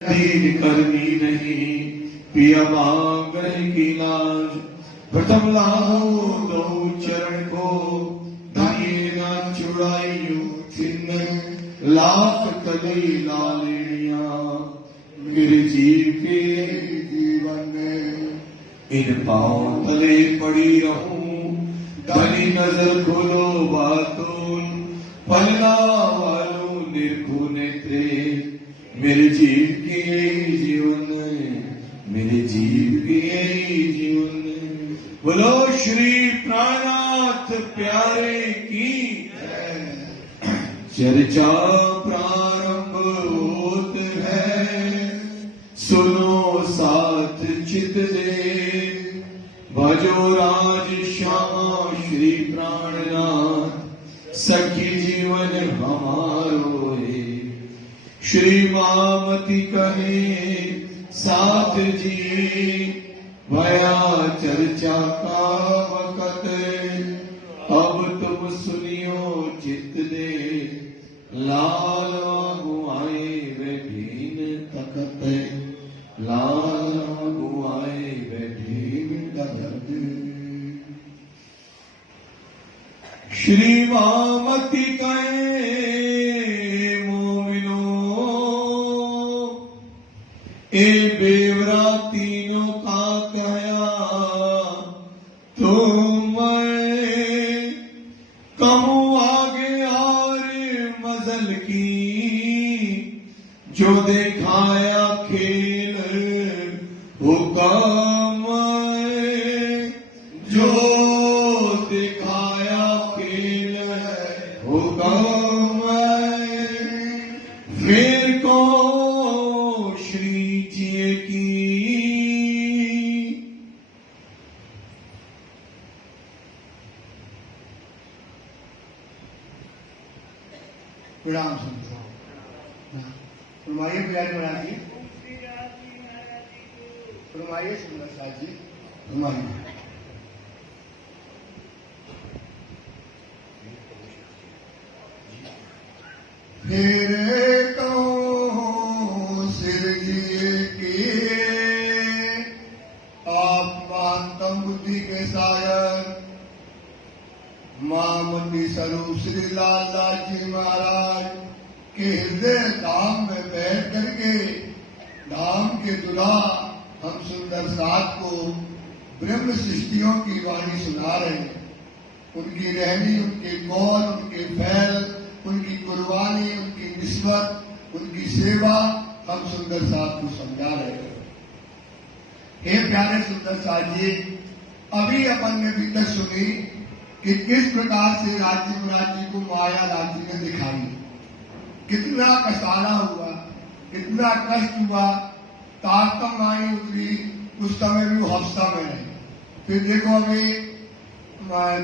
करनी नहीं पिया मांगल की लाज प्रथम लाहो दो चरण को धनी न चुड़ाइयो चिन्ह लाख तली लालिया मेरे जीव के जीवन में इन पांव तले पड़ी रहूं धनी नजर खोलो बातों पलना वालों निर्भु नेत्रे मेरे जीव के जीवन मेरे जीव के जीवन बोलो श्री प्राणनाथ प्यारे की चर्चा प्रारंभ होत है सुनो साथ चित दे भजो राज श्यामा श्री प्राणनाथ सखी जीवन हमारो है श्री मामती कहे साथ जी भया चर्चा का वक़्त अब तुम सुनियो चित दे लाल गुआए वे भीन तखत लाल गुआए वे भीन तखत श्री मामती कहे ए बेवरा तीनों का कहया तुम कहूँ आगे आर मजल की जो दिखाया खेल हुक्म जो दिखाया खेल हुक्म फिर को प्रणाम फरमाइए प्यारे महाराज जी फरमाइए सुंदर साथ जी फरमाइए फिर तो सिरजिए के आप मातम बुद्धि के शायर मामती स्वरूप श्री लाला जी महाराज के हृदय धाम में बैठ करके धाम के दुल्हा हम सुंदर साथ को ब्रह्म सृष्टियों की वाणी सुना रहे हैं। उनकी रहनी, उनके कौल, उनके फैल, उनकी कुर्बानी, उनकी निस्बत, उनकी सेवा हम सुंदर साथ को समझा रहे हैं। हे प्यारे सुंदर साथ जी, अभी अपन ने भी तक सुनी कि किस प्रकार से राज्य महाराज जी को माया राज्य ने दिखाई, कितना कसाला हुआ, कितना कष्ट हुआ, तारतम आई उतरी, उस समय भी वो हफ्ता में रहे। फिर देखो अभी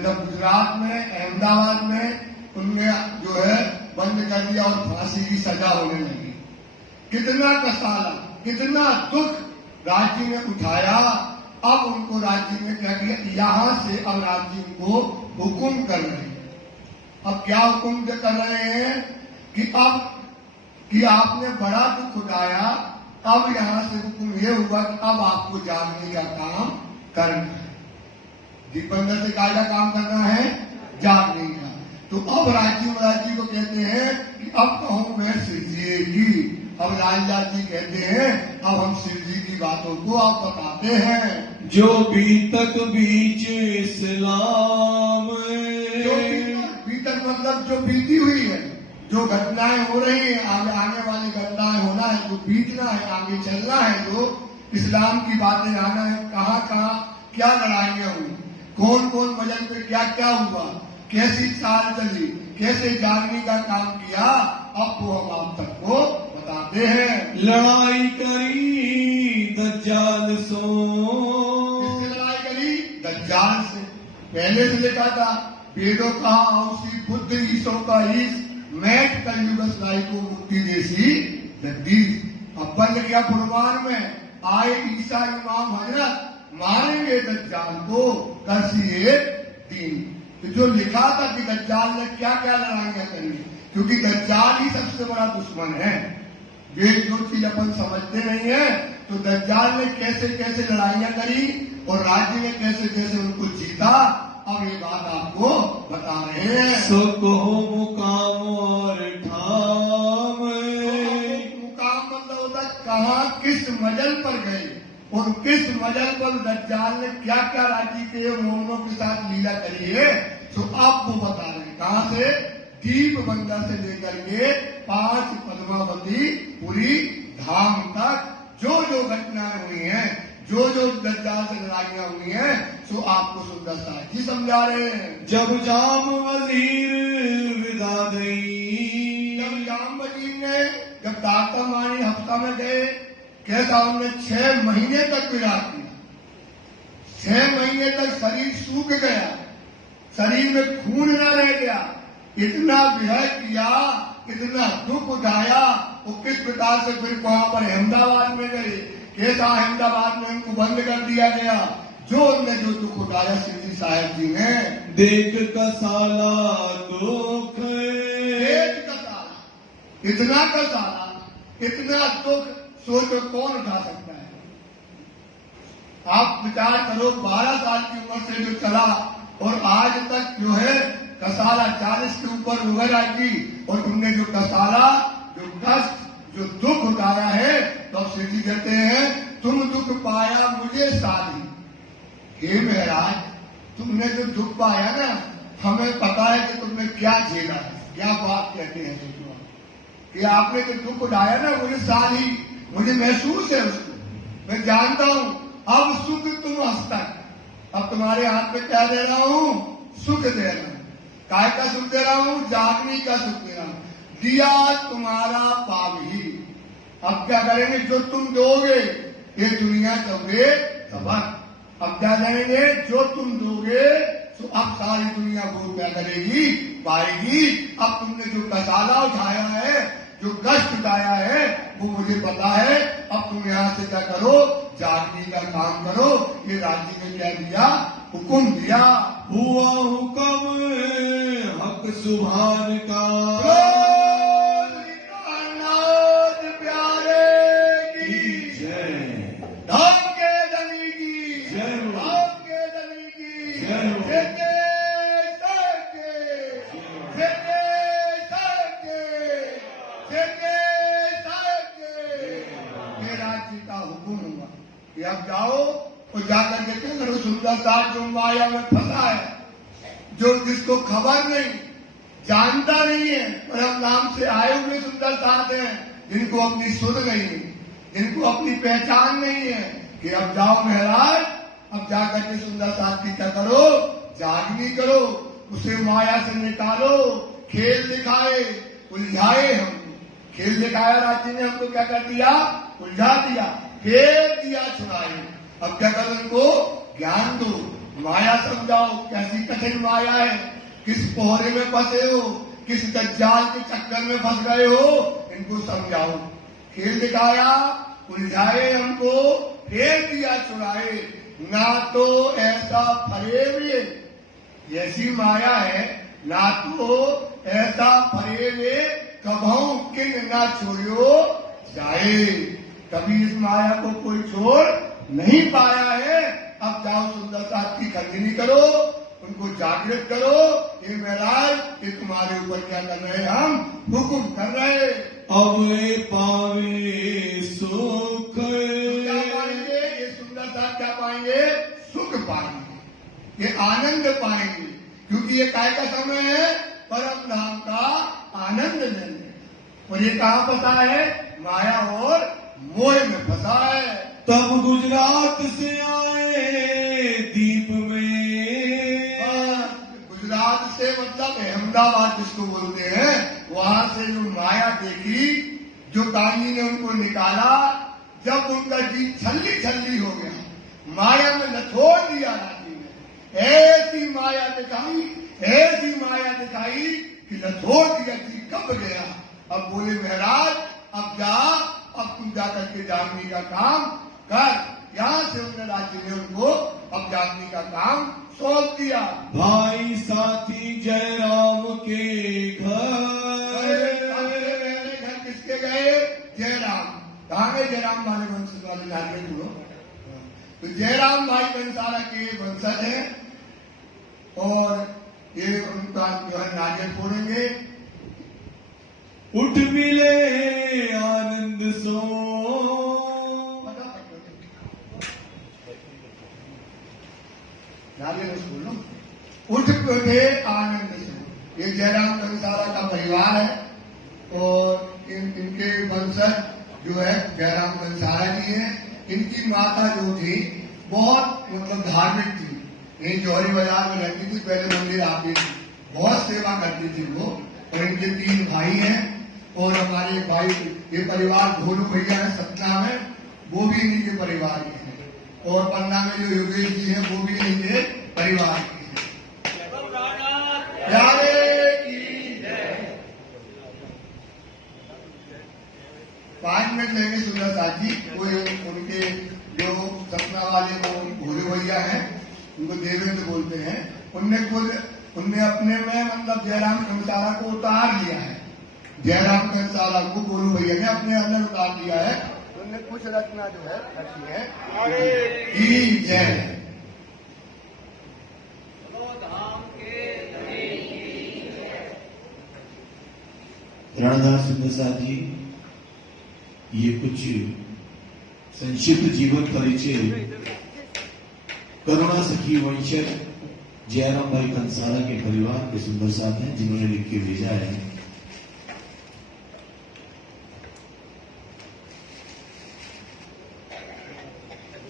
जब गुजरात में अहमदाबाद में उनने जो है बंद कर दिया और फांसी की सजा होने लगी। कितना कसाला, कितना दुख राज्य ने उठाया। अब उनको राज्य ने क्या किया, यहां से अब राज्य उनको हुकुम कर रहे हैं। अब क्या हुकुम कर रहे हैं कि अब कि आपने बड़ा दुख उठाया, अब यहां से हुकुम यह हुआ कि अब आपको जागने का काम करना है। दीपंदर से का काम करना है, जागने का। तो अब राज्य महाराज जी को कहते हैं कि अब कहूं मैं सिरजिएगी। अब राजा जी कहते हैं अब हम सिरजी की बातों को आप बताते हैं। जो बीतक बीच इस्लाम बीतक मतलब जो बीती हुई है, जो घटनाएं हो रही है, आने वाली घटनाएं होना है, जो बीतना है, आगे चलना है, जो इस्लाम की बातें आना है, कहाँ कहाँ क्या लड़ाइयां हुई, कौन कौन मजल पे क्या क्या हुआ, कैसी चाल चली, कैसे जागने का काम किया, अब वो हम आप तक को बताते हैं। लड़ाई करी दज्जाल सो, किससे लड़ाई करी? दज्जाल से। पहले से लिखा था वेदों कहा औसी बुद्ध ईसो का ईस मैट कलयुग सलाई को मुक्ति देसी जगदीश। अब बंद किया फुलवान में आए ईसा इमाम हजरत मारेंगे दज्जाल को करसी दीन। तो जो लिखा था कि दज्जाल ने क्या क्या लड़ाइयां करी, क्योंकि दज्जाल ही सबसे बड़ा दुश्मन है। ये जो चीज अपन समझते नहीं है, तो दज्जाल ने कैसे कैसे लड़ाइयां करी और राज्य में कैसे कैसे उनको जीता, अब ये बात आपको बता रहे हैं। सो कहो मुकाम और ठाम। मुकाम मतलब होता है कहाँ किस मजल पर गए और किस मजल पर दज्जाल ने क्या क्या राज्य के मोमनों के साथ लीला करी है, तो आपको बता रहे हैं। कहाँ से? दीप बंदर से लेकर के 5 पद्मावती पूरी धाम तक जो जो घटनाएं हुई हैं, जो जो दज्जाल से लड़ाइयां हुई हैं, सो आपको सुंदर साथ ही समझा रहे हैं। जब जाम वजीर विदा दई। जब जाम वजीर ने जब दाता मानी हफ्ता में गए, कैसा उन्होंने 6 महीने तक विराट किया। 6 महीने तक शरीर सूख गया, शरीर में खून न रह गया, इतना विरह किया, इतना दुख उठाया। वो किस प्रकार से फिर वहां पर अहमदाबाद में गए, कैसा अहमदाबाद में उनको बंद कर दिया गया। जो उनने जो दुख उठाया सिद्धि साहब जी ने, देख कसाला दुख। देख कसाला, इतना कसाला, इतना दुख सोचो कौन उठा सकता है। आप विचार करो, 12 साल की उम्र से जो चला और आज तक जो है कसाला 40 के ऊपर उगर आएगी, और तुमने जो कसाला, जो कष्ट, जो दुख उठाया है, तो अब श्री जी कहते हैं तुम दुख पाया मुझे साधी। हे महाराज, तुमने जो दुख पाया ना, हमें पता है कि तुमने क्या झेला है। क्या बात कहते हैं सोचो कि आपने जो दुख उठाया ना, मुझे साधी, मुझे महसूस है उसको, मैं जानता हूं। अब सुख तुम हस्तक, अब तुम्हारे हाथ में क्या दे रहा हूं? सुख दे रहा हूं। काय का सुख दे रहा हूं? जागने का सुख दे रहा हूं। दिया तुम्हारा पावी, अब क्या करेंगे? जो तुम दोगे ये दुनिया दोगे सबक। अब क्या करेंगे? जो तुम दोगे तो अब सारी दुनिया वो क्या करेगी? पाएगी। अब तुमने जो कसाला उठाया है, जो कष्ट उठाया है, वो मुझे पता है। अब तुम यहाँ से क्या करो? जागने का काम करो। ये राज्य में क्या दिया? हुक्म दिया। हुआ हुक्म हक सुभान का। प्यारे की जय। धाम के धनी की जय। धाम के धनी की जय। राज्य का हुक्म हुआ कि अब जाओ और जाकर के क्या करो? सुंदर साथ जो माया में फंसा है, जो जिसको खबर नहीं, जानता नहीं है, और हम नाम से आए हुए सुंदर साथ हैं, जिनको अपनी सुध नहीं है, जिनको अपनी पहचान नहीं है, कि अब जाओ महाराज, अब जाकर के सुंदर साथ की क्या करो? जागनी करो, उसे माया से निकालो, खेल दिखाए, उलझाए हमको। खेल दिखाया राज्य ने, हमको क्या कर दिया? उलझा दिया, खेल दिया, छुड़ाए। अब क्या करो? इनको ज्ञान दो, माया समझाओ, कैसी कठिन माया है, किस पोहरे में फंसे हो, किस दज्जाल के चक्कर में फंस गए हो, इनको समझाओ। खेल दिखाया, उलझाए हमको, फेर दिया, छुड़ाए। ना तो ऐसा फरेबे, ऐसी माया है, ना तो ऐसा फरेबे कभू किन ना छोड़ो जाए। कभी इस माया को कोई छोड़ नहीं पाया है। अब जाओ सुंदर साथ की खंडनी करो, उनको जागृत करो। ये महाराज, ये तुम्हारे ऊपर क्या कर रहे हैं? हम हुक्म कर रहे हैं। अब ये पावे सुख। क्या पाएंगे? ये सुंदर साथ क्या पाएंगे? सुख पाएंगे, ये आनंद पाएंगे, क्योंकि ये काय का समय है? परम धाम का आनंद लेंगे। और ये कहाँ फंसा है? माया और मोह में फंसा है। तब गुजरात से आए दीप में। गुजरात से मतलब अहमदाबाद जिसको बोलते हैं, वहां से जो माया देखी, जो काली ने उनको निकाला, जब उनका जीव छल्ली छल्ली हो गया, माया में नथोड़ दिया राजी ने, ऐसी माया दिखाई, ऐसी माया दिखाई कि नथोड़ दिया, जीव कब गया। अब बोले महाराज, अब जा, अब तुम जाकर के जागने का काम कर। यहाँ से उन्होंने राज्य ने उनको अब जागने का काम सौंप दिया। भाई साथी जयराम के घर। घर किसके गए? जयराम, कहाँ गए जयराम वाले वंशज वाले नारियल गुरु? तो जयराम भाई कंसारा के वंशज हैं और ये उनका जो है नारियल फोड़ेंगे। उठ मिले आनंद सो, नारियल बोल लो, उठ मिले आनंद सो। ये जयराम कंसारा का परिवार है और इनके वंशज जो है जयराम कंसारा जी हैं। इनकी माता जो थी बहुत मतलब धार्मिक थी, ये जौहरी बाजार में रहती थी, पहले मंदिर आती थी, बहुत सेवा करती थी वो। और इनके 3 भाई हैं और हमारे भाई ये परिवार भोलू भैया है सतना में, वो भी इन्हीं के परिवार के हैं। और पन्ना में जो योगेश जी हैं वो भी इन्हीं के परिवार के हैं। प्यारे की जय। 5 मिनट लेंगे सुंदर साथ जी। वो उनके जो सपना वाले वो भोले भैया हैं, उनको देवेंद्र बोलते हैं, उनने अपने में मतलब जयराम कंसारा को उतार लिया है। जयराम कंसारा को भोलू भैया ने अपने अंदर उतार लिया है। उनने कुछ रचना जो है रची है की जय। प्राणदास सुंदरसाद जी, ये कुछ संक्षिप्त जीवन परिचय करुणा सखी वंशज जयराम भाई कंसारा के परिवार के सुंदरसाद हैं, जिन्होंने लिख के भेजा है।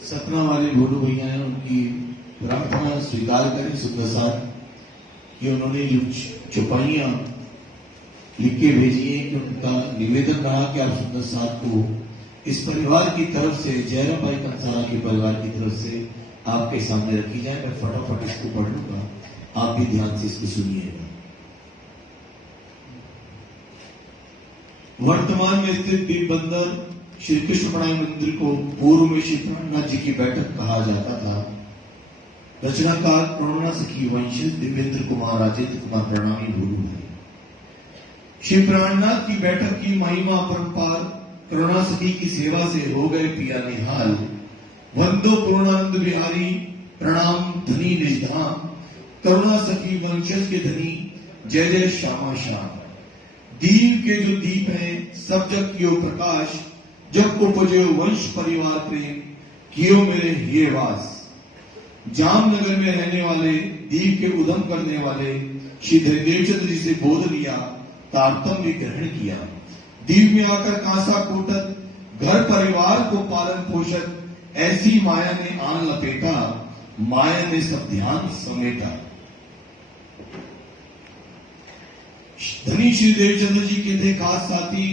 सतना वाले भोलू भैया ने उनकी प्रार्थना स्वीकार करी सुंदरसाद कि उन्होंने जो चौपाइयां लिख के भेजी है कि उनका निवेदन रहा कि आप सुंदरसाद को इस परिवार की तरफ से, जयराम भाई कंसारा के परिवार की तरफ से आपके सामने रखी जाए। मैं फटाफट इसको पढ़ लूंगा, आप भी ध्यान से इसको सुनिएगा। वर्तमान में स्थित दीप बंदर श्री कृष्ण प्रणामी मंदिर को पूर्व में श्री प्राणनाथ जी की बैठक कहा जाता था। रचनाकार करुणा सखी वंशज दिव्येंद्र कुमार राजेंद्र कुमार प्रणामी भोलू है। श्री प्राणनाथ की बैठक की महिमा परंपार करुणा सखी की सेवा से हो गए पिया निहाल। वंदो पूर्णानंद बिहारी प्रणाम धनी निजधाम, करुणा सखी वंशज के धनी जय जय श्यामा श्याम। दीप के जो दीप हैं सब जग कियो प्रकाश, जब को पुजो वंश परिवार प्रेम, कियो मेरे हिये वास। जामनगर में रहने वाले दीप के उदम करने वाले श्री धनदेवचंद्र जी से बोध लिया, तारतम्य ग्रहण किया। दीप में आकर कांसा कूटत घर परिवार को पालन पोषण, ऐसी माया ने आन लपेटा, माया ने सब ध्यान समेटा। धनी श्री देवचंद्र जी के थे खास साथी,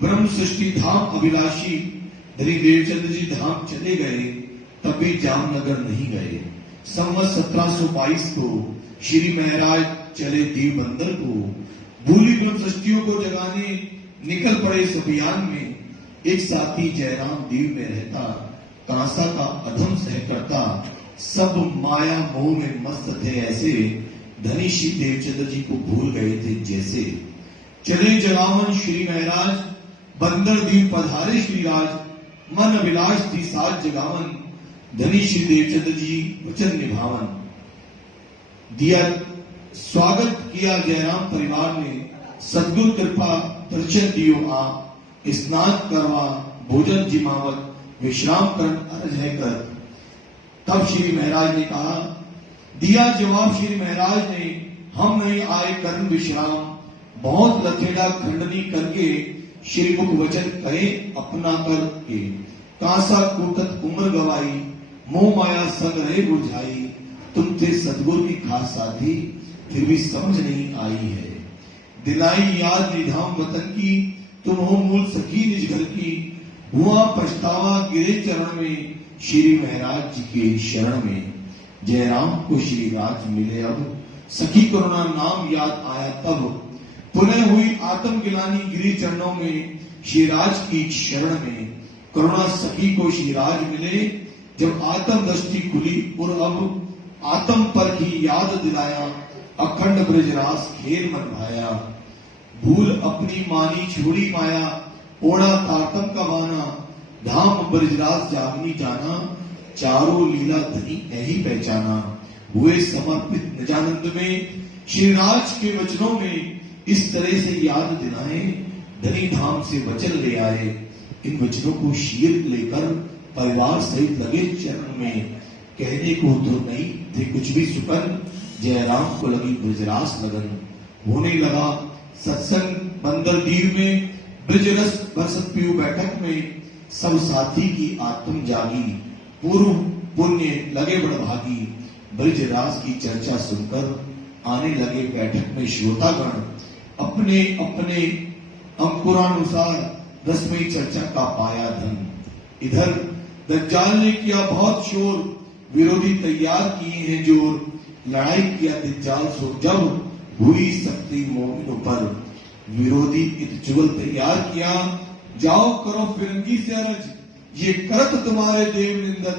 ब्रह्म सृष्टि धाम अभिलाषी। धनी देवचंद्र जी धाम चले गए, तब भी जामनगर नहीं गए। संवत 1722 को श्री महाराज चले दीव बंदर को, भूली ब्रह्म सृष्टियों को जगाने निकल पड़े इस अभियान में। एक साथी जयराम दीव में रहता, कांसा का अधम सह करता, सब माया मोह में मस्त थे ऐसे, धनी श्री देवचंद्र जी को भूल गए थे जैसे। चले जगावन श्री महाराज, बंदर दीव पधारे श्री राज, मन अभिलाष थी साज जगावन, धनी श्री देवचंद्र जी वचन निभावन। दिया स्वागत किया जयराम परिवार ने, सद्गुरु कृपा दर्शन दियो आ, स्नान करवा भोजन जिमावत, विश्राम कर अर्ज है कर। तब श्री महाराज ने कहा, दिया जवाब श्री महाराज ने, हम नहीं आए कर्ण विश्राम, बहुत लथेड़ा खंडनी करके श्री मुख वचन कहे अपना करके। कांसा कूटत उम्र गवाई, मोह माया संग रहे बुझाई, तुम थे सदगुरु की खास साथी, फिर भी समझ नहीं आई है। दिलाई याद निधाम वतन की, तुम हो मूल सखी निज घर की, हुआ पछतावा गिरे चरण में, श्री महाराज जी के शरण में। जयराम को श्री राज मिले अब, सखी करुणा नाम याद आया तब, पुनः हुई आत्म गिलानी गिरी चरणों में, श्री राज की शरण में। करुणा सखी को श्री राज मिले, जब आत्म दृष्टि खुली और अब आत्म पर ही याद दिलाया, अखंड ब्रजरास खेल मन भाया। भूल अपनी मानी छोड़ी माया, ओढ़ा तारतम का बाना, धाम ब्रजराज जागनी जाना, चारों लीला धनी है ही पहचाना। हुए समर्पित निजानंद में श्रीराज के वचनों में इस तरह से याद दिलाए, धनी धाम से वचन ले आए। इन वचनों को शीर लेकर परिवार सहित लगे चरण में, कहने को तो नहीं थे कुछ भी सुकन, जयराम को लगी ब्रजरास लगन। होने लगा सत्संग बंदरदीव में, ब्रजरस बरसत पीयू बैठक में, सब साथी की आत्म जागी, पूर्व पुण्य लगे बड़भागी। ब्रजरास की चर्चा सुनकर आने लगे बैठक में श्रोतागण, अपने अपने अंकुरानुसार रसमयी चर्चा का पाया धन। इधर दज्जाल ने किया बहुत शोर, विरोधी तैयार किए हैं जोर, लड़ाई किया दज्जाल सो जब, हुई शक्ति मोमिनों पर। विरोधी इत जुगल तैयार किया, जाओ करो फिरंगी से अरज, ये करत तुम्हारे देव निंदक,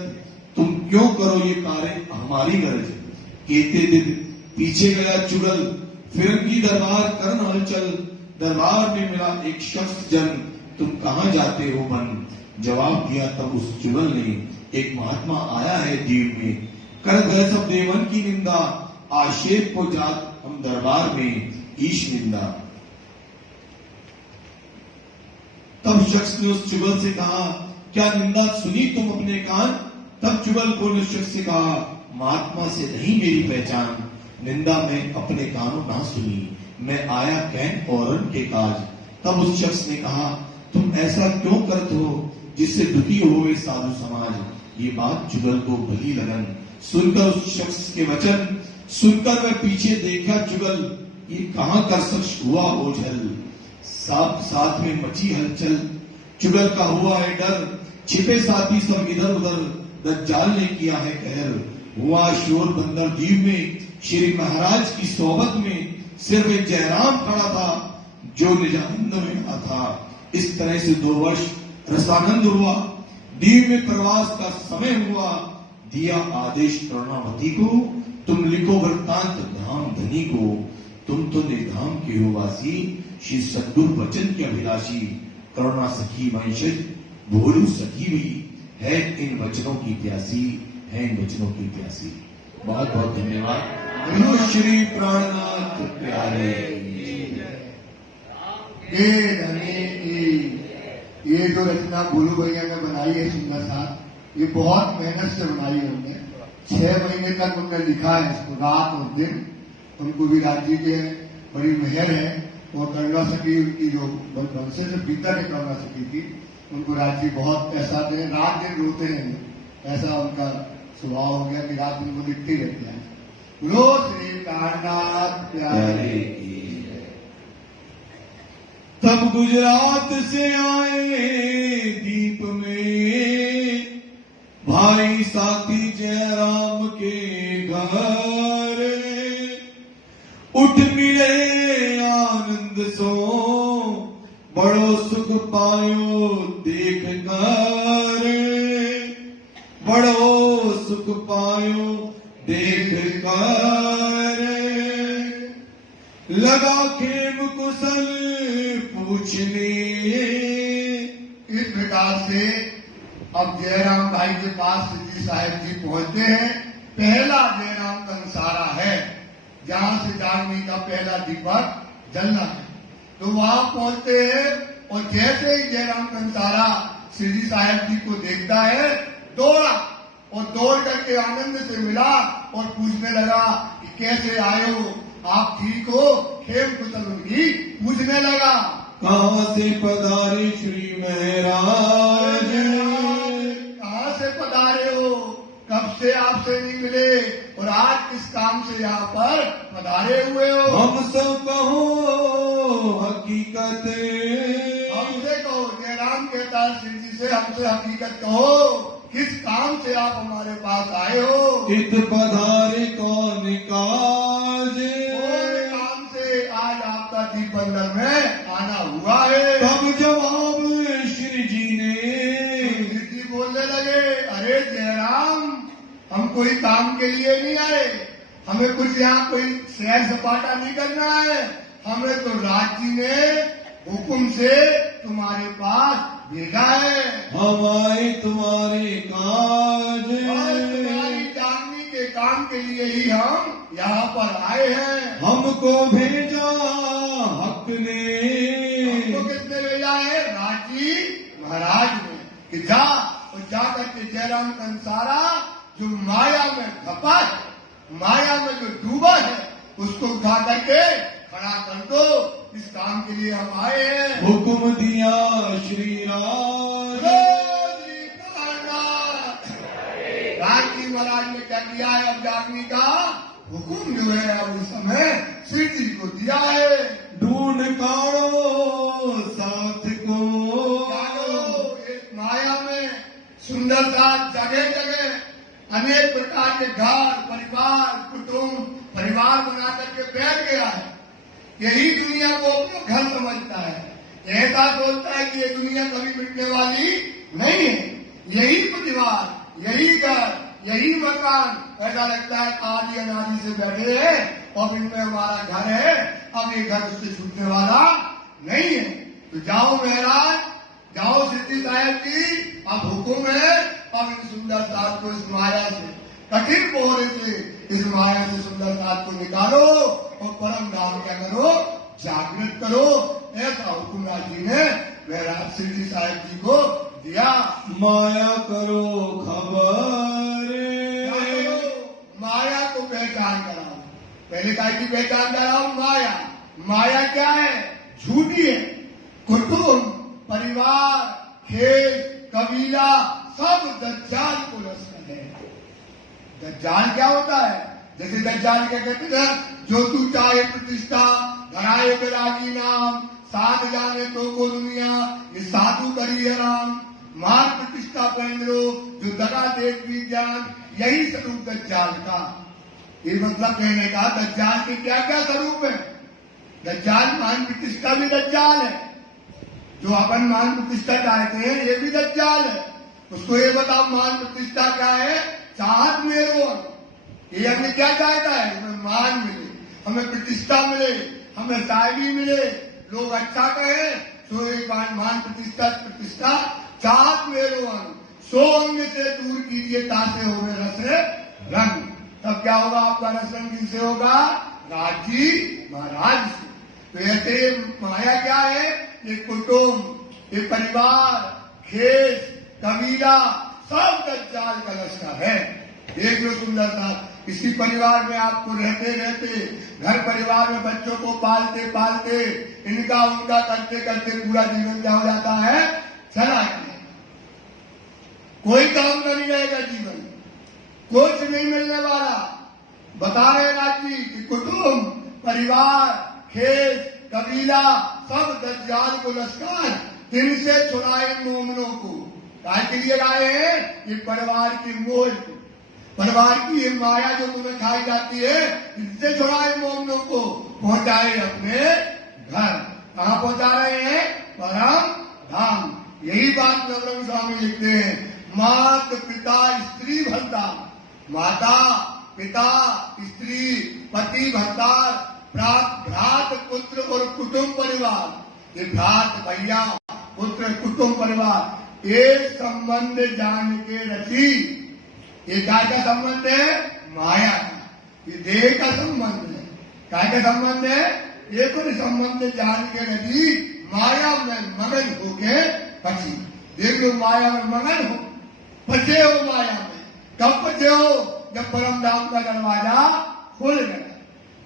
तुम क्यों करो ये कार्य हमारी गरज। केते दिन पीछे गया चुगल, फिरंगी दरबार करन हलचल, दरबार में मिला एक शख्स जन, तुम कहां जाते हो मन। जवाब दिया तब उस चुगल ने, एक महात्मा आया है दीव में, कर गए सब देवन की निंदा, आक्षेप को जात हम दरबार में ईश निंदा। तब शख्स ने उस चुगल से कहा, क्या निंदा सुनी तुम अपने कान। तब चुगल को ने उस शख्स से कहा, महात्मा से नहीं मेरी पहचान, निंदा में अपने कानों ना सुनी, मैं आया कहन औरन के काज। तब उस शख्स ने कहा, तुम ऐसा क्यों करते हो जिससे दुखी होवे साधु समाज। ये बात चुगल को भली लगन, सुनकर उस शख्स के वचन, सुनकर वह पीछे देखा चुगल, ये कहां कर शख्स हुआ ओझल। साथ में मची हलचल, चुगल का हुआ है डर, छिपे साथी सब इधर उधर, दज्जाल ने किया है कहर। हुआ शोर बंदरदीव में, श्री महाराज की सोबत में, सिर्फ एक जयराम खड़ा था जो निजानंद में था। इस तरह से 2 वर्ष रसानंद हुआ, दीव में प्रवास का समय हुआ। दिया आदेश करुणावती को, तुम लिखो वृत्तांत धाम धनी को, तुम तो निर्धाम के हो वासी, श्री सद्गुर वचन के अभिलाषी। करुणा सखी वंशज भोलू सखी भी है इन वचनों की प्यासी, है इन वचनों की प्यासी। बहुत बहुत धन्यवाद। बोलो श्री प्राणनाथ प्यारे। ये जो रचना भोलू भैया ने बनाई है सुंदर सा, ये बहुत मेहनत से बनाई है उन्होंने। 6 महीने तक उन्होंने लिखा है इसको, रात और दिन। उनको भी राजी के बड़ी मेहर है, और करुणा सखी उनकी जो वंशे से बीता के करुणा सखी थी, उनको राजी बहुत ऐसा दे, रात दिन रोते हैं, ऐसा उनका स्वभाव हो गया कि रात दिन वो लिखते रहते हैं। बोलो श्री प्राणनाथ प्यारे। तब गुजरात से आए दीप में, भाई साथी जयराम के घर, उठ मिले आनंद सो, बड़ो सुख पायो देख कर, बड़ो सुख पायो देख कर। लगा खेम कुशल पूछने। इस प्रकार से अब जयराम भाई के पास सिद्धि साहिब जी पहुंचते हैं। पहला जयराम कंसारा है, जहां से जागनी का पहला दीपक जलना है। तो वहां पहुंचते हैं, और जैसे ही जयराम कंसारा सिद्धि साहिब जी को देखता है, दौड़ा, और दौड़ करके आनंद से मिला और पूछने लगा कि कैसे आए हो, आप ठीक हो, खेम कुशल उनकी पूछने लगा। कहां से पधारे श्री महाराज, कहां से पधारे हो, कब से आपसे नहीं मिले, और आज किस काम से यहाँ पर पधारे हुए हो। हम सब कहो हकीकत, हमसे कहो। जयराम कहता है श्री जी से, हमसे हकीकत कहो, किस काम से आप हमारे पास आए हो। इत पधारे कौन काज, काम से आज आपका दीप बंदर में आना हुआ है। तब जवाब श्री जी ने, श्री जी बोलने लगे, अरे जयराम, हम कोई काम के लिए नहीं आए, हमें कुछ यहाँ कोई सैर सपाटा नहीं करना है, हमें तो राज जी ने हुक्म से तुम्हारे पास भेजा है हम आए तुम्हारे काज, और तुम्हारी जानने के काम के लिए ही हम यहाँ पर आए हैं। हमको भेजा हक ने, हमको किसने भेजा है? राजी महाराज ने, कि जा और जा करके जयराम कंसारा जो माया में धपा है, माया में जो डूबा है, उसको उठा करके खड़ा कर दो। इस काम के लिए हम आए हैं। हुक्म दिया श्री राज, राजी महाराज ने क्या किया है? अब जागने का हुक्म जो है अब इस समय श्री जी को दिया है। ढूंढ काढ़ो साथ को, एक माया में सुंदर सा जगह जगह अनेक प्रकार के घर परिवार कुटुंब परिवार बना करके बैठ गया है। यही दुनिया को अपना घर समझता है। ऐसा सोचता है कि ये दुनिया कभी मिटने वाली नहीं है। यही परिवार, यही घर, यही मकान, ऐसा लगता है आदि अनादि से बैठे हैं और इनमें हमारा घर है, अब ये घर उससे छूटने वाला नहीं है। तो जाओ महाराज, जाओ सिद्धि साहेब जी, अब हुक्म है, अब इन सुंदर साथ को इस माया से, कठिन कोहरे से, इस माया से सुंदर साथ को निकालो और परम धाम क्या करो? जागृत करो। ऐसा हुक्म राज जी ने महाराज सिद्धि साहेब जी को दिया। माया करो खबर, माया को पहचान कराओ। पहले काय की पहचान कराओ? माया। माया क्या है? झूठी है। कुटुंब परिवार खेत कबीला सब दज्जाल को लश्कर है। दज्जाल क्या होता है? जैसे दज्जाल क्या कहते हैं? जो तू चाहे प्रतिष्ठा, धराए बैरागी नाम, साध जाने तो को दुनिया, ये साधु करी है राम, मान प्रतिष्ठा पहन लो, जो दगा देख विज्ञान, यही स्वरूप दज्जाल का। ये मतलब कहने का दज्जाल के क्या क्या स्वरूप है? दज्जाल मान प्रतिष्ठा भी दज्जाल है। जो अपन मान प्रतिष्ठा चाहते हैं ये भी दज्जाल है। उसको ये बताओ मान प्रतिष्ठा क्या है? चाहत मेरे ये हमें क्या चाहता है? हमें मान मिले, हमें प्रतिष्ठा मिले, हमें साहिबी मिले, लोग अच्छा कहे, सो एक बार मान प्रतिष्ठा चाहत मेरे सो अंग से दूर कीजिए तासे हो गए रस रंग। तब क्या होगा? आपका रस रंग किससे होगा? राजी महाराज से। तो ऐसे माया क्या है? ये कुटुंब, ये परिवार, खेत कबीला सब दज्जाल का लश्कर है। देख लो सुंदर सा, इसी परिवार में आपको रहते रहते घर परिवार में बच्चों को पालते पालते इनका उनका करते करते पूरा जीवन क्या हो जाता है? चला गया। कोई काम का नहीं रहेगा जीवन, कुछ नहीं मिलने वाला। बता रहे राज जी कि कुटुंब परिवार खेत कबीला सब दज्जाल को लश्कर इनसे छुड़ाए मोमनों को। काय के लिए लाए हैं? ये परिवार की मोह को, परिवार की ये माया जो तुम्हें खाई जाती है, इससे छुड़ाए मोमनों को, पहुंचाए अपने घर। कहाँ पहुंचा रहे हैं? परम धाम। यही बात नवरंग स्वामी लिखते हैं। मात पिता स्त्री भर्ता, माता पिता स्त्री पति भर्तार भ्रात पुत्र और कुटुंब परिवार। ये भ्रात भैया पुत्र कुटुंब परिवार एक संबंध जान के रची। ये काय का संबंध है? माया का। ये देह का संबंध है। काय का संबंध है? ये कोई संबंध जान के रची, माया में मगन होके फंसी। देख लो माया में मगन हो, फंसे हो माया में। कब फंसे हो? जब परम धाम का दरवाजा खुल गया,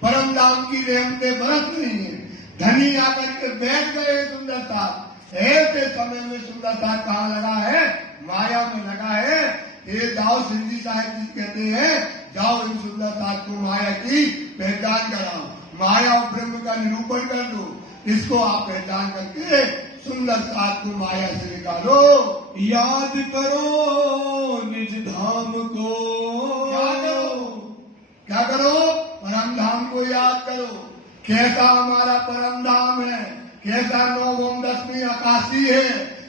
परम धाम की रहमतें बरस रही है, धनी आकर के बैठ गए सुंदर साथ। ऐसे समय में सुंदर साथ कहाँ लगा है? माया में लगा है। ये जाओ सिंधी साहब जी कहते हैं, जाओ इन सुंदर साथ को माया की पहचान कराओ, माया और ब्रह्म का निरूपण कर दो। इसको आप पहचान करके सुंदर साथ को माया से निकालो। याद करो निज धाम को, क्या करो? परम धाम को याद करो। कैसा हमारा परम धाम है, कैसा 9 दसवीं आकाशी है,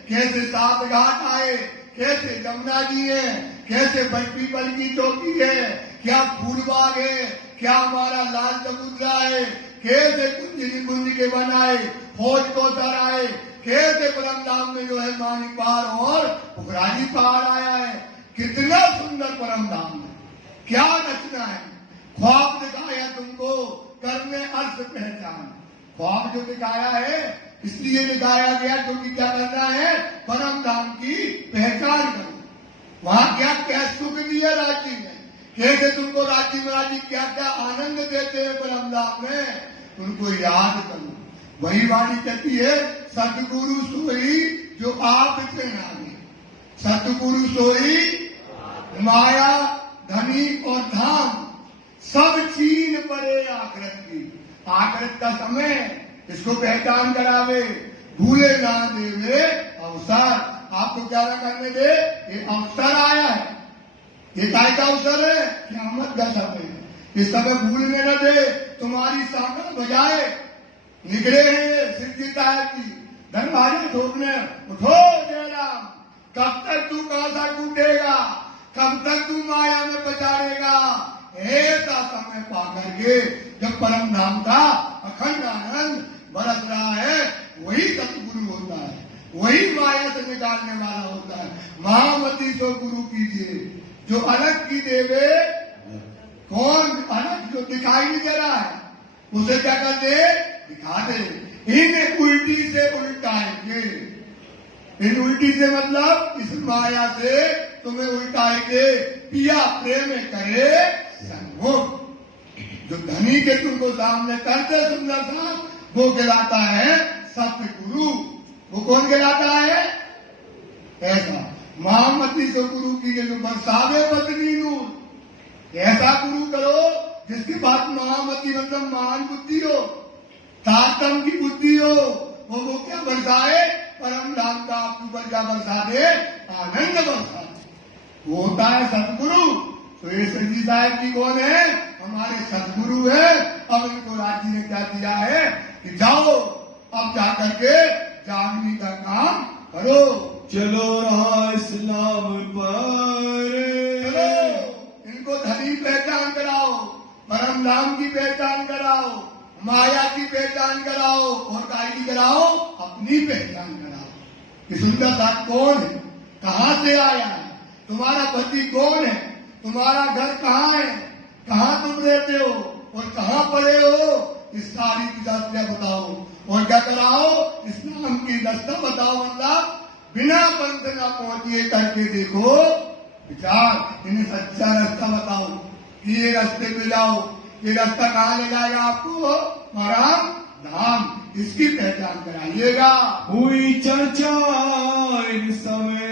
कैसे 7 घाट आए, कैसे जमुना जी है, कैसे बजपीपल की चौकी है, क्या फूलबाग है, क्या हमारा लाल चबूतरा है, कैसे कुंज निकुंज के बनाए, फौज को डराए, कैसे परम धाम में जो है मानी पहाड़ और पुखराजी पहाड़ आया है। कितना सुंदर परम धाम है, क्या रचना है। ख्वाब दिखाया तुमको करने अर्थ पहचान। ख्वाब जो दिखाया है इसलिए दिखाया गया क्योंकि क्या करना है, परम धाम की पहचान करो। वहां क्या क्या सुख दिया राज्य में, कैसे तुमको राज्य महाराज क्या क्या आनंद देते हैं परम धाम में, उनको याद करो। वही वाणी कहती है, सतगुरु सोई जो आप से नामे, सतगुरु सोई माया धनी और धाम सब चीन परे आखिरत की। आखिरत का समय इसको पहचान करावे, भूले ना देवे अवसर। आपको क्या ना करने दे, ये अवसर आया है, ये काय का अवसर है, क़यामत का समय। इस समय भूलने न दे, तुम्हारी सांकल बजाए निकले हैं सिद्धि साहब की धनभारी ठोकने। उठो जयराम, कब तक तू कांसा कूटेगा, कब तक तू माया में बचाएगा। ऐसा समय पा करके जब परम धाम का अखंड आनंद बरस रहा है, वही सतगुरु होता है, वही माया से निकालने वाला होता है। महामती को गुरु कीजिए, जो अलग की देवे। कौन अलग, जो दिखाई नहीं दे रहा है उसे क्या कर दे, दिखा दे। इन उल्टी से उल्टाएंगे, इन उल्टी से मतलब इस माया से तुम्हें उल्टाएंगे। पिया प्रेम करे संभोग। जो धनी के तुमको सामने करते सुंदर सा, वो कहलाता है सतगुरु। वो कौन कहलाता है, ऐसा महामती से गुरु की जो बरसावे बदनी नूर। ऐसा गुरु करो जिसके पास महामती मतलब महान बुद्धि हो, तारतम की बुद्धि हो। वो क्या बरसाए, परम धाम का आपके ऊपर क्या बरसा दे, आनंद बरसा दे। वो होता है सतगुरु। तो ये संजी साहब जी कौन है, हमारे सतगुरु है। अब इनको राज्य ने क्या दिया है कि जाओ अब जाकर के जागने का काम करो। चलो राह इस्लाम पर, चलो इनको धनी पहचान कराओ, परम धाम की पहचान कराओ, माया की पहचान कराओ, और काय की कराओ, अपनी पहचान कराओ। कि सुंदर सा कौन है, कहाँ से आया है, तुम्हारा पति कौन है, तुम्हारा घर कहाँ है, कहाँ तुम रहते हो और कहाँ पड़े हो, इस सारी की रास्ते बताओ। और क्या कराओ, इस्लाम की रास्ता बताओ। मतलब बिना पंथ न पहुंचिए करके देखो विचार, इन्हें सच्चा रास्ता बताओ कि ये रास्ते पे जाओ। ये रास्ता कहाँ ले जाएगा आपको, परम धाम। इसकी पहचान कराइएगा। हुई चर्चा इन समय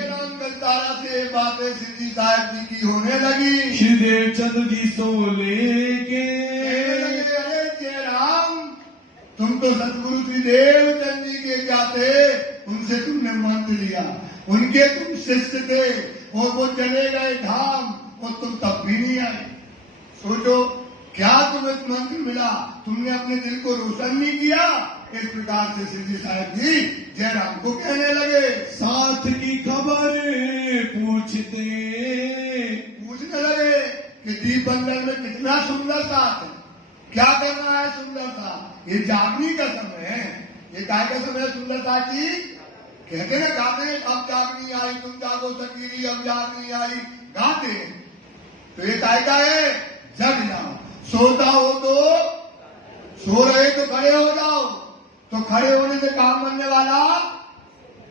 राम दस्तारा से बातें सिद्धि साहब जी की होने लगी। श्री देव चंद जी सो लेके अरे जय राम, तुम तो सतगुरु श्री देव चंद जी के जाते, उनसे तुमने मंत्र लिया, उनके तुम शिष्य थे, और वो चले गए धाम और तुम तब भी नहीं आए। सोचो क्या तुम्हें मंत्र मिला, तुमने अपने दिल को रोशन नहीं किया। इस प्रकार से सिद्धि साहब जी जयराम को कहने लगे। साथ की खबर पूछने लगे कि दीप बंदर में कितना सुंदर साथ है, क्या करना है सुंदर सा। ये जागनी का समय है, ये काय का समय है सुंदर सा जी। कहते ना, गाते अब जागनी आई, तुम जागो सकीरी, अब जागनी आई, गाते। तो ये काय का है, जग जाओ। सोता हो तो, सो रहे तो खड़े हो जाओ। तो खड़े होने से काम बनने वाला,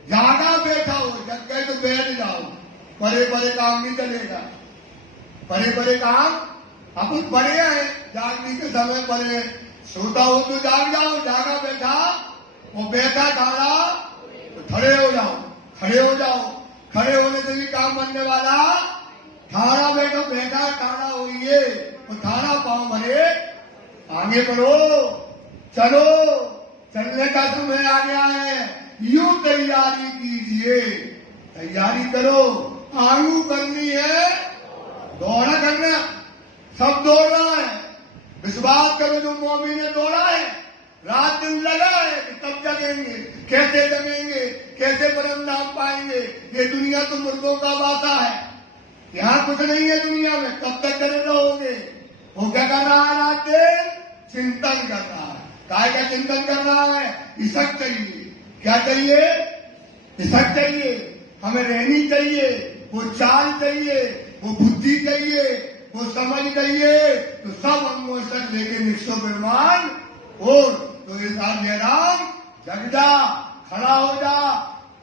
जागा बैठा हो, जग गए तो बैठ जाओ। बड़े बड़े काम नहीं चलेगा, बड़े बड़े काम अपन बड़े हैं, जागने के समय बड़े। सोता हो तो जाग जाओ, जागा बैठा और बैठा खाना तो खड़े हो जाओ, खड़े हो जाओ। खड़े होने से भी काम बनने वाला, ठाड़ा बैठो, बैठा ठाड़ा होइए, और ठाड़ा पाँव भरे आगे बढ़ो। चलो, चलने का समय आ गया है, यूं तैयारी कीजिए, तैयारी करो। आंगू करनी है, दौड़ा करना, सब दौड़ रहा है। विश्वास करो, जो मोमिन ने दौड़ा है, रात दिन लगा है कि तब जगेंगे। कैसे जगेंगे, कैसे परम धाम पाएंगे। ये दुनिया तो मुर्दों का वासा है, यहाँ कुछ नहीं है दुनिया में, कब तक करे रहोगे। वो क्या कर रहा है रात दिन, चिंतन कर रहा है। काय का चिंतन कर रहा है? इसक चाहिए। क्या चाहिए? इसक चाहिए। हमें रहनी चाहिए, वो चाल चाहिए, वो बुद्धि चाहिए, वो समझ चाहिए। तो सब अंगों तक लेके निश्चो विमान और तो ये साथ जयराम जग जा, खड़ा हो जा।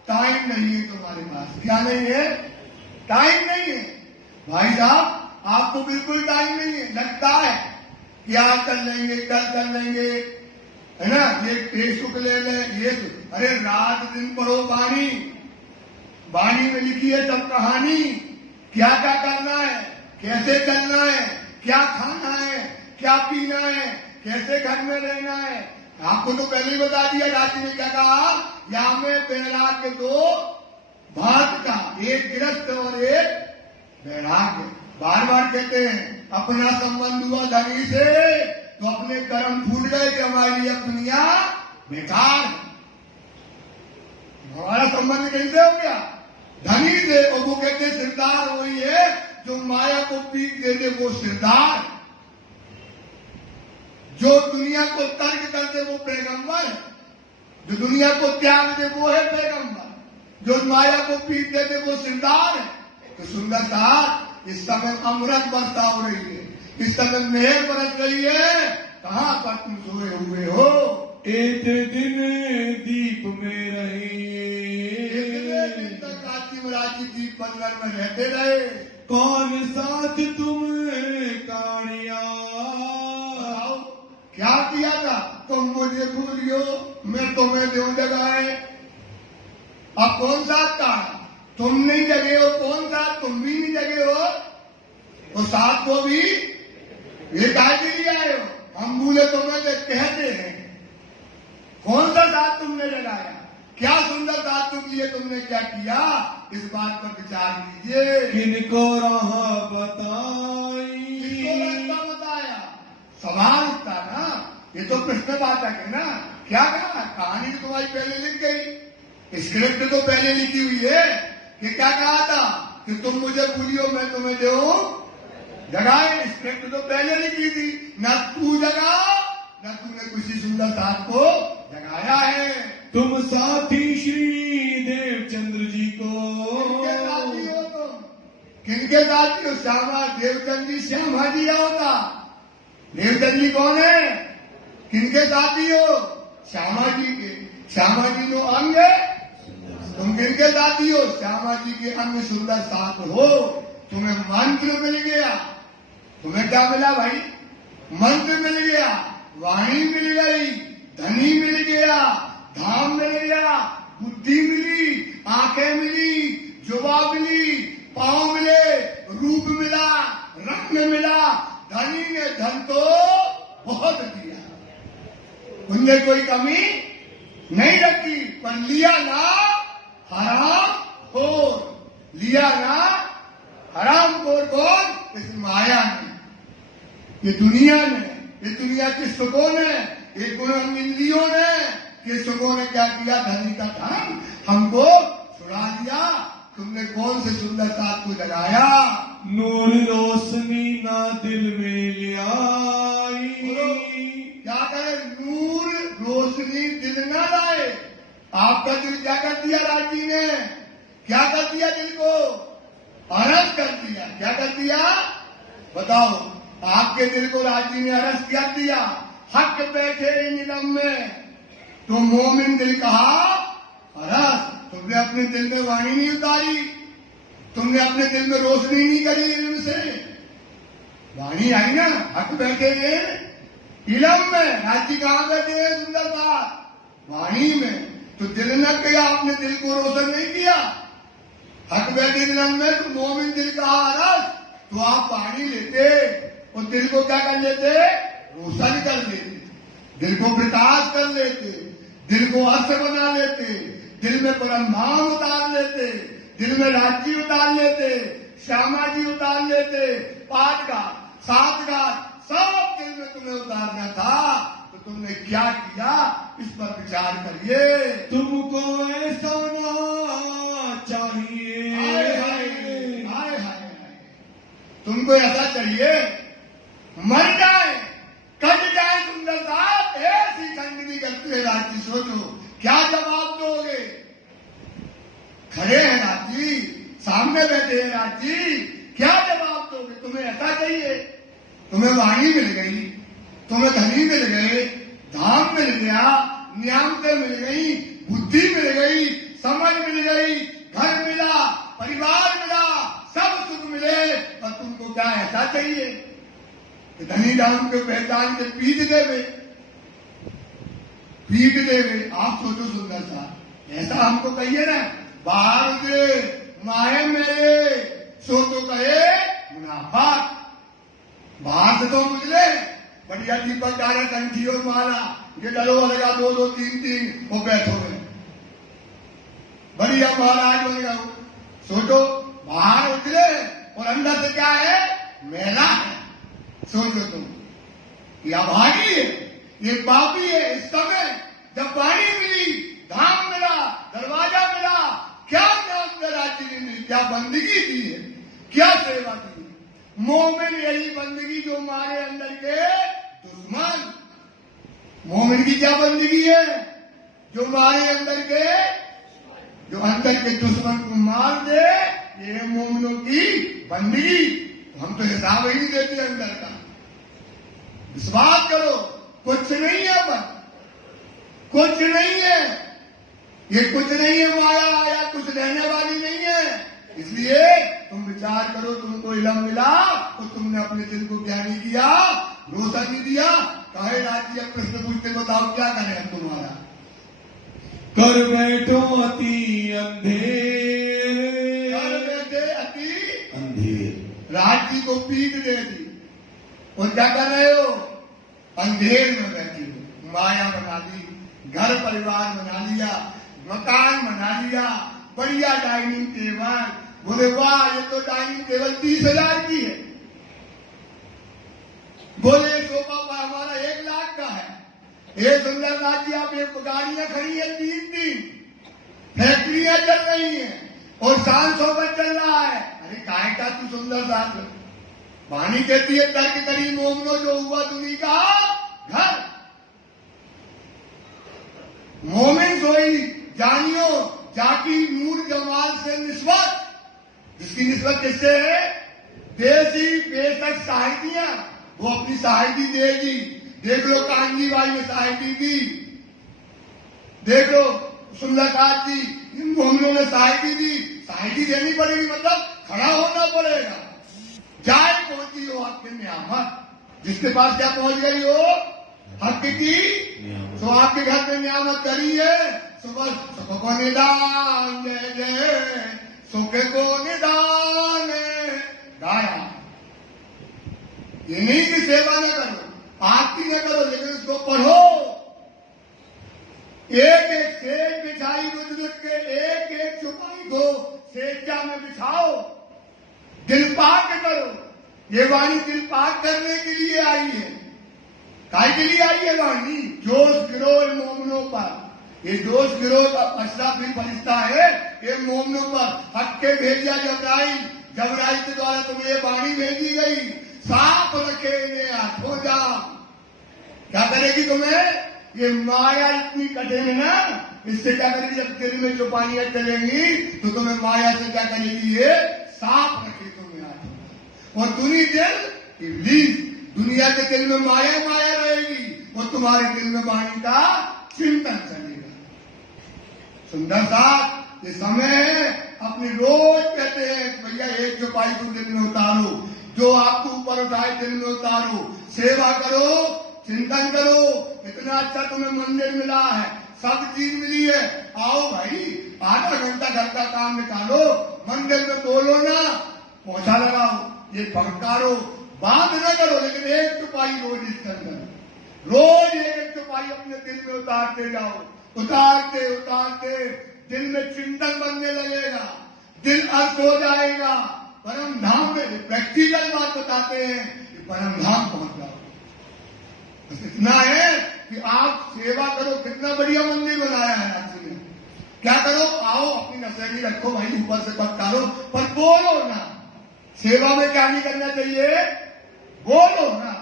टाइम नहीं है तुम्हारे पास। क्या नहीं है? टाइम नहीं है भाई साहब। आपको बिल्कुल टाइम नहीं है। लगता है कि आज कर लेंगे, कल कर लेंगे, है ना, ये फेसबुक ले लें, ये अरे रात दिन पढ़ो वाणी। वाणी में लिखी है सब कहानी। क्या क्या करना है, कैसे करना है, क्या खाना है, क्या पीना है, कैसे घर में रहना है। आपको तो पहले ही बता दिया। राशि ने क्या कहा? यहाँ में वैराग्य दो भात का, एक गिरस्त और एक वैराग्य। बार बार कहते हैं अपना संबंध हुआ धनी से तो अपने कर्म फूट गए कि हमारी लिए दुनिया बेकार है। हमारा संबंध कैसे हो गया? धनी से। और वो कहते सिरदार वही है जो माया को पीट दे दे, वो सिरदार। जो दुनिया को तर्क कर दे वो पैगंबर है। जो दुनिया को त्याग दे वो है पैगंबर। जो माया को पीट दे दे वो सिरदार है। तो सुंदर साथ इस समय अमृत वर्षा हो रही है, इस समय मेहर बरस रही है। कहां पर तुम सोए हुए हो? एक दिन दीप में रहे, दिन तक काशी राजी दीप बंदर में रहते रहे। कौन साथ तुम कानिया? क्या किया था? तुम मुझे भूलियो, मैं तुम्हें दूं जगाए। अब कौन साथ का? तुम नहीं जगे हो। कौन साथ? तुम भी नहीं जगे हो। और साथ को भी ये काय के लिए आए हो? हम भूले तुम्हें तो कहते हैं। कौन सा साथ तुमने जगाया? क्या सुंदर साथ तुम लिए? तुमने क्या किया? इस बात पर विचार कीजिए। किनको राह बताई? किसको रास्ता बताया? सवाल उठता ना। ये तो प्रश्नवाचक है ना। क्या कहा? कहानी तो तुम्हारी पहले लिख गई, स्क्रिप्ट तो पहले लिखी हुई है कि क्या कहा था कि तुम मुझे भूलियो, मैं तुम्हें दूं जगाए। स्क्रिप्ट तो पहले लिखी थी। न तू जगा, न तूने किसी सुंदर साथ को जगाया है। तुम साथी श्री देवचंद्र जी को। किनके साथी हो तुम? किनके साथी हो? श्यामा देवचंद जी। श्यामा जी होता। देवचंद जी कौन है? किनके साथी हो? श्यामा जी के। श्यामा जी नो अंग तुम किनके साथी हो? श्यामा जी के अंग सुंदर साथ हो। तुम्हें मंत्र मिल गया। तुम्हें क्या मिला भाई? मंत्र मिल गया, वाणी मिल गई, धनी मिल गया, धाम मिल गया, बुद्धि मिली, आंखें मिली, जुबा मिली, पांव मिले, रूप मिला, रत्न मिला। धनी ने धन तो बहुत दिया, उनने कोई कमी नहीं रखी, पर लिया ना हराम खोर। लिया ना हराम खोर। कौन? इस माया ने, ये दुनिया ने, ये दुनिया के सुखों ने, ये गुण इंद्रियों ने, ये सुखों ने क्या किया? धनी का धन हमको छुड़ा लिया। तुमने कौन से सुंदर साथ को जगाया? नूर रोशनी ना दिल में लिया। क्या करे? नूर रोशनी दिल न लाए। आपका दिल क्या कर दिया? राजी ने क्या कर दिया? दिल को अरस कर दिया। क्या कर दिया? बताओ। आपके दिल को राजी ने अरस कर दिया। हक बैठे नीलम में तो मोमिन दिल कहा अरस। तुमने अपने दिल में वाणी नहीं उतारी, तुमने अपने दिल में रोशनी नहीं करी इल्म से। वाणी आई ना, हक बैठे इलम में। राजी कहां बैठे हैं? सुंदर बात वाणी में। तो दिल न किया, आपने दिल को रोशन नहीं किया। हक बैठे इलम में तो मोमिन दिल कहा अरस। तो आप वाणी लेते और दिल को क्या कर लेते? रोशन कर लेते, दिल को प्रकाश कर लेते, दिल को अर्थ बना लेते, दिल में परम धाम उतार लेते, दिल में राज्य उतार लेते, श्यामा जी उतार लेते, पाठ का सात का सब दिल में तुम्हें उतारना था। तो तुमने क्या किया? इस पर विचार करिए। तुमको ऐसा ना चाहिए। हाय हाय हाय हाय। तुमको ऐसा चाहिए मर जाए, कट जाए तुम सकते हैं राज जी? सोचो क्या जवाब दोगे? खड़े हैं राज जी, सामने बैठे हैं राज जी, क्या जवाब दोगे? तुम्हें ऐसा चाहिए? तुम्हें वाणी मिल गई, तुम्हें धनी मिल गए, धाम मिल गया, नियामतें मिल गई, बुद्धि मिल गई, समझ मिल गई, घर मिला, परिवार मिला, सब सुख मिले, और तुमको क्या ऐसा चाहिए? धनी धाम के पहचान के पीठ देवे, पीठ देवे। आप सोचो सुंदर सा, ऐसा हमको कहिए ना, बाहर उतरे माए मेरे सो तो कहे मुनाफा। बाहर से तो मुझले बढ़िया दीपक डाले, कंठी और माला, ये डलो लगा 2-2, 3-3 वो बैठो गए, बढ़िया महाराज बन गए। सोचो बाहर उतरे और अंदर से क्या है? मेला है। सोचो तुम, ये अभागी है, ये पापी है। इस समय जब वाणी मिली, धाम मिला, दरवाजा मिला, क्या नाम राज्य ने मिली, क्या बंदगी दी है, क्या सेवा दी है। मोमिन यही बंदगी जो हमारे अंदर के दुश्मन, मोमिन की क्या बंदगी है? जो हमारे अंदर के, जो अंदर के दुश्मन को मार दे, ये है मोमिनों की बंदगी। हम तो हिसाब ही नहीं देते अंदर का। विश्वास करो, कुछ नहीं है, पर कुछ नहीं है, ये कुछ नहीं है, माया आया कुछ रहने वाली नहीं है। इसलिए तुम विचार करो, तुमको इल्म मिला तो तुमने अपने दिल को ज्ञानी किया, रोशा नहीं दिया। कहे राजी अब प्रश्न पूछते, बताओ क्या करें हम तुम्हारा? कर बैठो अति अंधेरे, कर बैठे अति अंधेर। राज जी को पीठ दे दी और क्या कर रहे हो? अंधेर में बैठे हो, माया बना ली, घर परिवार बना लिया, मकान बना लिया, बढ़िया डाइनिंग टेबल। बोले वाह, ये तो डाइनिंग टेबल 30,000 की है। बोले सोफा पर हमारा 1 लाख का है। ये सुंदर नाथ जी, आप एक गाड़ियां खड़ी है 3-3, फैक्ट्रियां चल रही हैं और शान सोबत चल रहा है। अरे काय का तू सुंदर साथ वाणी कहती है, तर्क करी मोमनो जो हुआ दुनी का घर। मोमिन सोई जानियो जाकी नूर जमाल से निस्बत, जिसकी निस्बत किससे है? देसी बेशक साहितियां, वो अपनी साहिती देगी। देख लो कांजी बाई ने साहिती दी, देख लो सुंदरकांत जी, इन मोमिनों ने साहिती दी। साहिती देनी पड़ेगी, मतलब खड़ा होना पड़ेगा। जाए पहुंची हो हक की नियामत, जिसके पास क्या पहुंच गई हो? हक की। तो आपके घर में नियामत करी है, सुबह सुख को निदान जय जय, सुख को निदान गाया। ये नहीं कि सेवा न करो, आरती न करो, लेकिन उसको पढ़ो। एक एक सेज बिछाई रुझ के, एक एक चुपाई को सेजा में बिछाओ। दिल पाक करो। ये वाणी दिल पाक करने के लिए आई है। काय के लिए आई है वाणी? जोश गिरो मोमनों पर। ये जोश गिरो का अशराफी फरिश्ता है, ये मोमनों पर हक के भेजा जबराइल। जबराइल के द्वारा तुम्हें ये वाणी भेजी गई, साफ रखे इन्हें हाथों जाम। क्या करेगी तुम्हें? ये माया इतनी कठिन है ना, इससे क्या करेगी? जब दिल में चुपाइयां चलेंगी तो तुम्हें माया से क्या करेगी? ये साफ रखे तुम्हें हाथों। और दुनी दिल इब्लीस, दुनिया के दिल में माया माया रहेगी और तुम्हारे दिल में वाणी का चिंतन चलेगा। सुंदर साथ ये समय है, अपनी रोज कहते हैं भैया एक चौपाई को दिल में उतारो, जो आपको ऊपर उठाए दिल में उतारो, सेवा करो, चिंतन करो। इतना अच्छा तुम्हें मंदिर मिला है, सब चीज मिली है, आओ भाई आधा घंटा घर का काम निकालो, मंदिर में बोलो ना, पौधा लगाओ, ये फटकारो, बात न करो, लेकिन एक चौपाई रोज इसके अंदर, रोज एक चौपाई अपने दिल में उतारते जाओ। उतारते उतारते दिल में चिंतन बनने लगेगा, दिल अर्थ हो जाएगा। परम धाम में प्रैक्टिकल बात बताते हैं कि परम धाम पहुंच जाओ। बस इतना है कि आप सेवा करो। कितना बढ़िया मंदिर बनाया है राज्य ने। क्या करो? आओ अपनी नशेड़ी रखो भाई, ऊपर से पत्तारो, पर बोलो ना। सेवा में क्या नहीं करना चाहिए? बोलो ना।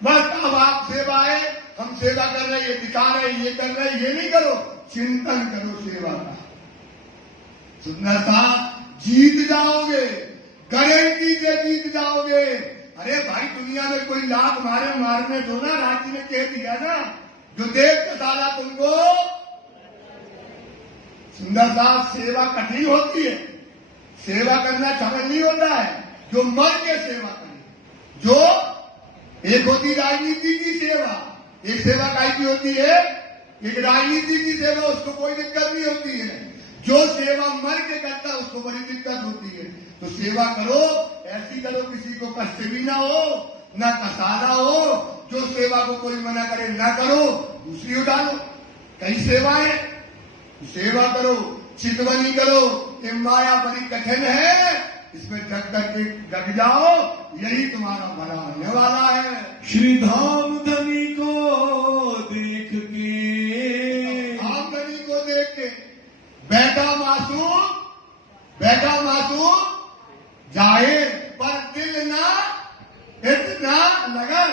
बस अब आप सेवाएं हम सेवा कर रहे हैं, ये दिखा रहे हैं, ये कर रहे हैं, ये नहीं करो। चिंतन करो सेवा का। सुंदर साहब, जीत जाओगे, गारंटी से जीत जाओगे। अरे भाई, दुनिया में कोई लात मारने दो ना। राज्य ने कह दिया ना, जो देख के साला तुमको। सुंदर साहब, सेवा कठिन होती है, सेवा करना सरल नहीं होता है। जो मर के सेवा करे, जो एक होती राजनीति की सेवा, एक सेवा काय की होती है, एक राजनीति की सेवा, उसको कोई दिक्कत नहीं होती है। जो सेवा मर के करता है उसको बड़ी दिक्कत होती है। तो सेवा करो, ऐसी करो किसी को कष्ट भी ना हो, ना कसाना हो। जो सेवा को कोई मना करे ना करो, दूसरी उठा लो। कई सेवाएं, सेवा करो, चितवनी करो। ये माया बड़ी कठिन है, इसमें जग करके जग जाओ, यही तुम्हारा भला होने वाला है। श्री धाम धनी को देख के, धाम धनी को देख के बैठा मासूम जाहिर, पर दिल ना इतना लगन।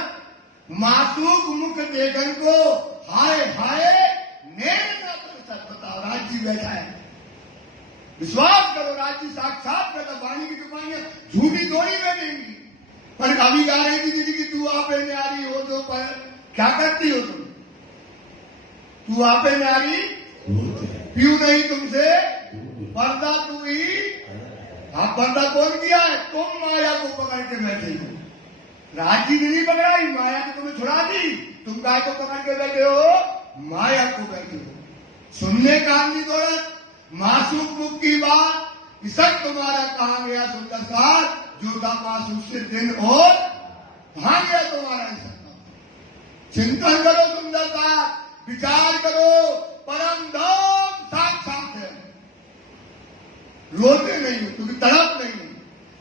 मासूम मुख देखन को हाय हाय नैन ना कर। बताओ, राज्य बैठा है, विश्वास करो, राज्य साक्षात बैठा। वाणी की दुकानियां झूठी थोड़ी बैठेंगी। पर कभी गा रही थी दीदी कि तू आपे न्यारी हो तो पर क्या करती हो तुम? तू आपे न्यारी पीऊ नहीं तुमसे, पर्दा तू ही। आप पर्दा कौन किया है? तुम माया को पकड़ के बैठे हो। राज्य ने नहीं पकड़ाई, माया ने तुम्हें छुड़ा दी। तुम काय को पकड़ के बैठे हो? माया को बैठे हो। सुनने काम नहीं दौलत, मासूम मुख की बात। इसक तुम्हारा कहा गया सुंदर साथ, जो था मासूम से दिन और भाग गया तुम्हारा इसक। चिंतन करो सुंदर साथ, विचार करो, परम धाम साक्षात है। रोते नहीं हो क्योंकि तड़प नहीं है।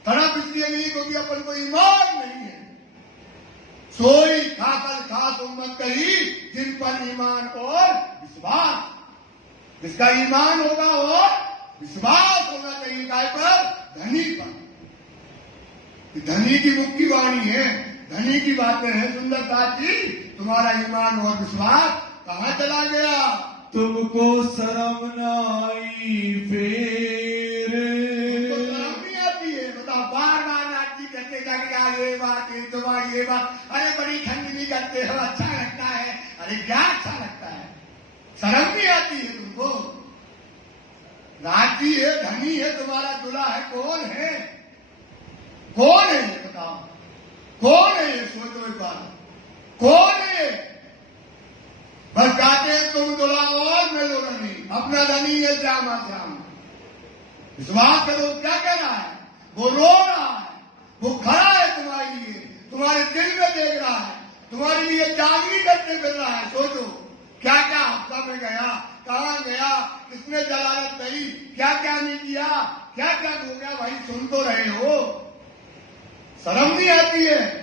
तड़प इसलिए नहीं क्योंकि अपन को ईमान नहीं है। सोई खाकर खास उम्मत कही, जिन पर ईमान और विश्वास। जिसका ईमान होगा और विश्वास होना चाहिए काय पर? धनी पर। धनी की मुख की वाणी है, धनी की बातें हैं। सुंदर साथ जी, तुम्हारा ईमान और विश्वास कहाँ चला गया? तुमको शर्म न आई फिर, तुमको शर्म नहीं आती है? बताओ, बार बार राज्य करते जाके ये बात, ये तुम्हारी ये बात। अरे बड़ी खंडनी करते हो, अच्छा लगता है। अरे क्या अच्छा लगता है? शर्म नहीं आती है तुमको? राज्य है, धनी है, तुम्हारा दूल्हा है, कौन है? कौन है ये बताओ? कौन है ये? सोचो एक बार, कौन है? बस कहते हैं तुम दूल्हा और मैं लो धनी, अपना धनी है श्यामा श्याम। विश्वास करो, क्या कह रहा है? वो रो रहा है, वो खड़ा है तुम्हारे लिए, तुम्हारे दिल में देख रहा है, तुम्हारे लिए जागरी करते फिर रहा है। सोचो क्या क्या हफ्ता में गया, कहाँ गया, किसने जलालत कही, क्या क्या नहीं किया, क्या क्या हो गया। भाई सुन तो रहे हो, शर्म नहीं आती है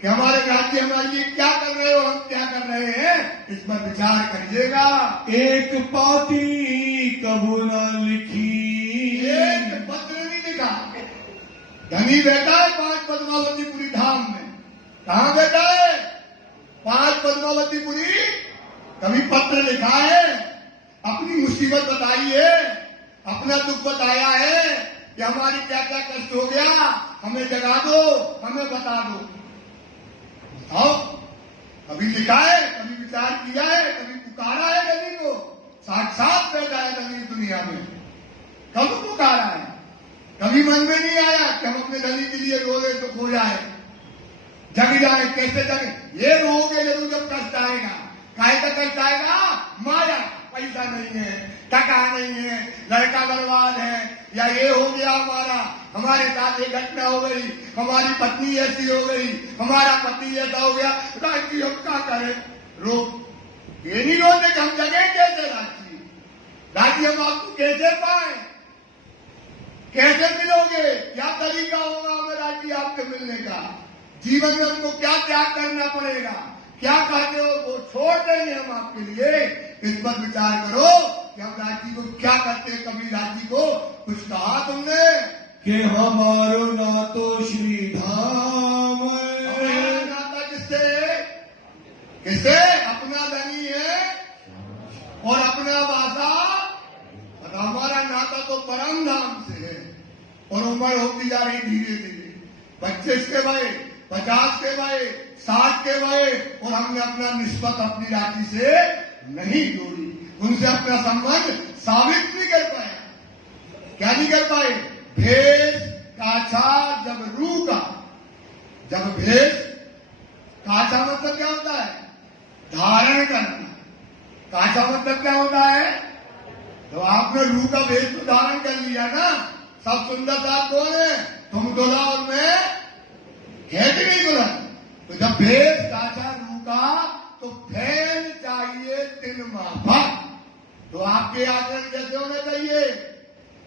कि हमारे राज्य हमारे लिए क्या कर रहे हो, हम क्या कर रहे हैं? इस पर विचार करिएगा। एक पाती कबू न लिखी, एक पत्र नहीं लिखा। धनी बैठा है 5 पद्मावतीपुरी धाम में। कहाँ बैठा है? 5 पद्मावतीपुरी। कभी पत्र लिखा है? अपनी मुसीबत बताई है, अपना दुख बताया है कि हमारी क्या क्या कष्ट हो गया, हमें जगा दो, हमें बता दो। बताओ, कभी लिखा है, कभी विचार किया है, कभी पुकारा है धनी को? साक्षात बैठा है धनी दुनिया में। कब पुकारा है? कभी मन में नहीं आया कि हम अपने धनी के लिए रो ले तो खो जाए, जग जाए। कैसे जगे? ये रोगे जरूर जब कष्ट आएगा। काहे का कष्ट आएगा? माया, पैसा नहीं है, टका नहीं है, लड़का बर्बाद है, या ये हो गया हमारे साथ ये घटना हो गई, हमारी पत्नी ऐसी हो गई, हमारा पति ऐसा हो गया। राजी हम क्या करें? रो। ये नहीं रोते कि हम जगह कैसे राजी? राजी हम आपको कैसे पाए? कैसे मिलोगे? क्या तरीका होगा हमें राजी आपके मिलने का? जीवन में हमको क्या त्याग करना पड़ेगा? क्या कहते हो वो छोड़ देंगे हम आपके लिए? इस पर विचार करो कि हम राज्य को क्या करते हैं। कभी राज्य को कुछ कहा तुमने कि हमारो नातो श्री धाम, हमारा नाता किससे? किसे? अपना धनी है और अपना वासा। और हमारा नाता तो परम धाम से है। और उम्र होती जा रही धीरे धीरे, 25 के भये, 50 के भये, 60 के भये, और हमने अपना निस्बत अपनी राशि से नहीं जोड़ी, उनसे अपना संबंध साबित नहीं कर पाया। क्या नहीं कर पाए? भेष काछा जब रू का, जब भेष काछा मतलब क्या होता है? धारण करना। काछा मतलब क्या होता है? तो आपने रू का भेष तो धारण कर लिया ना, सब सुंदर साथ कौन है? तुम दुल्हा और मैं है कि नहीं दुल्हा? तो जब भेष काछा रू का, तो फैल चाहिए 3 माफक। तो आपके आचरण कैसे होना चाहिए?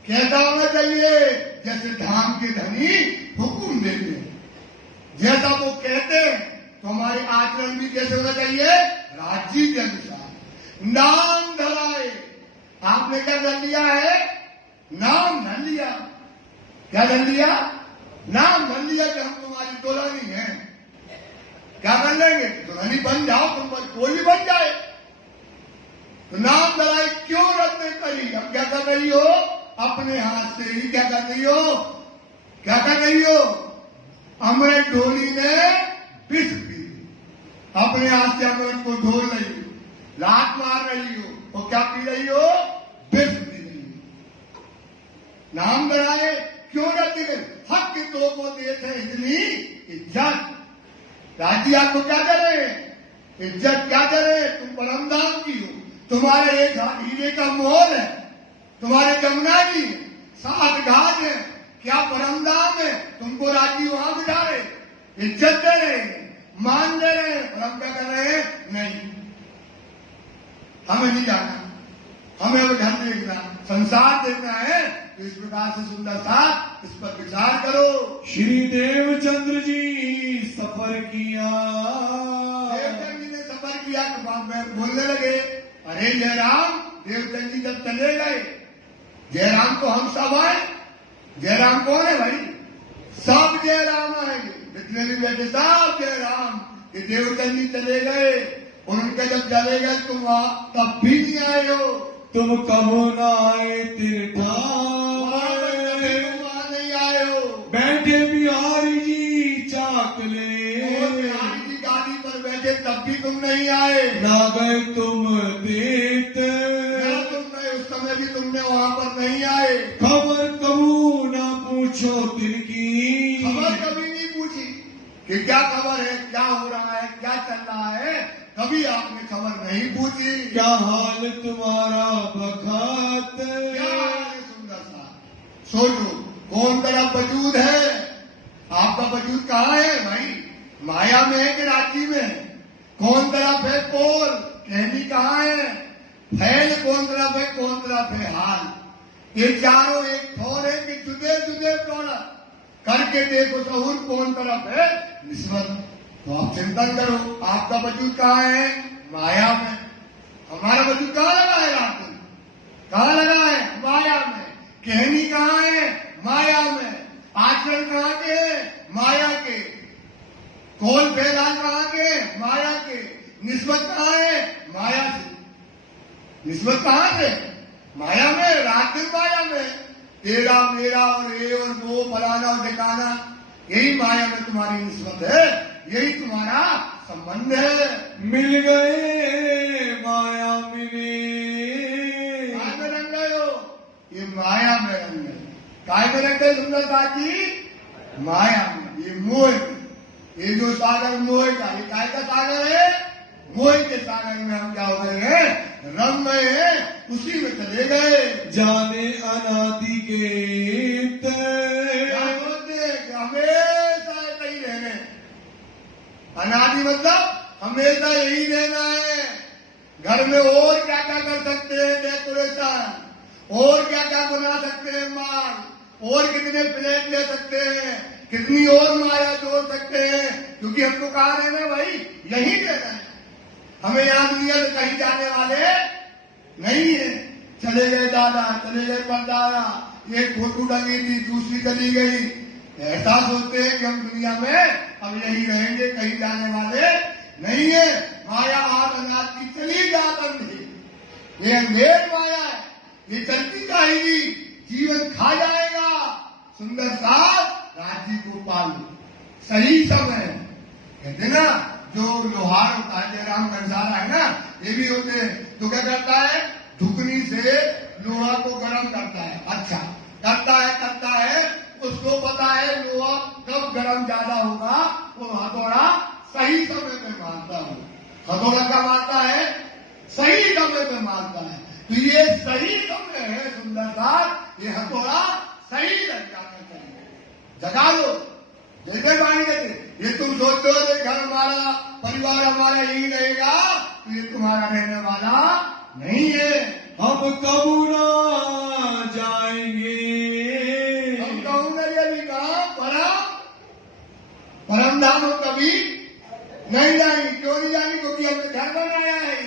कैसा होना चाहिए? जैसे धाम के धनी हुक्म देते हैं, जैसा वो कहते हैं, तो हमारे आचरण भी कैसे होना चाहिए? राज्य के अनुसार। नाम धराए, आपने क्या कर लिया है? नाम धर लिया। क्या धर लिया? नाम धर लिया कि हम तुम्हारी दुल्हनी है। क्या कर लेंगे? दुल्हनी बन जाओ, तुम पर कोई भी बन जाए। तो नाम धराए क्यों रद्द नहीं करी? अब क्या कर रही हो? अपने हाथ से ही क्या कर रही हो? क्या कर रही हो? अमृत ढोली ने विष पी, अपने हाथ से अमृत को ढोल रही हो, लात मार रही हो, और क्या पी रही हो? विष पी रही हो। नाम धराए क्यों रद्द करे? हक के तो को देते इतनी इज्जत। राजी आपको क्या करे? इज्जत क्या करे? तुम परम धाम की हो, तुम्हारे एक हीरे का मोहर है, तुम्हारे जमुना जी 7 घाट है, क्या परम धाम है? तुमको राजी वहां बिठा रहे, इज्जत दे रहे, मान दे रहे, और हम क्या कर रहे हैं? नहीं, हमें नहीं जाना, हमें वो घर देखना, संसार देखना है। तो इस प्रकार से सुंदर साथ इस पर विचार करो। श्री देवचंद्र जी सफर किया, देवचंद्र जी ने सफर किया तो बाद में बोलने लगे, अरे जयराम, देवचंद्र जी जब चले गए, जयराम तो हम सब आए। जयराम कौन है भाई? सब जयराम आएंगे, जितने भी बैठे सब जयराम। ये देवचंद्र जी चले गए, और उनके जब चले गए तुम तब भी नहीं आए हो। तुम कहो ना आए तीर्थाए, वहां नहीं आए हो। बैठे बिहारी जी चाकले, और बिहारी जी गाड़ी पर बैठे तब भी तुम नहीं आए। ना गए तुम देत, उस समय भी तुमने वहां पर नहीं आए। खबर कबू ना पूछो तिनकी, खबर कभी नहीं पूछी कि क्या खबर है, क्या हो रहा है, क्या चल रहा है, कभी आपने खबर नहीं पूछी। क्या हाल तुम्हारा बखात, क्या हाल है सुंदर सा? सोचो, कौन तरफ वजूद है? आपका वजूद कहाँ है भाई? माया में है कि रांची में है? कौन तरफ है पोल? कहनी कहाँ है? फैल कौन तरफ है? कौन तरफ है हाल? ये चारों एक ठोर है कि जुदे जुदे प्रोडक्ट करके देखो सहूर कौन तरफ है निस्बत। तो आप चिंतन करो, आपका वजूद कहाँ है? माया में। हमारा वजूद कहाँ लगा है? रात में कहाँ लगा है? माया में। कहनी कहाँ है? माया में। आचरण कहाँ के? माया के। कौन फैलान कहाँ के? माया के। निस्बत कहाँ है? माया से। निस्बत कहाँ से? माया में। रात दिन माया में। तेरा मेरा और ये और वो फलाना और ठिकाना, यही माया में तुम्हारी निस्बत है, यही तुम्हारा संबंध है। मिल गए माया मिले, काय में रंग गए हो? ये माया में रंग गए। काय में रंग गए सुंदरता जी? माया में। ये मोह, ये जो सागर मोह का, ये काय का सागर है? मोह के सागर में हम क्या हो गए हैं? रंग गए हैं, उसी में चले गए। जाने अनादि के हमेशा कहीं रहने। अनादि मतलब हमेशा यही रहना है। घर में और क्या क्या कर सकते हैं? डेकोरेशन, और क्या क्या बना सकते हैं? माल, और कितने प्लेट ले सकते हैं? कितनी और माया जोड़ सकते हैं? क्योंकि हमको कहाँ रहना है भाई? यही रहना है। हमें यहाँ दुनिया से कहीं जाने वाले नहीं है। चले गए दादा, चले गए परदादा, एक फोटो लगी थी, दूसरी चली गई। ऐसा सोचते हैं कि हम दुनिया में अब यही रहेंगे, कहीं जाने वाले नहीं है। माया आद अनाथ की चली जात अंधे। ये अंधेर माया है, ये चलती जाएगी, जीवन खा जाएगा। सुंदर साथ राज्य को पालो, सही समय। कहते ना जो लोहार होता है, जयराम कंसारा है ना, ये भी होते हैं, तो क्या करता है, धुकनी से लोहा को गर्म करता है। अच्छा करता है, उसको पता है लोहा कब गर्म ज्यादा होगा, वो हथौड़ा सही समय पे मारता है। हथौड़ा का मारता है, सही समय पे मारता है। तो ये सही समय है सुंदर साथ, ये हथौड़ा सही लग जाना चाहिए। जगा लो, जैसे पानी देते। ये तुम सोचते हो कि घर हमारा, परिवार हमारा यही रहेगा, तो ये तुम्हारा रहने वाला नहीं है। हम कब ना जाएंगे, हम कहूंगा ये भी कहा परम धाम हम कभी नहीं जाएंगे। क्यों नहीं जाएंगे? क्योंकि हमने घर बनाया है,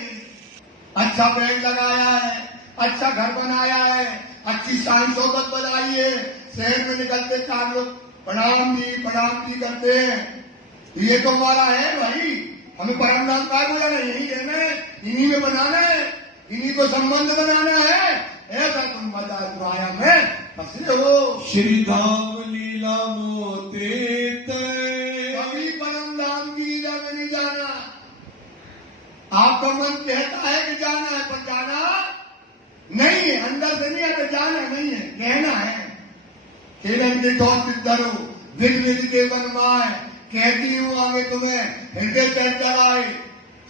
अच्छा पेड़ लगाया है, अच्छा घर बनाया है, अच्छी शान शौकत बनाई है। शहर में निकलते 4 लोग प्रणाम जी करते हैं। ये तो हमारा है भाई, हमें परम धाम का बोला नहीं, यही रहना है, इन्हीं में बनाना है, इन्हीं को संबंध बनाना है। ऐसा तुम माया में फंसे हो। श्री धाम लीला मोते तय, कभी परम धाम की लीला में नहीं जाना। आपका मन कहता है कि जाना है, पर जाना नहीं है, अंदर से नहीं है, तो जाना नहीं है, कहना है। केवल के ठोर सिद्धरो विद के बनवाए, कहती हूँ आगे तुम्हें हृदय चढ़ आए।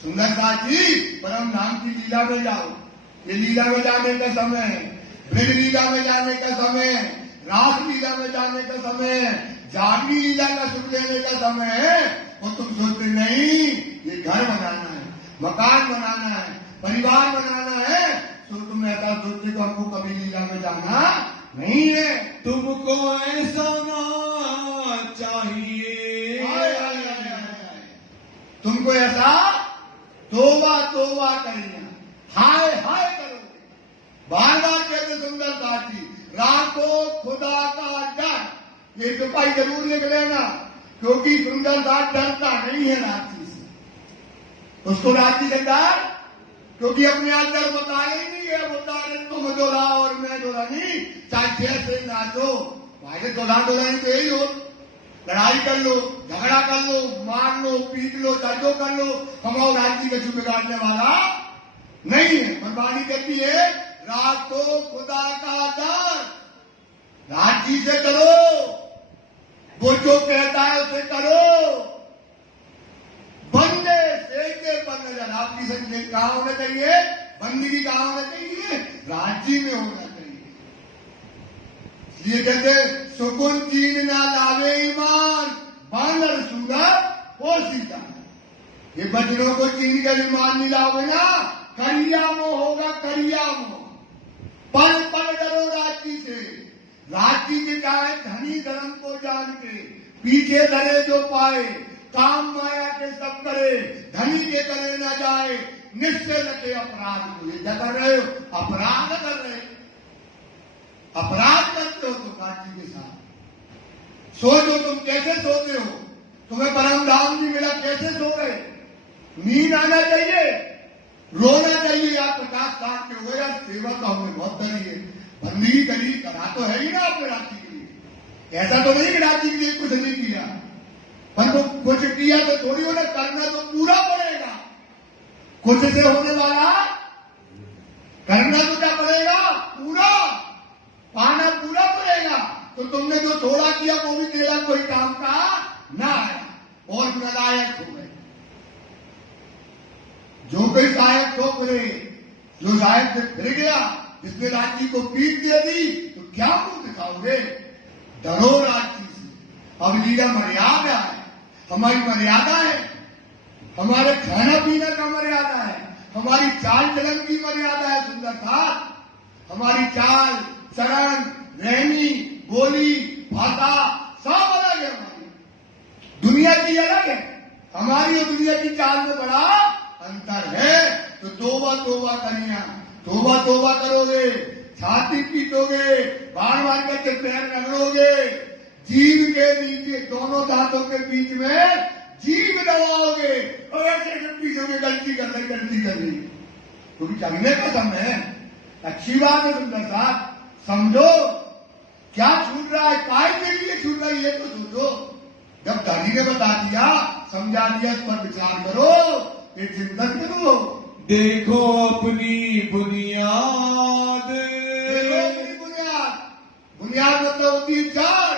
सुंदर साथी, परम धाम की लीला में जाओ। ये लीला में जाने का समय है, ब्रज लीला में जाने का समय है, रास लीला में जाने का समय है, जागरी लीला का सुख लेने का समय है। और तुम सोचते नहीं, ये घर बनाना है, मकान बनाना है, परिवार बनाना है, तो तुम ऐसा सोचते को हमको कभी लीला में जाना नहीं है। तुमको ऐसा ना चाहिए, तुमको ऐसा तोबा करना, हाय करोगे। बार कहते सुंदर साथी, राखो खुदा का डर। ये सिपाही जरूर लिख लेना, क्योंकि सुंदर साथ डरता नहीं है रात्रि से। उसको रात्रि से डर, क्योंकि अपने आप डर बता ही नहीं है। बता रहे तुम डोला और मैं डोला नहीं, चाहे जैसे नाचो, भाई डोला नहीं तो यही हो, लड़ाई कर लो, झगड़ा कर लो, मार लो, पीट लो, दर्जो कर लो, कमाओ। राज्य का छू बिगाड़ने वाला नहीं है। बर्बादी कहती है राखो खुदा का डर, राज्य से करो, वो जो कहता है उसे करो। बंदे सेके पर नजर, आपकी संजय कहाँ होना चाहिए, बंदगी कहाँ होना चाहिए, राज्य में होना चाहिए। इसलिए कहते सुकुन चीन ना लावे ईमान, बानर सूरत और सीता। ये बचनों को चीन का ईमान नहीं लाओगे ना, करियामो होगा, करियामो। पल डरो राज्य से। राज्य के चाहे धनी धर्म को जान के, पीछे धरे जो पाए, काम माया के सब करे, धनी के करे न जाए, निश्चय रखे अपराध को। ये क्या कर रहे हो, अपराध कर रहे हो, अपराध करते हो तुम राज्य के साथ। सोचो तुम कैसे सोते हो, तुम्हें परम धाम जी मिला, कैसे सो गए। नींद आना चाहिए, रोना चाहिए। आप 50 साल के हो गए, यार सेवा तो हमने बहुत करी है, बंदगी करी, करा तो है ही ना आपने राज्य के लिए। ऐसा तो नहीं कि राज्य के लिए कुछ नहीं किया, पर तो कुछ किया तो थोड़ी होना, करना तो पूरा पड़ेगा। कुछ से होने वाला करना तो क्या पड़ेगा, पूरा पाना पूरा पड़ेगा। तो तुमने जो थोड़ा किया वो भी तेरा कोई काम का ना आया और नालायक हो गए। जो कोई सहायक ठोक रहे, जो सहायक से फिर गया, जिसने राज्य को पीट दे दी, तो क्या मुंह दिखाओगे। डरो राज्य से। अब लीला मर्यादा है, हमारी मर्यादा है, हमारे खाना पीना का मर्यादा है, हमारी चाल चलन की मर्यादा है। सुंदर था हमारी चाल चलन, रहनी, बोली, भाषा सब अलग है। हमारी दुनिया की अलग है, हमारी और दुनिया की चाल में बड़ा अंतर है। तो तोबा करिया, तोबा करोगे, छाती पीटोगे, बार करके पैर रगड़ोगे, जीभ के नीचे दोनों दांतों के बीच में जीभ दबाओगे और ऐसे पीछे गलती कर रही क्योंकि चलने का समय है। अच्छी बात है सुंदर साहब, समझो क्या छूट रहा है, काय के लिए छूट रहा है ये तो सोचो। जब दादी ने बता दिया, समझा दिया, इस पर विचार करो, ये चिंतन करो। देखो अपनी बुनियाद, देखो अपनी बुनियाद, बुनियाद मतलब होती है जड़।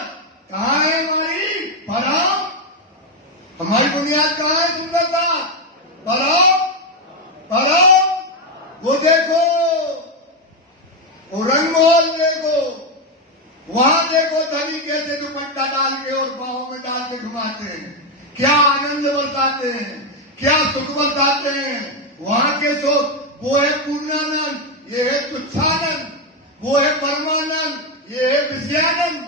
कहाँ है हमारी परम? हमारी बुनियाद कहाँ है सुंदर साहब? परम, परम। वो देखो, वो रंगमहल देखो, वहां देखो धनी कैसे दुपट्टा डाल के और बाहों में डाल के घुमाते हैं, क्या आनंद बरसाते हैं, क्या सुख बरसाते हैं। वहां के सुख, वो है पूर्णानंद, ये है तुच्छानंद, वो है परमानंद, ये है विषयानंद।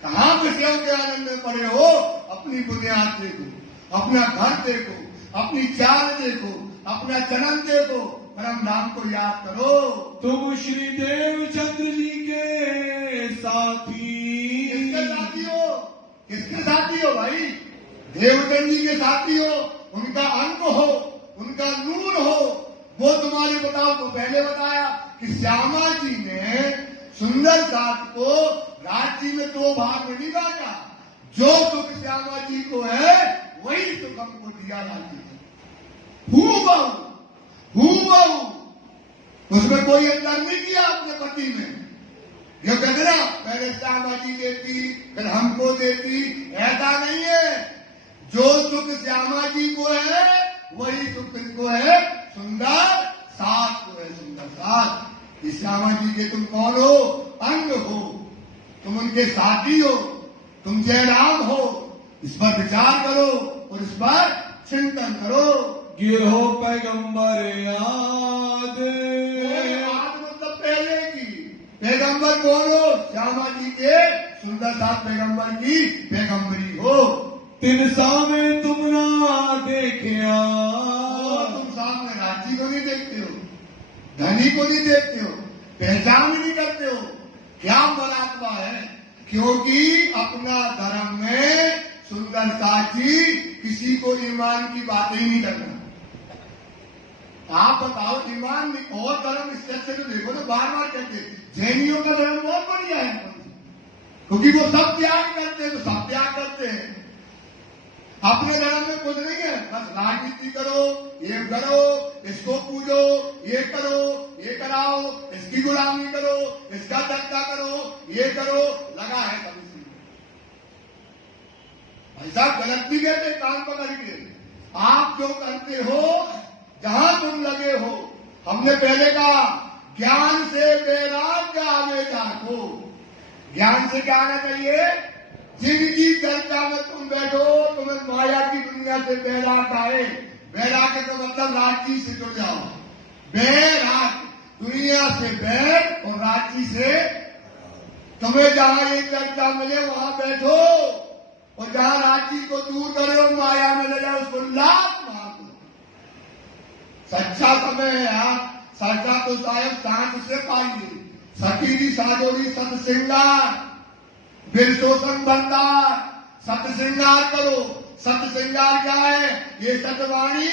कहां विषयों के आनंद में पड़े हो? अपनी बुनियाद देखो, अपना घर देखो, अपनी चाल देखो, अपना जन्म देखो, परम नाम को याद करो। तुम श्री देवचंद्र जी के साथी। किसके साथी हो? किसके साथी हो भाई? देवचंद्र जी के साथी हो, उनका अंग हो, उनका नूर हो। वो तुम्हारे बताओ को पहले बताया कि श्यामा जी ने सुंदर साथ को राज्य में 2 भाग में नहीं बांटा। जो सुख श्यामा जी को है वही सुख हमको दिया राज्य में। हूबहू उसमें कोई अंतर नहीं किया अपने पति में। ये कहना पहले श्यामा जी देती फिर हमको देती, ऐसा नहीं है। जो सुख श्यामा जी को है वही सुख इनको है सुंदर साथ को है। सुंदर साथ इस श्यामा जी के तुम कौन हो? अंग हो, तुम उनके साथी हो, तुम जयराम हो। इस पर विचार करो और इस पर चिंतन करो। गिरो पैगंबर याद, मतलब पहले की। पैगंबर कौन हो? श्यामा जी के सुंदर साथ पैगंबर की पैगंबरी हो। तिन सामे तुम ना देखिया, तुम सामने राज्य को नहीं देखते हो, धनी को नहीं देखते हो, पहचान नहीं करते हो। क्या मरात्मा है? क्योंकि अपना धर्म में सुंदर साथी किसी को ईमान की बातें ही नहीं करना। आप बताओ ईमान और धर्म इस तरह से तो देखो तो बार बार कहते जैनियों का धर्म बहुत बढ़िया है, क्योंकि वो सब त्याग करते हैं, तो सब त्याग करते हैं। अपने धर्म में कुछ नहीं है, बस राजनीति करो, ये करो, इसको पूजो, ये करो, ये कराओ, इसकी गुलामी करो, इसका धक्का करो, ये करो, लगा है सब इसी में। भाई साहब गलत नहीं कहते काम पकड़ के। आप जो करते हो, जहां तुम लगे हो, हमने पहले कहा ज्ञान से वैराग्य आवे जाको। ज्ञान से क्या आना चाहिए? जिंदगी चर्चा में तुम बैठो, तुम्हें माया की दुनिया से वैराग आए। वैराग्य का मतलब राजी से जुड़ जाओ। वैराग दुनिया से बैर और राजी से, तुम्हें जहां ये चर्चा मिले वहां बैठो, और जहां राजी को दूर करो, माया में ले जाओ, उसको लात मार दो। सच्चा समय है आप, सच्चा तो शायद सांस से पाइए। सकीरी साजोरी सत श्रृंगार, बिरसो संबंधार, सत श्रृंगार करो। सत श्रृंगार क्या है? ये सतवाणी,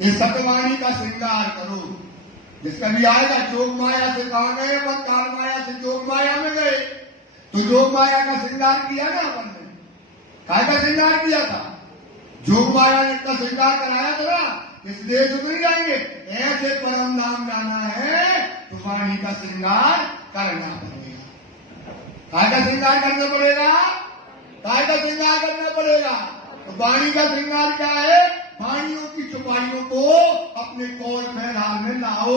ये सतवाणी का श्रृंगार करो। जिसका भी आएगा जोग माया से कहा गए, अपन काल माया से जोग माया में गए, तो जोग माया का श्रृंगार किया ना अपन ने। काय का श्रृंगार किया था? जोग माया ने का श्रृंगार कराया था ना, इसलिए तो नहीं जाएंगे। ऐसे परम नाम जाना है तो वाणी का श्रृंगार करना पड़ेगा। काय का श्रृंगार करना पड़ेगा? काय का श्रृंगार करना पड़ेगा? तो वाणी का श्रृंगार क्या है? वाणियों की चौपाइयों को अपने कौल फैलाल में लाओ।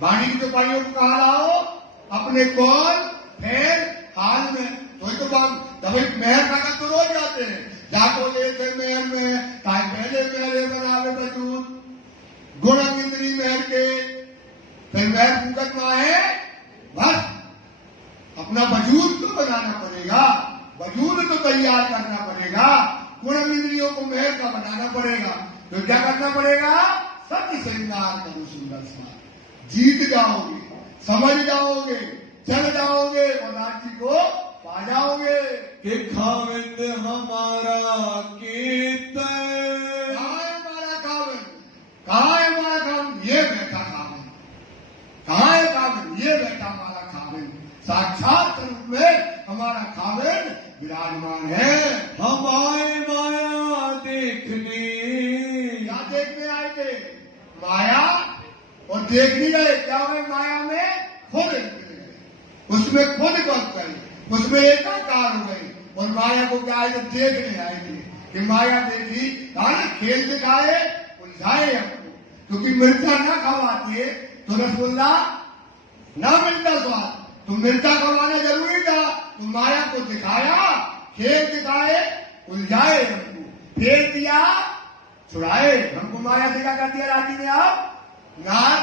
वाणी की चौपाइयों को कहा लाओ? अपने कौल फैल हाल में। तो तभी मेहर का तो रोज जाते हैं, जाको ले थे मेहर में, ताई पहले मेहरे बनावे बजूद, गुण इंद्री मेहर के, फिर मेहर फूकत में आए, बस अपना वजूद तो बनाना पड़ेगा, वजूद तो तैयार करना पड़ेगा, गुण इंद्रियों को मेहर का बनाना पड़ेगा। तो क्या करना पड़ेगा? सत्य श्रृंगार करो सुंदर सा, जीत जाओगे, समझ जाओगे, चल जाओगे और राज्य को पा जाओगे। कि खाविंद हमारा कीर्तन, कहाँ है हमारा खाविंद? कहाँ है हमारा खाविंद? ये बैठा खाविंद। कहाँ है खाविंद? ये बैठा हमारा खाविंद। साक्षात रूप में हमारा खाविंद विराजमान है। हम आए माया देखने। क्या देखने आए थे? माया। और देख नहीं रहे, क्या हुए माया में? खुद निकल गए, उसमें खुद बस गए, उसमें एकाकार हो गए। और माया को क्या आए थे? देखने आए थे। कि माया देखी, खेल दिखाए, उलझाए हमको। क्योंकि मिर्चा ना खवाती तो रसगुल्ला ना मिलता स्वाद, तो मिर्चा खवाना जरूरी था। तो माया को दिखाया, खेल दिखाए, उलझाए हमको, फेर दिया, छुड़ाए हमको। माया से क्या कर दिया राजी ने? आप ना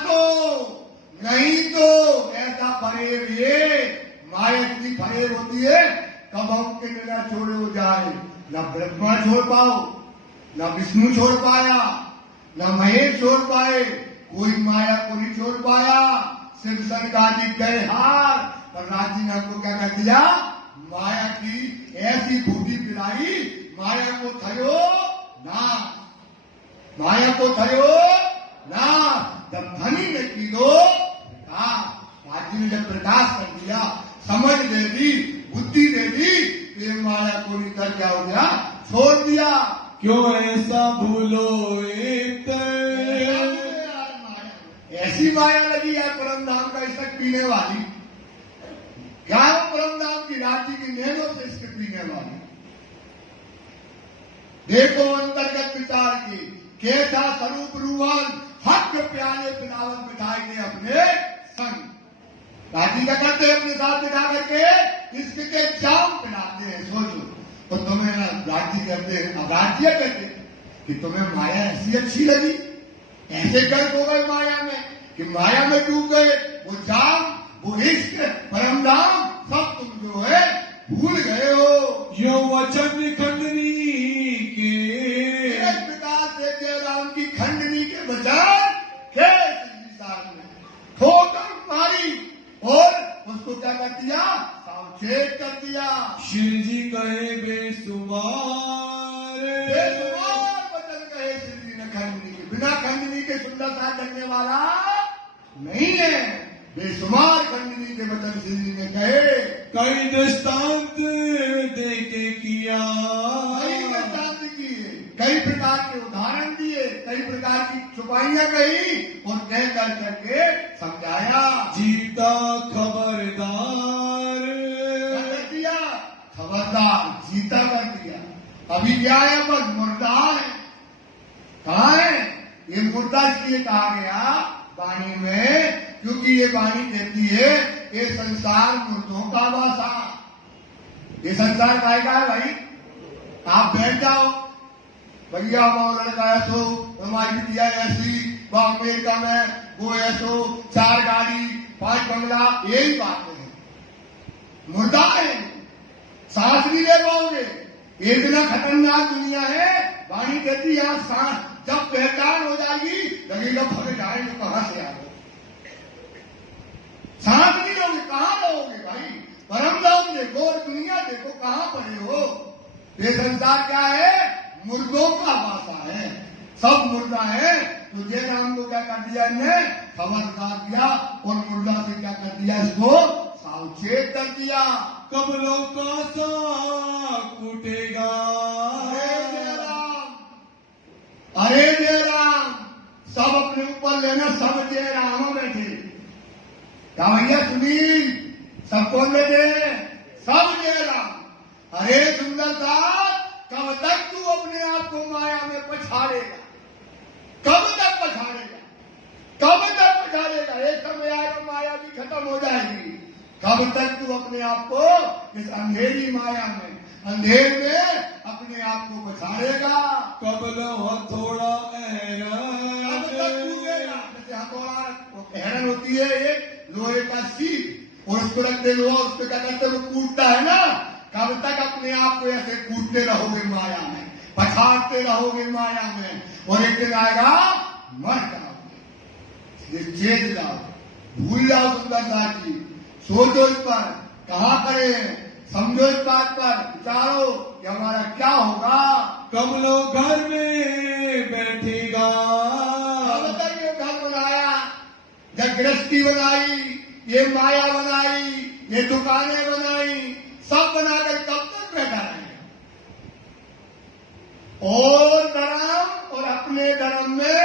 तो नहीं तो ऐसा फरेब। ये माया इतनी फरेब होती है, कब हमके न छोड़े हो जाए। न ब्रह्मा छोड़ पाओ, न विष्णु छोड़ पाया, न महेश छोड़ पाए, कोई माया को नहीं छोड़ पाया। शिव शंकर गए हार, पर राजी ने हमको क्या कर दिया? माया की ऐसी खूबी पिलाई, माया को थयो ना, माया को थयो ना। जब धनी ने की दो राजी ने जब प्रकाश कर दिया, समझ दे दी, बुद्धि दे दी, ये माया को निकल क्या हो गया? छोड़ दिया। क्यों ऐसा भूलो एक ऐसी माया लगी है परम धाम का इस तक पीने वाली। क्या है परम धाम की? राज्य की नैनों से इसके पीने वाली। देखो अंतर्गत विचार की, कैसा स्वरूप रूहान हक प्याले पिलावत बिठाए गए अपने संग। राजी क्या करते हैं? अपने साथ बिठा करके इसके जाम पिलाते हैं। सोचो, तो तुम्हें राज्य करते हैं, राज्य कहते हैं कि तुम्हें माया ऐसी अच्छी लगी, ऐसे गर्क हो गए माया में कि माया में डूब गए। वो जाम, वो इश्क, परम धाम सब तुम जो है भूल गए हो। यो वचन खंडनी के एक प्रकार से जयराम की खंडनी के बजाय ठोकर मारी और उसको क्या कर दिया? सावचेत कर दिया। श्री जी कहे बेसुमार, बेसुमार वचन कहे श्री जी ने खंडनी के। बिना खंडनी के सुंदरता करने वाला नहीं है। बेसुमार खंडनी के वचन श्री जी ने कहे। कई दृष्टांत देके किया, कई दृष्टांत किए, कई प्रकार के उदाहरण दिए, कई प्रकार की छुपाइयां कही और कह कर करके समझाया। जीता खबरदार, कर दिया खबरदार, जीता कर दिया। अभी क्या है? बस मुर्दा है। कहाँ है ये मुर्दा? इसलिए कहा गया वाणी में, क्योंकि ये वाणी कहती है ये संसार मुर्दों का वासा। ये संसार का है भाई। आप बैठ जाओ, भैया वो लड़का ऐसो, हमारी बिटिया ऐसी, वो अमेरिका में, वो ऐसो, 4 गाड़ी 5 बंगला, यही बातें हैं। मुर्दा है, सांस नहीं ले पाओगे। इतना खतरनाक दुनिया है। वाणी कहती है सांस जब पहचान हो जाएगी लगेगा भरे जाएंगे कहां से आ गए। सांस नहीं लोगे, कहां लोगे भाई? परम धाम देखो और दुनिया देखो, कहां पड़े हो? ये संसार क्या है? मुर्दों का वासा है, सब मुर्दा है। तो ये नाम को क्या कर दिया इन्हें? खबरदार दिया और मुर्दा से क्या कर दिया? इसको सावचेत कर दिया। कबलों का सा कूटेगा। अरे जय राम, सब अपने ऊपर लेना, सब जय राम बैठे। क्या भैया सुनील, सब कौन बैठे? सब जय राम। अरे सुंदर साहब, कब तक तू अपने आप को माया में पछाड़ेगा? कब तक पछाड़ेगा? कब तक पछाड़ेगा? एक समय आएगा माया भी खत्म हो जाएगी। कब तक तू अपने आप को इस अंधेरी माया में, अंधेर में अपने आप को पछाड़ेगा? कबलों हथौड़ा कब तक डूबेगा? जैसे हथौड़ा हैरन होती है एक लोहे का सीट, और उसको रखते लोहा, उस पर क्या करते वो कूटता है ना। कब तक अपने आप को ऐसे कूटते रहोगे माया में, पछाड़ते रहोगे माया में, और एक दिन आएगा मर जाओगे, चेत जाओ, भूल जाओ सुंदर साथ जी, सोचो इस पर, कहा करें, समझो इस बात पर, विचारो कि हमारा क्या होगा। कमलो घर में बैठेगा, ये घर बनाया, जब गृहस्थी बनाई, ये माया बनाई, ये दुकानें बनाई, सब बनाकर कब तक बैठा रहेगा। और धर्म और अपने धर्म में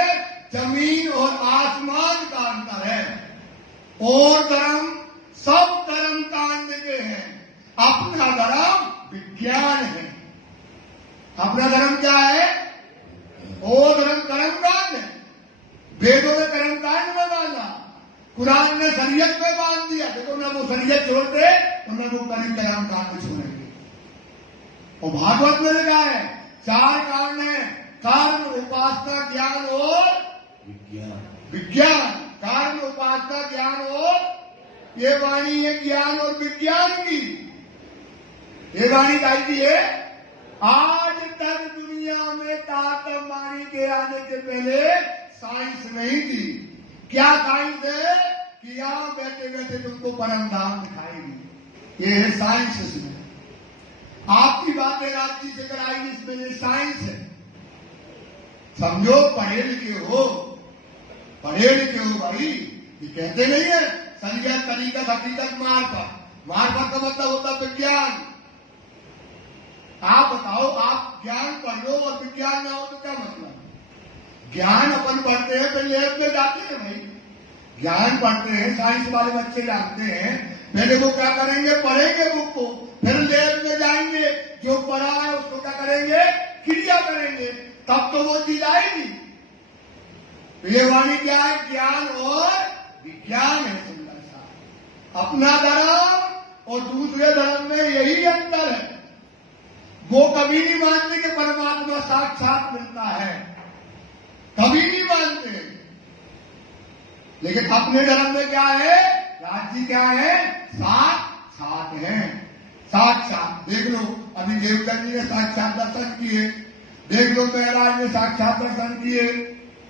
जमीन और आसमान का अंतर है। और धर्म सब धर्म कांड के हैं, अपना धर्म विज्ञान है। अपना धर्म क्या है? और धर्म कर्मकांड है। वेदों में कर्मकांड में बांधा, कुरान ने शरीयत में बांध दिया। देखो ना वो शरीयत छोड़ते तो न वो कर्मकांड छोड़ेंगे। और भागवत में लिखा है 4 कांड है, कर्म, उपासना, ज्ञान और विज्ञान। कर्म, उपासना, ज्ञान और ये वाणी है ज्ञान और विज्ञान की। ये वाणी गाई है। आज तक दुनिया में तातमानी के आने के पहले साइंस नहीं थी। क्या साइंस है? कि यहां बैठे बैठे तुमको परम धाम दिखाएगी। ये है साइंस। इसमें आपकी बातें रात्रि से कराएगी, इसमें ये साइंस है। समझो, पढ़े लिखे हो, पढ़े लिखे हो भाई। ये कहते नहीं है संज्ञा तरीकत हकीकत मार्फत का मतलब होता विज्ञान। आप बताओ, आप ज्ञान पढ़ लो और विज्ञान ना हो तो क्या मतलब? ज्ञान अपन पढ़ते हैं, फिर लैब में जाते हैं भाई। ज्ञान पढ़ते हैं, साइंस वाले बच्चे जानते हैं। पहले वो क्या करेंगे? पढ़ेंगे बुक को, फिर लैब में जाएंगे, जो पढ़ा है उसको क्या करेंगे? क्रिया करेंगे, तब तो वो चीज आएगी। ये वाणी क्या है? ज्ञान और विज्ञान है। सुंदर सा अपना धर्म और दूसरे धर्म में यही अंतर है। वो कभी नहीं मानते कि परमात्मा साक्षात मिलता है, कभी नहीं मानते। लेकिन अपने धर्म में क्या है? राज्य क्या है? साक्षात है। साक्षात देख लो, अभी देवता जी ने साक्षात दर्शन किए, देख लो महाराज ने साक्षात दर्शन किए।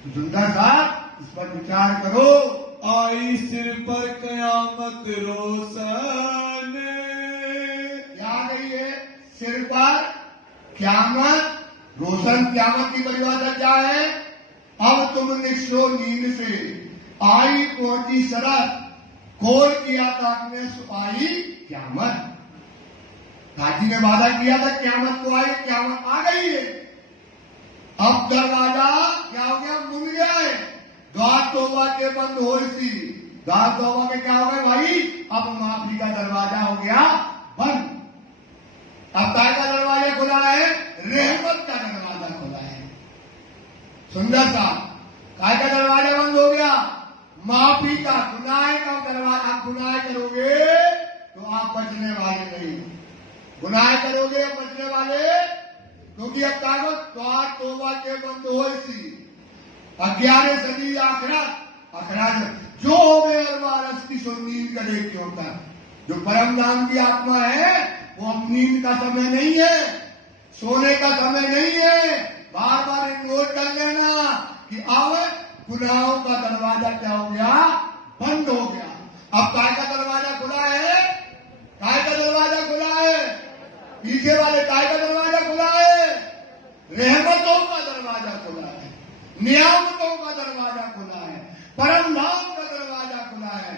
सुंदर साहब, इस पर विचार करो। आई सिर पर कयामत रोशन, क्या गई है? सिर पर क्यामत रोशन। क्यामत की परिभाषा क्या है? अब तुम निकलो नींद से, आई पहुंची शरत, खोल किया ताक में सुपाई क्यामत। हाजी ने वादा किया था क्यामत को आई, क्यामत आ गई है। अब दरवाजा क्या हो गया? मुड़ गया है। द्वार तौबा के बंद हो सी, द्वार तौबा के क्या हो गए भाई? अब माफी का दरवाजा हो गया बंद। अब काय का दरवाजा खुला है? रहमत का दरवाजा खुला है। सुंदर सा काय का दरवाजा बंद हो गया? माफी का, गुनाह का दरवाजा। आप गुनाह करोगे तो आप बचने वाले नहीं, गुनाह करोगे आप बचने वाले, क्योंकि अब कागज द्वार तौबा के बंद हो सी। 11 सदी आखिरत जो हो गए अरबारस की सो नींद करे क्यों तक। जो परम धाम की आत्मा है वो अब नींद का समय नहीं है, सोने का समय नहीं है। बार बार नोट कर लेना कि आवत गुनाहों का दरवाजा क्या हो गया? बंद हो गया। अब काय का दरवाजा खुला है? काय का दरवाजा खुला है? पीछे वाले काय का दरवाजा खुला है? रहमतों का दरवाजा खुला है, नियामतों का दरवाजा खुला है, परम धाम का दरवाजा खुला है।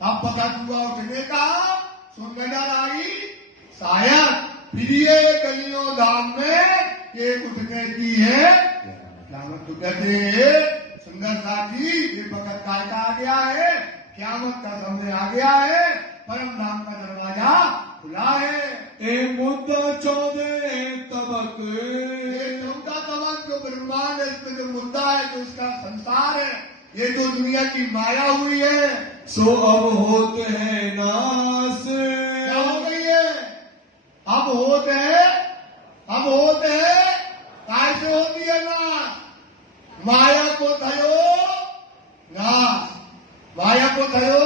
अब पता हुआ उठने का, सुनगना आई शायद प्रिय गलियों धाम में ये उठने की है क्यामत। तो कहते सुंदर साथी, ये वक्त काय का आ गया है? क्यामत का समय आ गया है, परम धाम का दरवाजा खुला है। ए मुद्दा 14 तबक, ये 14 तबक जो ब्रह्मांड है, इसमें जो मुद्दा है, जो इसका संसार है, ये तो दुनिया की माया हुई है। सो अब होते हैं नास, क्या हो गई है? अब होते हैं, अब होते हैं। कैसे होती है नाश? माया को थयो नाश, माया को थयो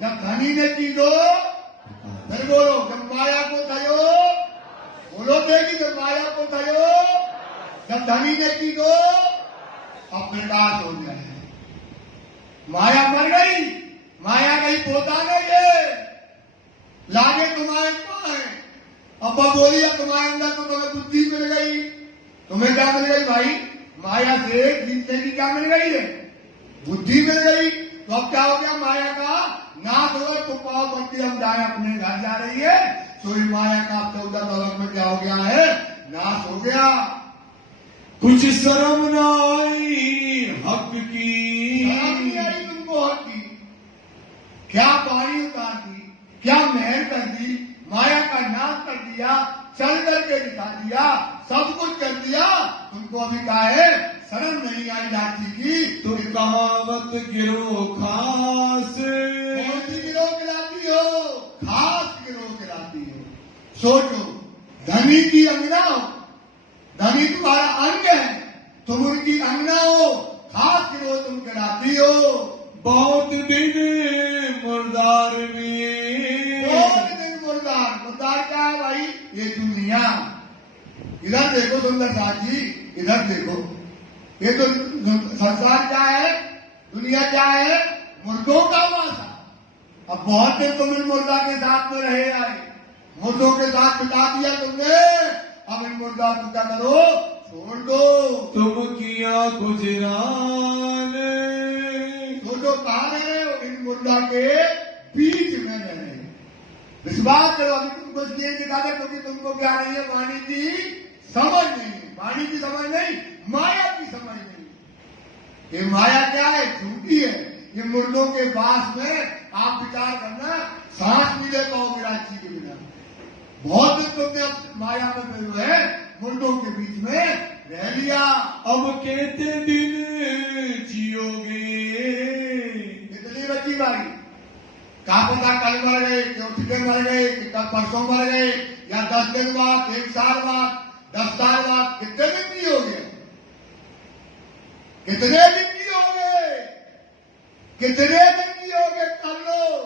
जब धनी ने चीजो, फिर बोलो जब माया को थयो, बोलो देगी जब माया को थयो, जब धनी ने चीजो, अब प्रकाश हो जाए। माया मर गई, माया गई पोताने के लागे तुम्हारे पाए। अब्बा बोली अब तुम्हारे अंदर तो तुम्हें बुद्धि मिल गई। तुम्हें क्या मिल गई भाई? माया से जीतने की क्या मिल गई है? बुद्धि मिल गई। तो अब क्या हो गया? माया का नाश हो गया। तो पाओ बत्ती हम जाए अपने घर जा रही है, तो माया का 14 दौलत में क्या हो गया है? नाश हो गया। कुछ शर्म न आई हक की, शर्म नहीं आई तुमको हक की। क्या पानी उतार दी, क्या महल कर दी, माया का नाश कर दिया, चल करके दिखा दिया, सब कुछ कर दिया। तुमको अभी कहा है शर्म नहीं आई जाती की। तुम कहावत गिरो खास, कौन सी गिरोह गिराती हो? खास गिरोह गिराती हो। सोचो, धनी की अंगना हो, धनी तुम्हारा अंग है, तुम उनकी अंगना हो, खास गिरोह तुम गिराती हो। बहुत दिन मुर्दार में, बहुत दिन मुर्दार। मुर्दार क्या है भाई? ये दुनिया। इधर देखो सुंदर साथ जी, इधर देखो। ये तो संसार क्या है, दुनिया क्या है? मुर्दों का वासा। अब बहुत दिन तुम इन मुर्दा के साथ में रहे आए, मुर्दों के साथ बिता दिया तुमने। अब इन मुर्दा को क्या करो? छोड़ दो। तुम किया गुजरान, छोड़ो। कहाँ रह रहे हो? इन मुर्दा के बीच में रह रहे हो। विश्वास करो। अभी तुमको इसलिए दिखा दे क्योंकि तुमको क्या नहीं है? वाणी की समझ नहीं है। वाणी की समझ नहीं, माया की समझ नहीं। ये माया क्या है? झूठी है। ये मुर्दों के पास में आप विचार करना, सांस भी ले पाओगे रांची के बिना। बहुत दिन तुमने अब माया में फिर है, मुर्दों के बीच में रह लिया। अब कहते दिन जियोगे, कितनी बची भाई? क्या पता कल मर गए, उठ के मर गए, कि कल परसों मर गए, या 10 दिन बाद, 1 साल बाद, 10 साल बाद। कितने दिन जियोगे? कितने दिन जियोगे? कितने दिन जियोगे? कर लो।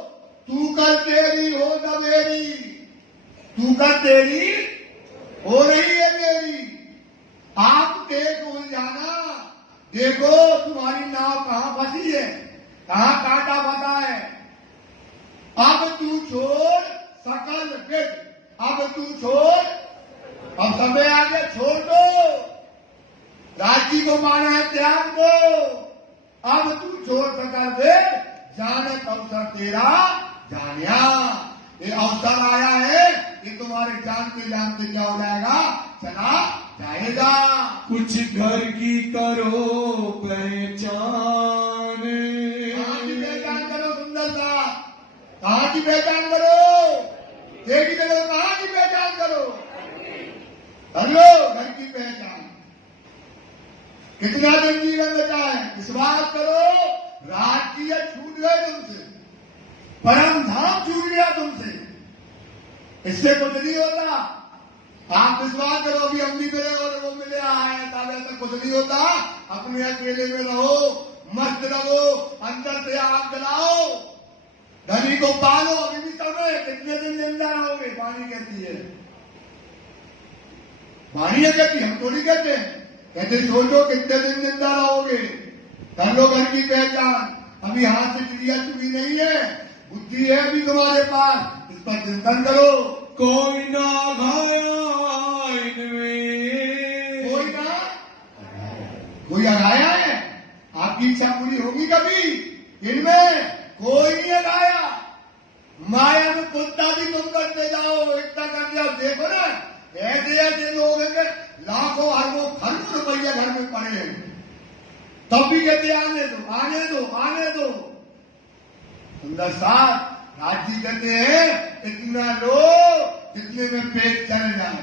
तू कर तेरी हो न मेरी, तू कर तेरी हो रही है मेरी। आप देख उलझाना, देखो तुम्हारी नाव कहां फंसी है, कहां कांटा फंसा है। अब तू छोड़ सकल वेद, अब तू छोड़, अब समय आगे छोड़ दो। राज्य को माना है त्याग दो। अब तू छोड़ सकल वेद, जानत अवसर तेरा जानिया। ये अवसर आया है, ये तुम्हारे जानते जानते क्या हो जाएगा? चला जाएगा। कुछ घर की करो पहचान, कहाँ की पहचान करो सुंदर सा? कहाँ की पहचान करो? देखी करो, कहाँ की पहचान करो? कर लो घर की पहचान। कितना दिन जीवन बचा है? विश्वास करो, राज्य छूट गए तुमसे, परम धाम छूट गया तुमसे। इससे कुछ नहीं होता। आप विश्वास करो, अभी हम भी मिले और वो मिले आए, तब ऐसा कुछ नहीं होता। अपने अकेले में रहो, मस्त रहो, अंदर से आग जलाओ, धनी को पालो। अभी भी समय है, कितने दिन जिंदा रहोगे? वाणी कहती है, वाणी कहती, हम तो नहीं कहते। कहते सोचो कितने दिन जिंदा रहोगे। कर लो घर की पहचान। अभी हाथ से चिड़िया चुनी नहीं है, बुद्धि है अभी तुम्हारे पास, इस पर चिंतन करो। कोई ना घाया इनमें, कोई ना, कोई अगाया है? आपकी इच्छा पूरी होगी कभी? इनमें कोई नहीं अगाया। माया में कुत्ता भी तुम करते जाओ, इतना कर दिया। देखो ना, ऐसे ऐसे लोग हैं, लाखों अरबों खरबों रुपया घर में पड़े हैं, तब भी कहते आने दो, आने दो, आने दो। सुंदर साथ राजी कहते हैं, इतना लो जितने में पेट चल जाए,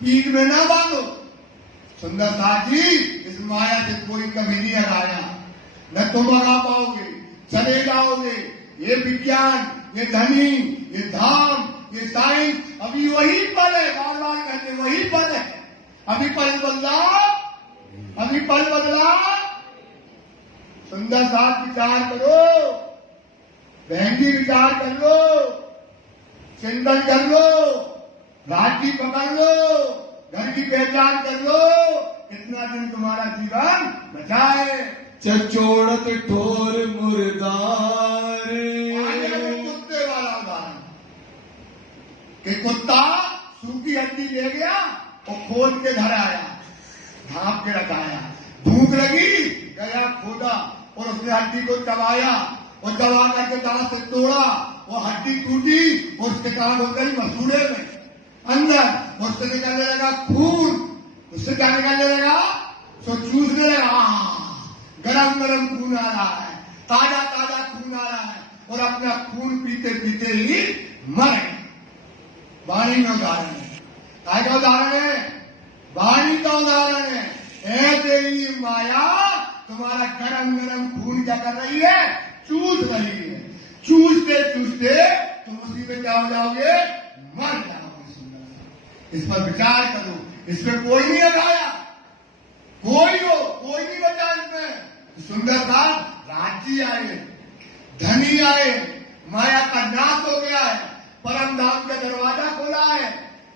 पीठ में ना बांधो। सुंदर साथ जी, इस माया से कोई कभी नहीं हटाया, न तुम हटा पाओगे, चले जाओगे। ये विज्ञान, ये धनी, ये धाम, ये साइंस, अभी वही पल है। बार बार कहते वही पल है। अभी पल बदला, अभी पल बदला। सुंदर साथ विचार करो, बहन जी विचार कर लो, चिंतन कर लो, राखी पकड़ लो, घर की पहचान कर लो। इतना दिन तुम्हारा जीवन बचा है। चचोड़त ठोर मुर्दार। कुत्ते वाला उदाहरण कि कुत्ता सूखी हड्डी ले गया और खोद के घर आया, ढांप के रखाया, भूख लगी गया खोदा और उसने हड्डी को दबाया और दबा करके दांत से तोड़ा, वो हड्डी टूटी और उसके कारण हो गई मसूड़े में अंदर, उससे निकलने लगा खून। उससे क्या निकलने लगा? तो चूसने लगा, गरम गरम खून आ रहा है, ताजा ताजा खून आ रहा है और अपना खून पीते पीते ही मर गए। वाणी में उदाहरण है, काय का उदाहरण है? वाणी का उदाहरण है। ऐसे ही माया तुम्हारा गरम गरम खून क्या कर रही है? चूस रही है। चूसते चूसते तुम उसी में क्या हो जाओगे? मर जाओगे। सुंदर, इस पर विचार करो। इसमें कोई नहीं लगाया, कोई नहीं बचा इसमें। सुंदर था, राज्य आए, धनी आए, माया का नाश हो गया है, परम धाम का दरवाजा खोला है,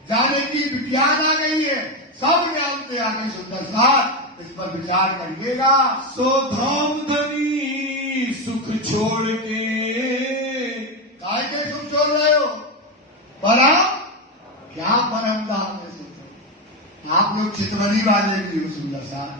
जाने की विज्ञान आ गई है, सब ज्ञान से आ गई। सुंदर साथ इस पर विचार करिएगा। सो धाम धनी सुख छोड़ के, काय के सुख छोड़ रहे हो? परम क्या परम धाम है? सोचो, आप लोग चितवनी वाले भी हो। सुंदर साथ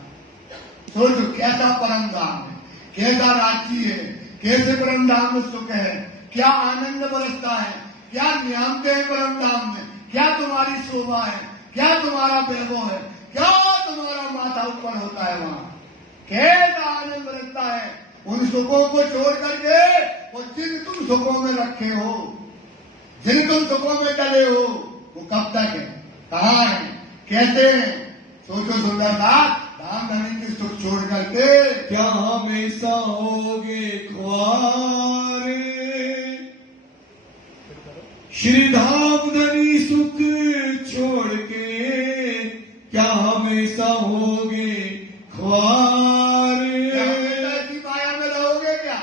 सोचो, कैसा परम धाम है, कैसा राज्य है, कैसे परम धाम में सुख है, क्या आनंद बरसता है, क्या नियामते हैं परम धाम में, क्या तुम्हारी शोभा है, क्या तुम्हारा वैभव है, क्या तुम्हारा माथा ऊपर होता है वहां, कैसा आनंद बरसता है। उन सुखों को छोड़ करके और जिन तुम सुखों में रखे हो, जिन तुम सुखों में डले हो, वो कब तक है, कहाँ है, कैसे है? सोचो सुंदर साथ, धाम धनी के सुख छोड़ करके क्या हमेशा होगे ख्वारे। श्री धाम धनी सुख छोड़ के क्या हमेशा होगे ख्वारे। ऐसी माया में रहोगे क्या?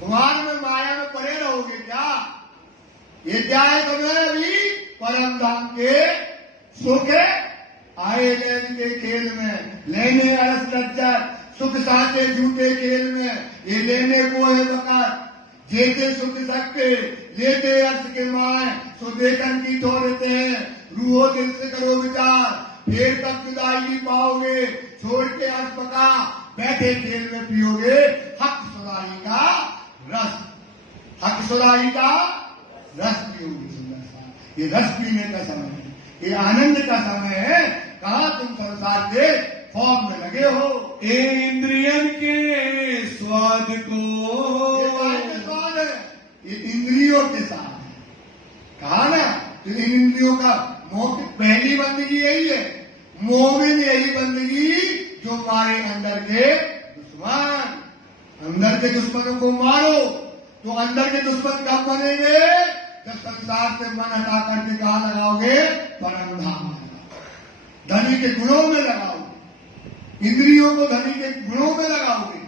खुमार में माया में पड़े रहोगे क्या? ये क्या है तुम्हें? अभी परम धाम के सुख आए लेन के खेल में, लेने अरस लज्जर, सुख साथे झूठे खेल में, ये लेने को है बकर, जेते सुख सकते लेते अर्थ के माए, सो देखन की थोड़ते हैं, रूहो दिल से करो विचार, फिर तक जुदाई पाओगे, छोड़ के अर्थ पका, बैठे खेल में पियोगे हक सुराही का रस, हक सुराही का रस पियोगे। सुंदर सा, ये रस पीने का समय है, ये आनंद का समय है। कहा तुम संसार के फॉर्म में लगे हो, इंद्रियन के स्वाद को, ये स्वाद है, ये इंद्रियों के साथ है। कहा ना, तो इन इंद्रियों का मोह की पहली बंदगी यही है। मोमिन यही बंदगी जो मारे अंदर के दुश्मन, अंदर के दुश्मनों को मारो। तो अंदर के दुश्मन कब बनेंगे? जब संसार से मन हटा करके कहा लगाओगे? परम धाम में। धनी के गुणों में लगाओगे, इंद्रियों को धनी के गुणों में लगाओगे,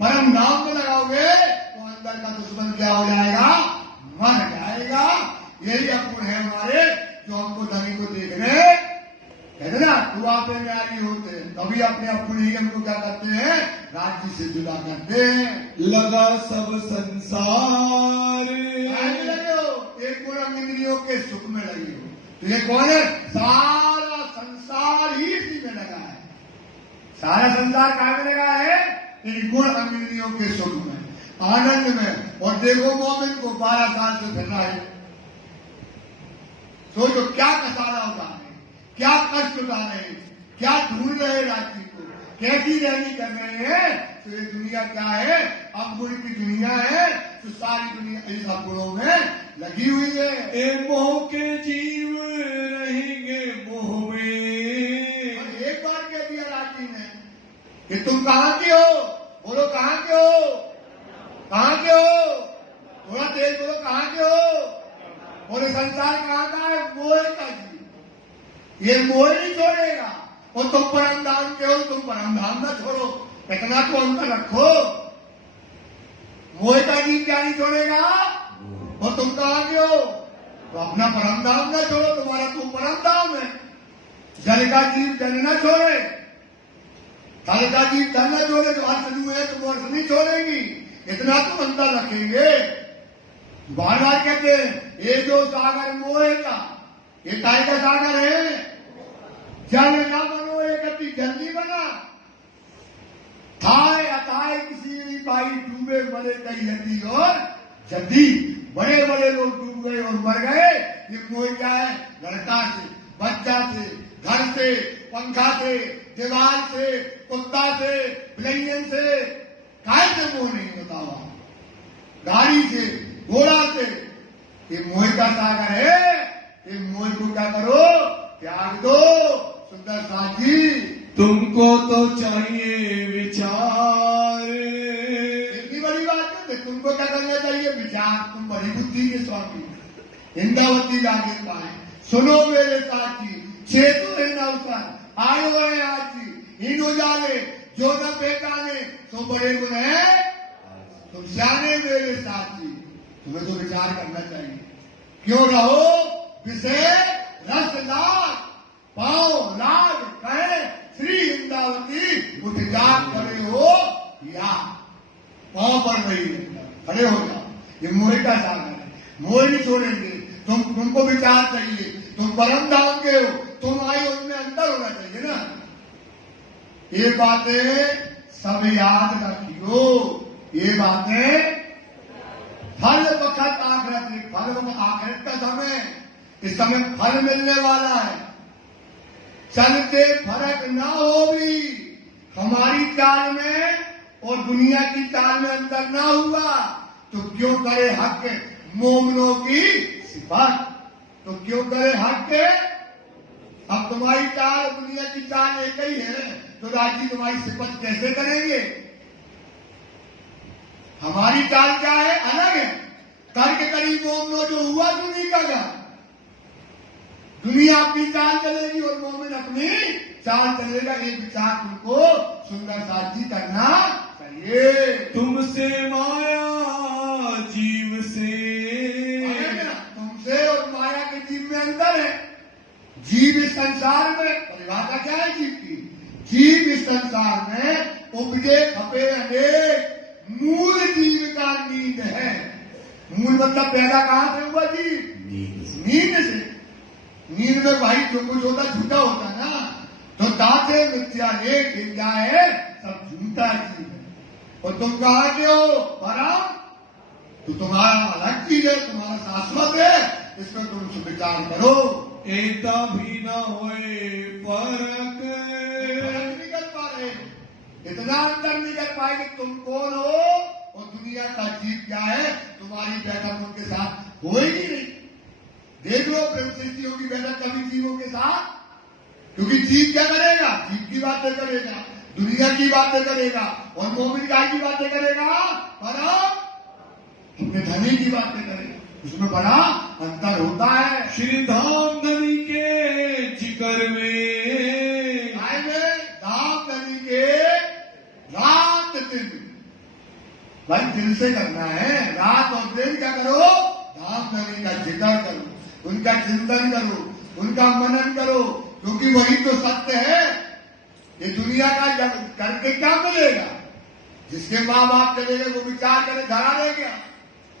परम धाम में लगाओगे, तो अंदर का दुश्मन क्या हो जाएगा? मर जाएगा। यही अपूर्ण है हमारे, जो हमको धनी को देखने कहते ना, दुआपे में आदि होते हैं, कभी अपने अपने ही हमको क्या करते हैं? राज्य से जुदा करते हैं। लगा सब संसार, लगे हो एक गुण इंद्रियों के सुख में लगे हो, तो ये कौन है? सारा संसार ही इसी में लगा है। सारा संसार कहाँ में लगा है? इन गुण इंद्रियों के सुख में, आनंद में। और देखो मोमिन को 12 साल से फिर रहा है। सोचो क्या कसारा होता है, क्या कष्ट उठा रहे हैं, क्या ढूंढ रहे राज्य को, कैसी रहनी कर रहे हैं। तो ये दुनिया क्या है? अवगुण की दुनिया है। तो सारी दुनिया इस अवगुणों में लगी हुई है। ए मोह के जीव रहेंगे मोह में। और एक बार कह दिया राज्य ने कि तुम कहाँ के हो? बोलो कहाँ के हो? कहाँ के हो? थोड़ा तेज बोलो, कहाँ के हो? बोले संसार कहाँ का है? मोह का जीव, ये मोह नहीं छोड़ेगा। और तुम परम धाम के हो, तुम परम धाम न छोड़ो, इतना तो अंतर रखो। मोह का जीव क्या नहीं छोड़ेगा? और तुम कहाँ के हो? तो अपना परम धाम न छोड़ो, तुम्हारा तुम परम धाम है। जल का जीव जल न छोड़े, कालिका जी धन न जोड़े जो हर्ष हुए तो वर्ष नहीं छोड़ेंगी, इतना तो अंतर रखेंगे। बार बार कहते हैं ये जो सागर मोह का, ये काय का सागर है। जल न बनो ये गति जल्दी बना, थाए अथाए किसी भी पाई, डूबे मरे कई यदि और जल्दी। बड़े बड़े लोग डूब गए और मर गए। ये मोह क्या है? लड़का से, बच्चा से, घर से, पंखा से, दीवार से, कुत्ता से, बिलैयन से, काय से मोह नहीं बतावा, गाड़ी से, घोड़ा से। ये मोह का सागर है। ये मोह को क्या करो? त्याग दो। सुंदर साथ जी, तुमको तो चाहिए विचार। इतनी बड़ी बात है, तुमको क्या करना चाहिए? विचार। तुम बड़ी बुद्धि के स्वामी, इंद्रावती लागे पाए। सुनो मेरे साथी, छेतु है न अवसर आयो है आजी, इन उजाले जो न पहचाने तो बड़े गुण है। तुम जाने मेरे साथी, तुम्हें तो विचार करना चाहिए। क्यों रहो विषय रस लाग, पाओ लाग कहे श्री इंद्रावती, उठ जाग खड़े हो या पांव पर रही खड़े हो जाओ। ये मोह का सागर है, मोह नहीं छोड़ेंगे। तुमको विचार चाहिए, तुम परम धाम के हो, तुम आए उनमें अंतर होना चाहिए ना। ये बातें सब याद रखियो। ये बातें फल वक्त आखिरत, फल वक्त आखिरत का समय, इस समय फल मिलने वाला है। चलते फर्क ना हो भी, हमारी चाल में और दुनिया की चाल में अंतर ना हुआ तो क्यों करे हक मोमनों की सिफत? तो क्यों करे हक? अब तुम्हारी चाल दुनिया की चाल एक ही है, तो राजी तुम्हारी सिफत कैसे करेंगे? हमारी चाल क्या है? अलग है। तर्क करी मोमनो जो हुआ दुनिया का, दुनिया अपनी चाल चलेगी और मोमिन अपनी चाल चलेगा। एक विचार तुमको सुंदर साथी करना चाहिए। तुमसे माया जीव से, तुमसे और माया के जीव में अंतर है। जीव इस संसार में, परिभाषा क्या है जीव की? जीव इस संसार में उपजे खपे अनेक, मूल जीव का नींद है। मूल मतलब पैदा कहां से हुआ जीव? नींद से। नींद में भाई जो कुछ होता झूठा होता ना, तो दाते मिथ्या एक क्या है? सब झूठा चीज है। और तुम कहा के हो परम, तो तुम्हारा अलग चीज है, तुम्हारा शाश्वत है। इसमें तुम विचार करो। एता भी ना होए फर्क, नहीं कर पा रहे, इतना अंतर नहीं कर पाए कि तुम कौन हो और दुनिया का जीव क्या है। तुम्हारी बैठक उनके साथ होएगी नहीं। देख लो प्रेम सृष्टि होगी बैठक कभी जीवों के साथ, क्योंकि जीव क्या करेगा? जीव की बातें करेगा, दुनिया की बातें करेगा, और मोमिन काय की बातें करेगा? परम अपने धनी की बातें करेगा। उसमें बड़ा अंतर होता है। श्री धाम धनी के जिगर में, धाम धनी के रात दिन, भाई दिल से करना है। रात और दिन क्या करो? धाम धनी का जिक्र करो, उनका चिंतन करो, उनका मनन करो, क्योंकि वही तो सत्य है। ये दुनिया का करके क्या मिलेगा? जिसके माँ बाप चले गए वो विचार करे, धरा रहे क्या?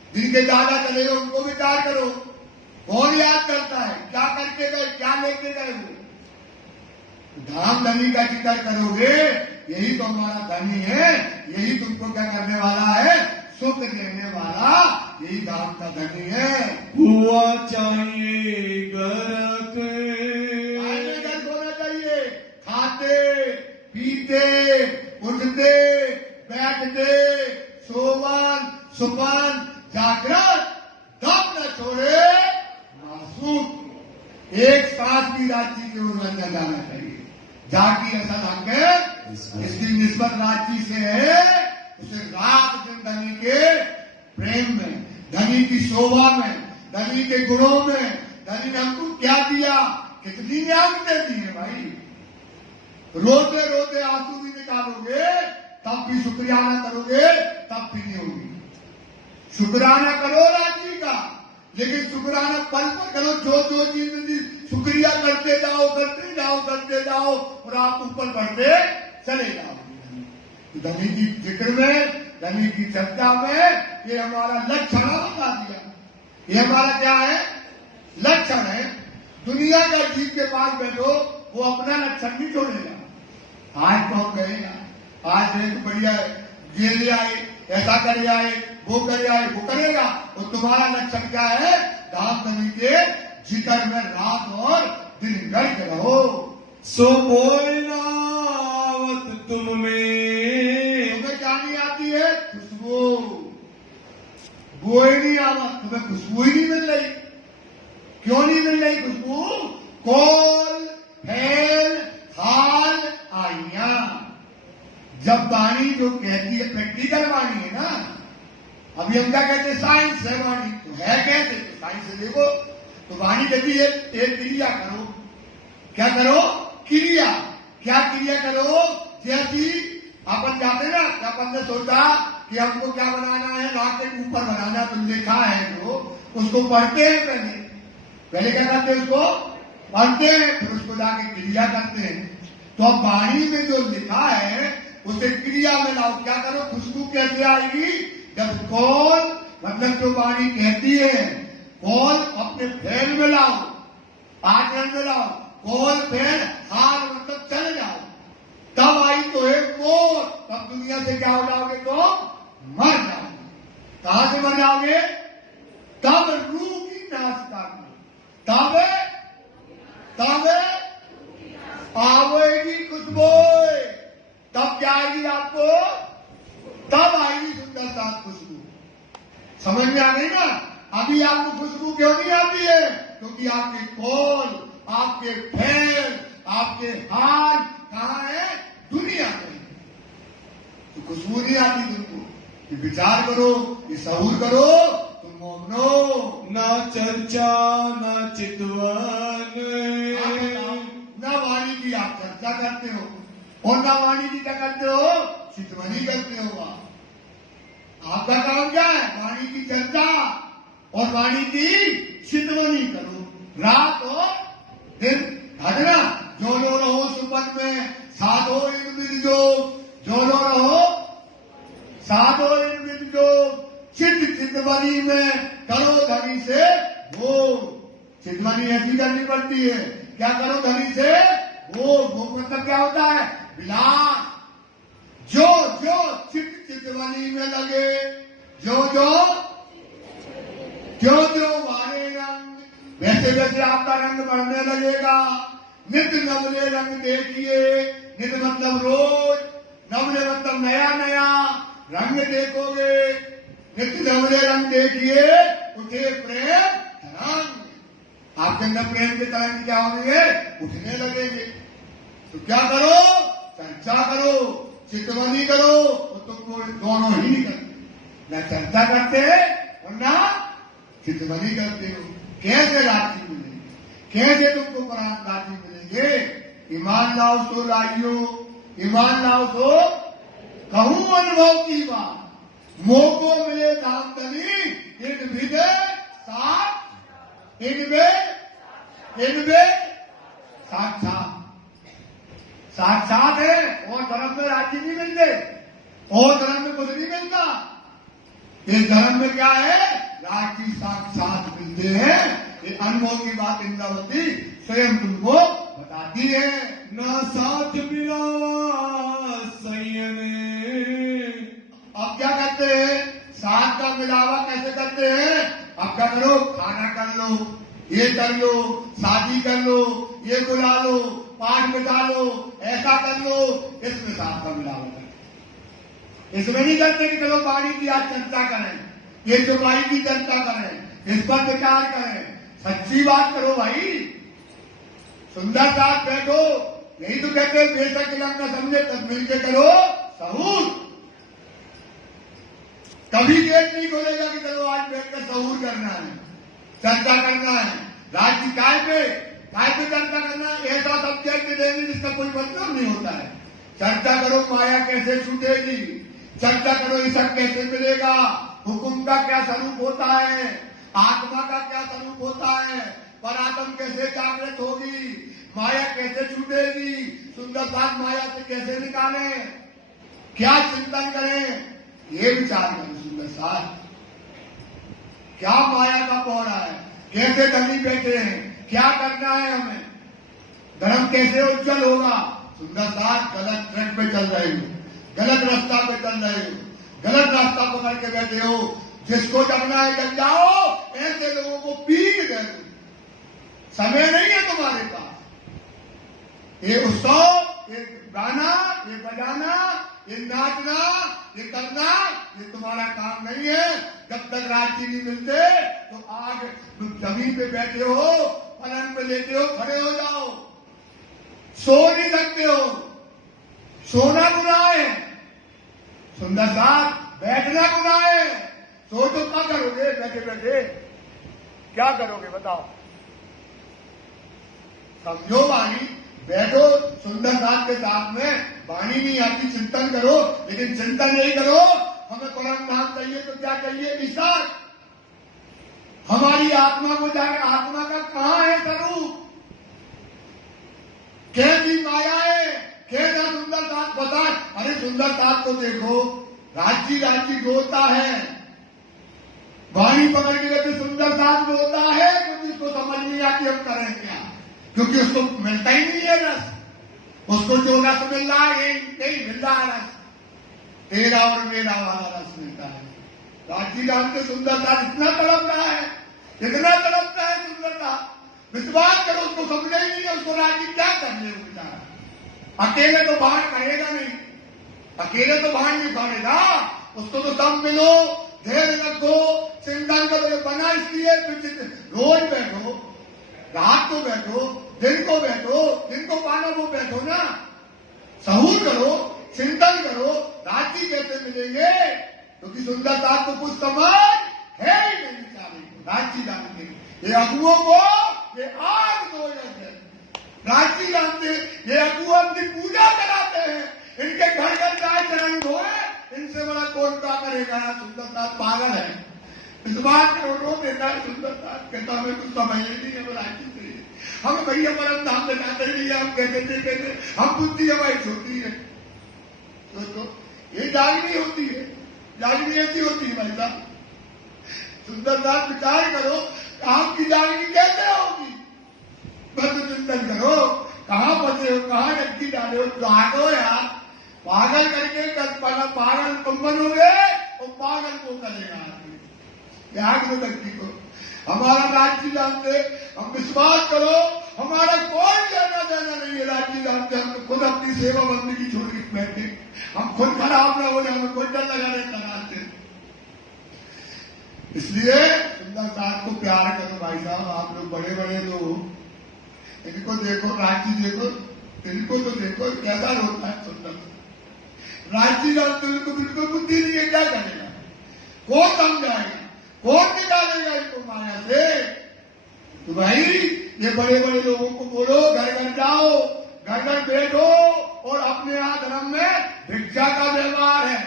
जिनके दादा चले गए उनको विचार करो, कौन याद करता है? क्या करके गए, क्या लेके गए वो? धाम धनी का जिक्र करोगे, यही तो हमारा धनी है। यही तुमको क्या करने वाला है? सुख देने वाला। यही धाम का धनी है। हुआ चाहिए गरक, होना चाहिए। खाते पीते उठते बैठते सोवन सुपन जागृत दम न छोड़े मासूम। एक सांस की रांची के ऊपर न जाना चाहिए। जागी ऐसा ढंग है, इसकी निस्बत रांची से है। उसे रात दिन धनी के प्रेम में, धनी की शोभा में, धनी के गुणों में, धनी ने हमको क्या दिया, कितनी न्यामतें दी है भाई। रोते रोते आंसू भी निकालोगे तब भी शुक्रियाना करोगे तब भी नहीं होगी। शुक्राना करो रांची का, लेकिन शुक्राना पल पर करो। जो चीज शुक्रिया करते जाओ करते जाओ करते जाओ और आप ऊपर बढ़ते चले जाओ। धनी की जिक्र में, धनी की चर्चा में ये हमारा लक्षण बता दिया। ये हमारा क्या है? लक्षण है। दुनिया का जीव के पास बैठो, वो अपना लक्षण नहीं छोड़ेगा। आज कौन कहेगा? आज एक बढ़िया ये ले आए, ऐसा कर आए, वो कर आए, वो करेगा। और तुम्हारा लक्षण क्या है? धाम धनी के जिक्र में रात और दिन गर्क रहो। सो बोलना आवत तुम में, तुम्हें क्या नहीं आती है? खुशबू। बोए नहीं आवत, तुम्हें खुशबू ही नहीं मिल रही। क्यों नहीं मिल रही खुशबू? कोल, फैल, हाल, आइया। जब वाणी जो कहती है प्रैक्टिकल वाणी है ना, अभी हम क्या कहते हैं? साइंस है वाणी। तो है कैसे? तो साइंस से देखो। तो वाणी कहती है एक क्रिया करो। क्या करो? क्रिया। क्या क्रिया करो? जैसी अपन जाते ना, अपन ने सोचा कि हमको क्या बनाना है, रॉकेट ऊपर बनाना, तो लिखा है जो, उसको पढ़ते हैं पहले क्या करते हैं? उसको पढ़ते हैं, फिर उसको जाके क्रिया करते हैं। तो अब वाणी में जो लिखा है उसे क्रिया में लाओ। क्या करो? खुशबू कैसे आएगी? जब कौन, मतलब जो वाणी कहती है, कौन अपने फैल में लाओ, आचरण में लाओ। कौन, फैल, हाल, मतलब चल जाओ, तब आई तो एक मौत। तब दुनिया से क्या हो जाओगे? तो मर जाओगे। कहां से मर जाओगे? तब रूह की नाशता में, तब आवेगी खुशबू। तब क्या आएगी आपको? तब आएगी सुंदर साथ खुशबू। समझ में आ गई ना? अभी आपको खुशबू क्यों नहीं आती है? क्योंकि आपके कौल, आपके फैल, आपके हाल कहाँ है? दुनिया में। तो खुशबू नहीं आती तुमको। कि विचार करो, कि सहूर करो, तुम मोमनो। ना चर्चा ना चितवन, ना वाणी की आप चर्चा करते हो, और ना वाणी की क्या करते हो? चितवनी करते हो। आपका काम क्या है? वाणी की चर्चा और वाणी की चितवनी करो। रात और दिन घटना जो लो रहो सुपन में, साधो इन जो रहो, साधो इन जो चितवनी में करो धनी से वो। चितवनी ऐसी करनी पड़ती है। क्या करो? धनी से वो मतलब क्या होता है? विलास। जो चितवनी में लगे, जो वारे रंग, वैसे वैसे आपका रंग बढ़ने लगेगा। नित्य नवले रंग देखिए। नित्य मतलब रोज, नवले मतलब नया नया रंग देखोगे। नित्य नवले रंग देखिए, उठे प्रेम तरंग। आपके अंदर प्रेम के तरंग क्या होंगे? उठने लगेंगे। तो क्या करो? चर्चा करो, चितवनी करो। तो तुमको दोनों ही नहीं करते, न चर्चा करते और न चितवनी करते हो। कैसे राशि मिलेगी? कैसे तुमको परान राशि मिलेंगे? ईमान लाओ तो लाइयो, ईमान लाओ तो कहूं अनुभव की बात। मोको मिले धाम धनी, इन विदे साथ, इनवे साक्षात है। और धर्म में राज्य नहीं मिलते, और धर्म में कुछ नहीं मिलता। इस धर्म में क्या है? राज्य साक्षात मिलते हैं। ये अनुभव की बात इंद्रावती स्वयं तुमको बताती है। ना साथ मिला संयने। अब क्या करते हैं? साथ का मिलावा कैसे करते हैं? अब क्या करो? खाना कर लो, ये कर लो, शादी कर लो, ये बुला लो, पाठ बिठा लो, ऐसा कर लो। इसमें साथ का मिलावा करें। इसमें नहीं करते कि चलो वाणी की आज चर्चा करें, ये चौपाई की चर्चा करें, इस पर विचार करें। सच्ची बात करो भाई, सुंदर साथ बैठो। यही तो कहते हैं बेशक लंग न समझे तब मिलके करो सहूर। कभी गेट नहीं खोलेगा कि चलो आज बैठकर सहूर करना है, चर्चा करना है। राज्य काय पे चर्चा करना है? ऐसा सब्जेक्ट देंगे जिसका कोई मतलब नहीं होता है। चर्चा करो माया कैसे छूटेगी, चर्चा करो ईश्वर कैसे मिलेगा, हुकुम का क्या स्वरूप होता है, आत्मा का क्या स्वरूप होता है, परात्म कैसे जागृत होगी, माया कैसे छूटेगी, सुंदर साथ माया से कैसे निकाले। क्या चिंतन करें, ये विचार करें। सुंदर साथ क्या माया का पौड़ा है, कैसे धनी बैठे हैं, क्या करना है हमें, धर्म कैसे उज्जवल होगा। सुंदर साथ गलत ट्रैक पे चल रहे हो, गलत रास्ता पे चल रहे हो, गलत रास्ता पकड़ के बैठे हो। जिसको जगना है जग जाओ, ऐसे लोगों को पीट दे दो। समय नहीं है तुम्हारे पास। ये उत्सव, ये गाना, ये बजाना, ये नाचना, ये करना, ये तुम्हारा काम नहीं है। जब तक राज्य नहीं मिलते तो आज तुम जमीन पे बैठे हो, पलंग पे लेटे हो, खड़े हो जाओ। सो नहीं सकते हो, सोना गुनाह है। सुंदर साथ बैठना गुनाह है। सो तो क्या करोगे बैठे बैठे, क्या करोगे बताओ। समझो वाणी, बैठो सुंदर साथ के साथ में। वाणी नहीं आती, चिंतन करो, लेकिन चिंतन नहीं करो। हमें परम धाम चाहिए तो क्या चाहिए, विश्वास। हमारी आत्मा को जाकर, आत्मा का कहां है स्वरूप, कैसी माया है, कैसा सुंदर साथ बता। अरे सुंदर साथ को देखो, राज्य राज्य रोता है, वाणी पकड़ के वैसे सुंदर साथ रोता है, क्योंकि उसको समझ नहीं आती हम करें क्या, क्योंकि उसको मिलता ही नहीं है रस। उसको जो रस मिल रहा है नहीं मिल रहा है रस, तेरा और मेरा वाला रस मिलता है। राज्य राम से सुंदर साथ इतना तड़प रहा है, इतना तड़प रहा है सुंदर साथ। विश्वास करो, उसको समझे ही नहीं है, उसको राज्य क्या करने को बेचारा। अकेले तो बाहर करेगा नहीं, अकेले तो बाहर नहीं करेगा। उसको तो सब मिलो, धैर्य रखो, चिंतन करो। बना इसलिए रोज बैठो, रात को बैठो, दिन को बैठो, दिन को पाना वो बैठो ना। सहूर करो, चिंतन करो, राज्य कैसे मिलेंगे, क्योंकि सुंदरता को कुछ समझ है ही नहीं चाहिए। राज्य जानते ये अगुओं को, ये आग दो है राज्य जानते, ये अगुआ अपनी पूजा कराते हैं, इनके घर घर जाए चरण धोए, इनसे बड़ा कौन क्या करेगा। सुंदरता पागल है, इस बात को रो देता है। सुंदरता कहता हमें कुछ समझ ही नहीं है, राज्य चाहिए हम। भैया परम धाम में जाते नहीं है, हम कहते हम बुद्धि हमारी छोटी है। तो ये जागनी होती है, जागनी ऐसी होती है भाई साहब। सुंदरता विचार करो, आपकी जागनी कैसे होगी, बस चिंतन करो। कहां फंसे हो, कहां रखी डाले हो, जागो यार। पागल करके पागल तुम बनोगे और पागल को करेगा आदमी। त्याग दो व्यक्ति को। हमारा राज्य जानते, हम विश्वास करो, हमारा कोई लेना देना नहीं है राज्य जानते। हम तो खुद अपनी सेवा बंदी की छोड़ के बैठे, हम खुद खराब ना हो जाए, हमें कोई डर लगा रहता राज्य। इसलिए सुंदर साथ को प्यार करो भाई साहब। आप लोग बड़े बड़े लोग, इनको देखो, राज्य देखो, इनको तो देखो कैसा रोता है सुंदर। राज्य जानते इनको बिल्कुल बुद्धि नहीं है, क्या करेगा, कौन समझाएगा, कौन निकालेगा इनको माया से। तो भाई ये बड़े बड़े लोगों को बोलो, घर घर जाओ, घर घर बैठो, और अपने यहां धर्म में भिक्षा का व्यवहार है।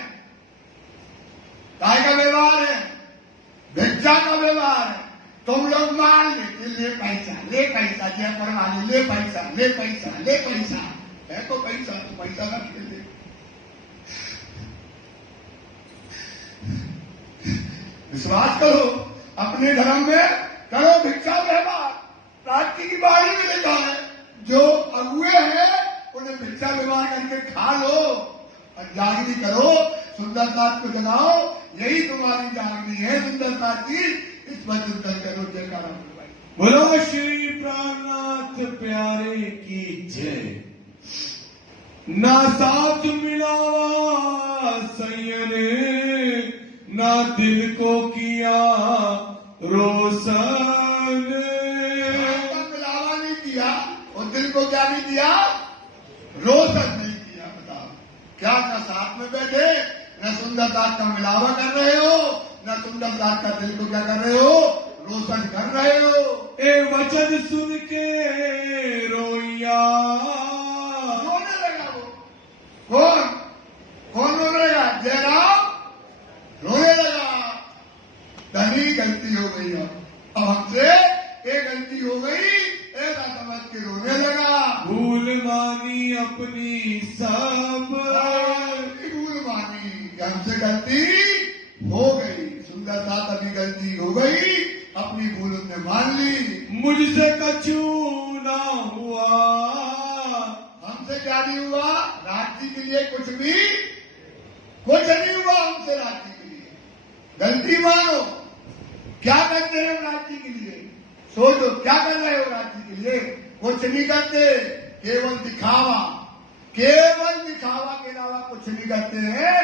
काय का व्यवहार है, भिक्षा का व्यवहार है। तुम लोग मान लेते, ले पैसा, जय परवानी, ले पैसा, ले पैसा, ले पैसा है तो पैसा, तो पैसा का खेल दे। विश्वास करो, अपने धर्म में करो भिक्षा व्यवहार। राज्य की बाणी में लिखा है, जो अगुए हैं उन्हें भिक्षा व्यवहार करके खा लो और जागनी करो, सुंदरता को जगाओ। यही तुम्हारी जागनी है सुंदरता की। इस पर चिंतन करो। जयकारा बोलो श्री प्राणनाथ प्यारे की जय। ना साथ मिलावा सैयन, ना दिल को किया रोशन। मिलावा नहीं किया और दिल को क्या नहीं किया, रोशन नहीं किया। बताओ क्या, न साथ में बैठे, न सुंदर साथ का मिलावा कर रहे हो, न सुंदर साथ का दिल को क्या कर रहे हो, रोशन कर रहे हो। ए वचन सुन के रोइया, रोने लगा वो। कौन कौन रोने लगा, जयराम रोने लगा। धनी गलती हो गई, अब हमसे एक गलती हो गई, ऐसा समझ के रोने लगा। भूल मानी अपनी सब, भूल गलती हो गई। सुंदर सा तभी गलती हो गई, अपनी भूल उसने मान ली। मुझसे कछु ना हुआ, हमसे क्या नहीं हुआ? राज्य के लिए कुछ नहीं हुआ हमसे राज्य के लिए। गलती मानो। क्या करते हैं राज्य के लिए? सोचो क्या कर रहे हो राज्य के लिए? कुछ नहीं करते, केवल दिखावा के अलावा कुछ नहीं करते हैं।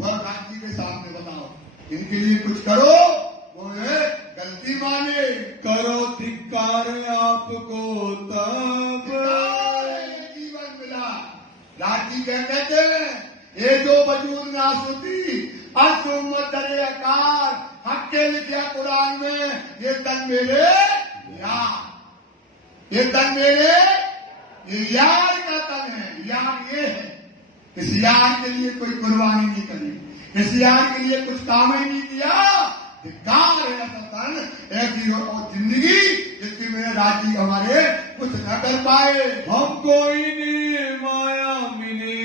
और राज्य के सामने बताओ, इनके लिए कुछ करो, वो है गलती माने। करो धिक्कार आपको तब जीवन मिला। राज्य क्या कहते हैं? ये जो वजूद नासुती असुम्मत दरे आकार हक के लिखा कुरान में, ये तन मेरे यार, ये तन मेरे, ये यार का तन है। यार ये है, इस यार के लिए कोई कुर्बानी नहीं करी, इस यार के लिए कुछ काम ही नहीं किया। धिक्कार है ऐसा तन, ऐसी और जिंदगी जिसकी मेरे राज्य हमारे कुछ न कर पाए। हमको इन माया मिले,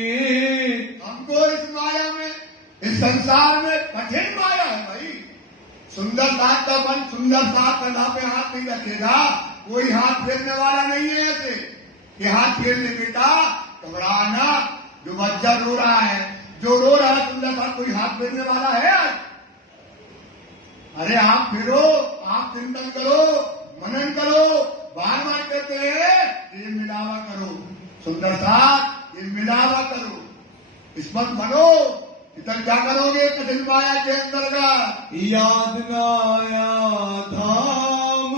हमको इस माया में, इस संसार में कठिन माया है भाई। सुंदर साथ का मन सुंदर साथ कंधा पे हाथ नहीं रखेगा, कोई हाथ फेरने वाला नहीं है। ऐसे कि हाथ फेर ले बेटा, घबराना। जो बच्चा रो रहा है, जो रो रहा है सुंदर साथ, कोई हाथ फेरने वाला है आज? अरे आप फेरो, आप चिंतन करो, मनन करो, बार बार कहते हैं ये मिलावा करो, सुंदर साथ ये मिलावा करो, इस पर बनो। इधर क्या करोगे कठिन माया के अंतर्गत? याद न आया धाम,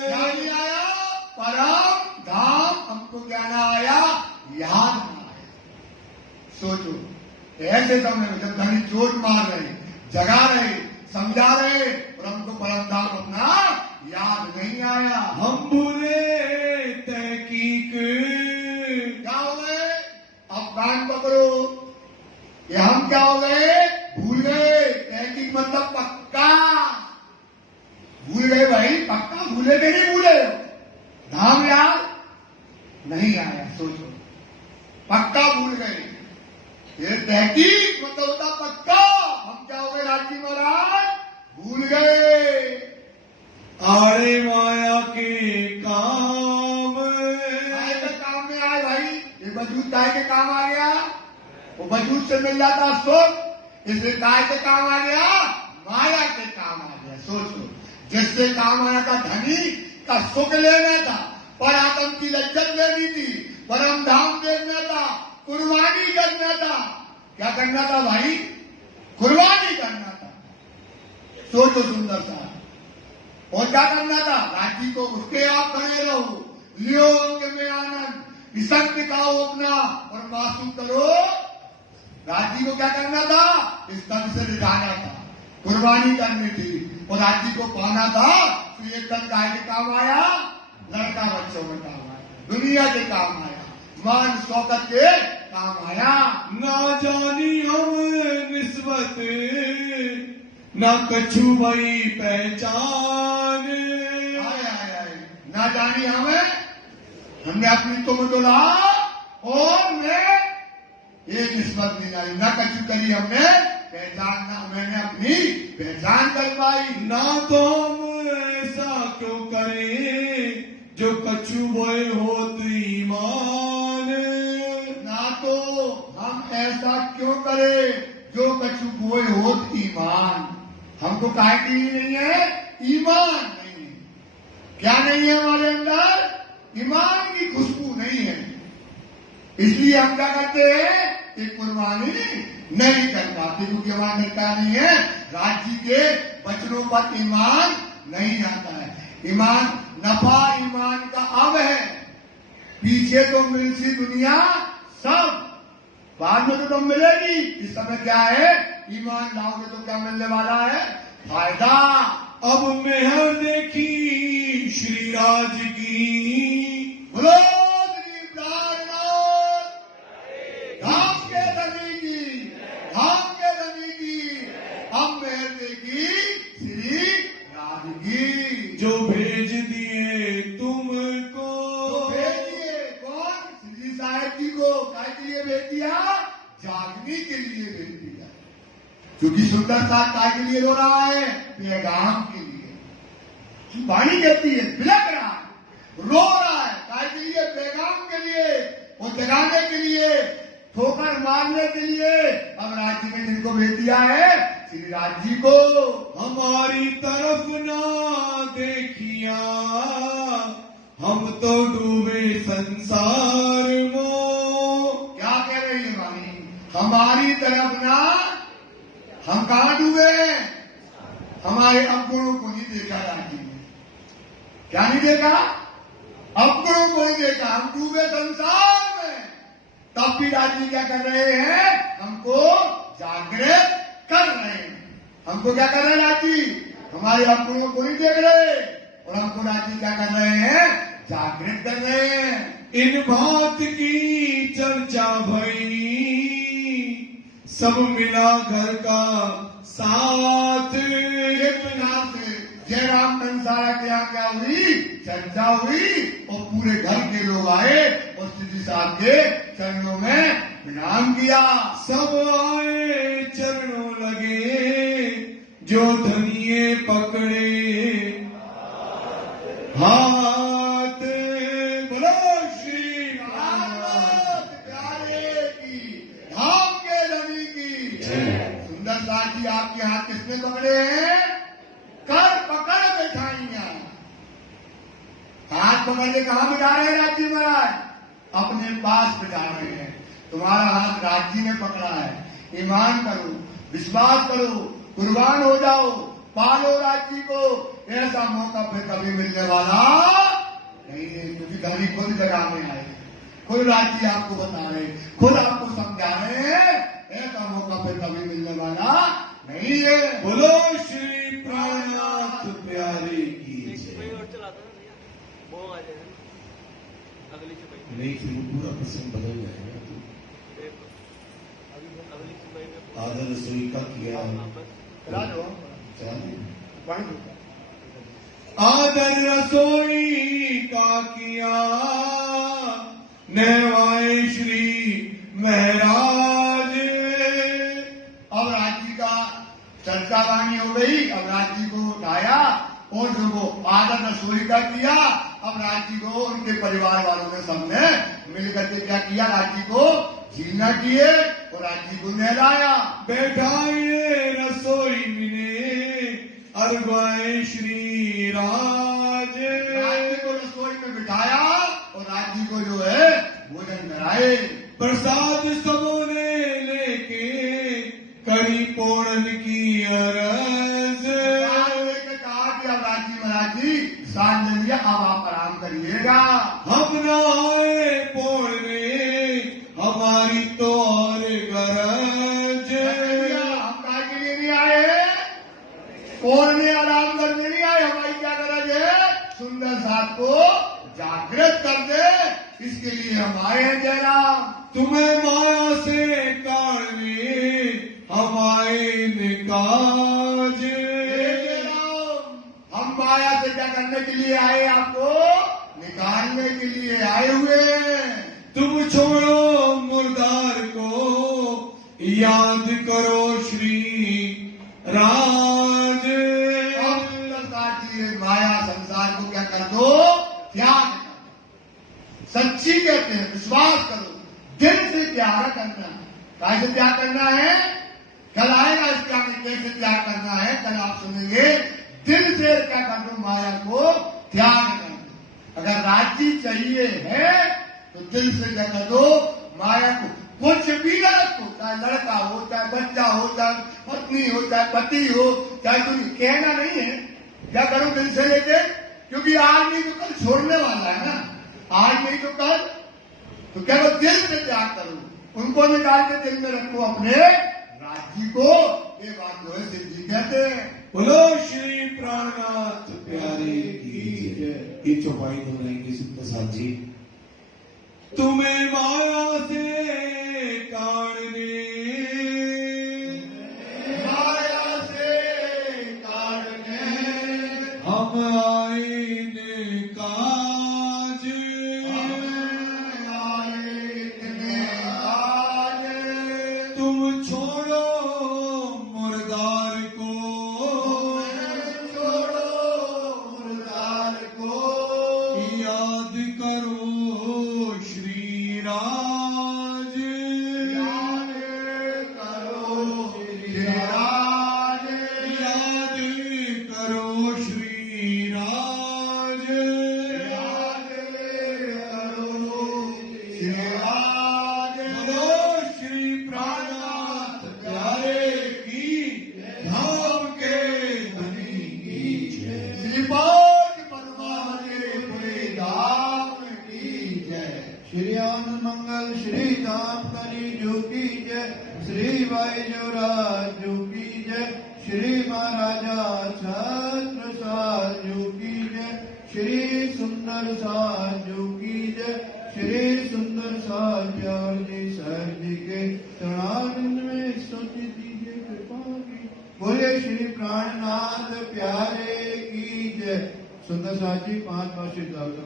क्या नहीं आया? परम धाम। हमको क्या ना आया? याद ना आया। सोचो ऐसे समय में जब धनी चोट मार रहे, जगा रहे, समझा रहे, और हमको परम धाम अपना याद नहीं आया। हम भूले तहकीक, क्या हो गए? अब कान पकड़ो, ये हम क्या हो गए? भूल गए। तहकीक मतलब पक्का। भूल गए भाई, पक्का भूले के नहीं भूले, धाम याद नहीं आया। सोचो पक्का भूल गए। ये तहकीक मतलब होता पक्का। हम क्या हो गए राज्य महाराज? भूल गए। आड़े माया के काम, काय के काम में आए भाई? ये वजूद काय के काम आ गया? वो वजूद से मिल जाता सुख, इसलिए काय के काम आ गया? माया के काम आ गया। सोचो जिससे काम आया था धनी का सुख लेना था, पर आत्म की लज्जत लेनी थी, परम धाम देखना था, कुर्बानी करना था। क्या करना था भाई? कुर्बानी करना था। सोचो सुंदर सा। और क्या करना था? राज्य को उसके आप खड़े रहो, लियो अंग में आनंद, निसंग दिखाओ अपना और मासूम करो। राज्य को क्या करना था? इस तन से रिझाना था, कुर्बानी करनी थी, और राज्य को पाना था। तो ये तन काय के काम आया? लड़का बच्चों में काम आया, दुनिया के काम आया, मान शौकत के काम आया। ना जानी हम निस्बत, ना कछु वही पहचान। आए आए आए, ना जानी हमें, हमने अपनी तुम दुला और मैं ये निस्बत नहीं जानी, ना कछु करी हमने पहचान, ना मैंने अपनी पहचान कर पाई। ना तो हम ऐसा क्यों करें जो कछु वही होत ईमान। ना तो हम ऐसा क्यों करें जो कछु बोए होत ईमान। हमको काहे की नहीं है? ईमान नहीं है। क्या नहीं है हमारे अंदर? ईमान की खुशबू नहीं है। इसलिए हम क्या करते हैं? कि कुर्बानी नहीं कर पाते, क्योंकि हमारा निका नहीं है। राज्य के वचनों पर ईमान नहीं आता है। ईमान नफा ईमान का अब है, पीछे तो मिलती दुनिया सब, बाद में तो तुम मिलेगी। इस समय क्या है? ईमान लाओगे तो क्या मिलने वाला है? फायदा। अब मेहर देखी श्री राज की, बोलो गरीब नारायण, धाम के धनी की, धाम के धनी की, अब मेहर देखी श्री राज की। जो भेज दिए तुमको, भेज दिए कौन? श्री साहेब जी को। काय के लिए भेज दिया? जागने के लिए भेज दिया। क्योंकि सुंदर साथ काय के लिए रो रहा है? पैगाम के लिए। वाणी कहती है बिलक रहा है, रो रहा है, काय के लिए? पैगाम के लिए, और जगाने के लिए, ठोकर मारने के लिए। अब राज जी ने जिनको भेज दिया है, श्री राज जी को, हमारी तरफ ना देखिया, हम तो डूबे संसार में। क्या कह रही है वाणी? हमारी तरफ ना, हम कहां डूबे? हमारे अवगुणों को नहीं देखा राज जी ने। क्या नहीं देखा? अवगुणों को नहीं देखा, हम डूबे संसार में। तब भी राज जी क्या कर रहे हैं? हमको जागृत कर रहे हैं। हमको क्या कर रहे हैं राज जी? हमारे अवगुणों को नहीं देख रहे, और हमको राज जी क्या कर रहे हैं? जागृत कर रहे हैं। इन बात की चर्चा भई, सब मिला घर का साथ। एक प्रकार से जयराम कंसारा के यहाँ क्या हुई? चर्चा हुई, और पूरे घर के लोग आए और श्री साहब के चरणों में प्रणाम किया। सब आए चरणों लगे, जो धनिये पकड़े हाथ। बोलो श्री रामनाथ प्यारे की, धाम के धनी की। सुंदर साथ जी आपके हाथ किसने पकड़े हैं? कर पकड़ बैठाइया। हाथ पकड़ के कहां बिठा रहे हैं राज जी महाराज? अपने पास बिठा रहे हैं। तुम्हारा हाथ राज जी ने पकड़ा है। ईमान करो, विश्वास करो, कुर्बान हो जाओ, पालो राज जी को। ऐसा मौका फिर कभी मिलने वाला नहीं है, क्योंकि धनी खुद जगह में आए, खुद राज जी आपको बता रहे, खुद आपको समझा रहे हैं। ऐसा मौका फिर कभी मिलने वाला नहीं है। बोलो श्री प्राणनाथ प्यारे की जय। नहीं फिर वो पूरा प्रसंग बदल जाएगा। आदर रसोई का किया, चला दो, पढ़ दो। आदर रसोई का किया, नहवाए श्री महराज। अब राज जी का चर्चा वाणी हो गई। अब राज जी को उठाया और जो वो आदर रसोई का किया। अब राज जी को उनके परिवार वालों ने सबने मिलकर के क्या किया? राज जी को झीलना किए और राज जी को नहलाया। बैठाए रसोई मिने, अरगवाए श्री राज। राज जी को रसोई में बिठाया और राज जी को जो है भोजन कराए। प्रसाद सबों ने लेके, करी पोड़न की अरज। कहा कि अब राज जी महाराज जी सांझ ले लिया, अब आप आराम करिएगा। हम न आए पोड़ने, हमारी तो और गरज। हम काय के लिए नहीं आए? पोड़ने आराम करने नहीं आए। हमारी क्या गरज है? सुंदर साथ को जागृत कर दे, इसके लिए हम आए हैं जयराम। तुम्हें माया से काढ़ने, हम आए निकाज। हम माया से क्या करने के लिए आए? आपको निकालने के लिए आए हुए हैं। तुम छोड़ो मुर्दार को, याद करो श्री राज। माया संसार को क्या कर दो? त्याग कर। सच्ची कहते हैं, विश्वास करो, दिल से त्याग करना है। कैसे त्याग करना है? कल आएगा इस त्याग में, कैसे त्याग करना है कल आप सुनेंगे। दिल से क्या कर दो? माया को त्याग कर दो। अगर राजी चाहिए है तो दिल से क्या कर दो? माया को कुछ भी न रखो, चाहे लड़का हो, चाहे बच्चा हो, चाहे पत्नी हो, चाहे पति हो, चाहे तुम कहना नहीं है क्या करो दिल से लेके, क्योंकि आज नहीं तो कल छोड़ने वाला है ना। आज नहीं तो कल, तो क्या वो दिल से त्याग करो, उनको निकाल के दिल में रखो अपने राजी को। ये बात जो है सिद्ध जी कहते हैं। बोलो श्री प्राणनाथ प्यारे की जय। ये चौपाई दोहराएंगे सुंदर साथ जी। तुम्हें माया से काढ़ने, माया से काढ़ने, हम आए निकाज। तुम छोड़ो मुर्दार करो श्री राज, याद करो श्री राज, याद करो श्री राज, याद करो श्री राज। बोलो श्री प्राणनाथ प्यारे की, धाम के धनी की जय। श्री पाठ परमात्मे पूरे धाम की जय। श्री आनंद मंगल श्री धाम करी जो की जय, श्री भाई जोराज जो की जय, श्री महाराजा छत्र साज जो की जय, श्री सुंदर साज जो की जय, श्री सुंदर साज प्यार जी सर जी के चरणारविंद में सोच दीजिए कृपा की। बोले श्री प्राणनाथ प्यारे की जय। सुंदर साज जी 5 बार श्री दाऊद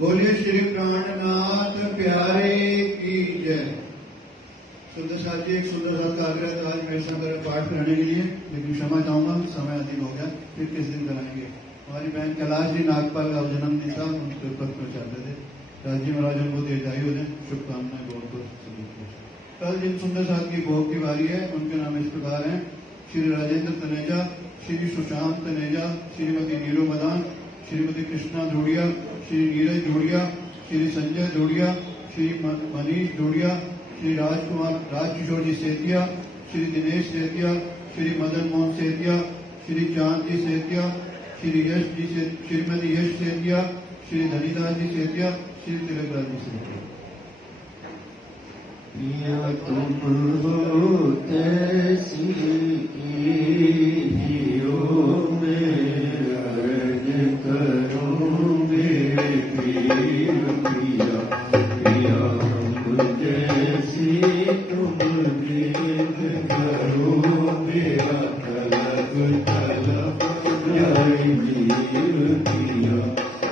बोलिए श्री प्राणनाथ प्यारे की जय। सुंदर साथ जी एक सुंदर साथ का आग्रह था आज मेरे साथ पाठ कराने के लिए, लेकिन क्षमा चाहूंगा समय अधिक हो गया, फिर किस दिन कराएंगे। हमारी बहन कैलाश जी नागपाल का जन्मदिन था, उनके ऊपर पर चाहते थे। राजी महाराज उनको दीर्घायु हो जाए, शुभकामनाएं बहुत बहुत। कल जिन सुंदर साथ की भोग की बारी है उनके नाम इस प्रकार है। श्री राजेंद्र तनेजा, श्री सुशांत तनेजा, श्रीमती नीरू मदान, श्रीमती कृष्णा धोड़िया, श्री नीरज धोड़िया, श्री संजय धोड़िया, श्री मनीष धोड़िया, श्री राजकुमार राजकिशोर जी सेतिया, श्री दिनेश सेतिया, श्री मदन मोहन सेतिया, श्री चांद जी सेतिया, श्री यश जी से श्रीमती यश सेतिया, श्री धनीदास जी सेतिया, श्री तिलकराज जी सेतिया। पिया तुम हो ऐसी कीजियो में अर्ज करूँगे प्रिय पिया, पिया हम जैसी तुम जिद करो मेरा तलब तलब जाएगी पिया,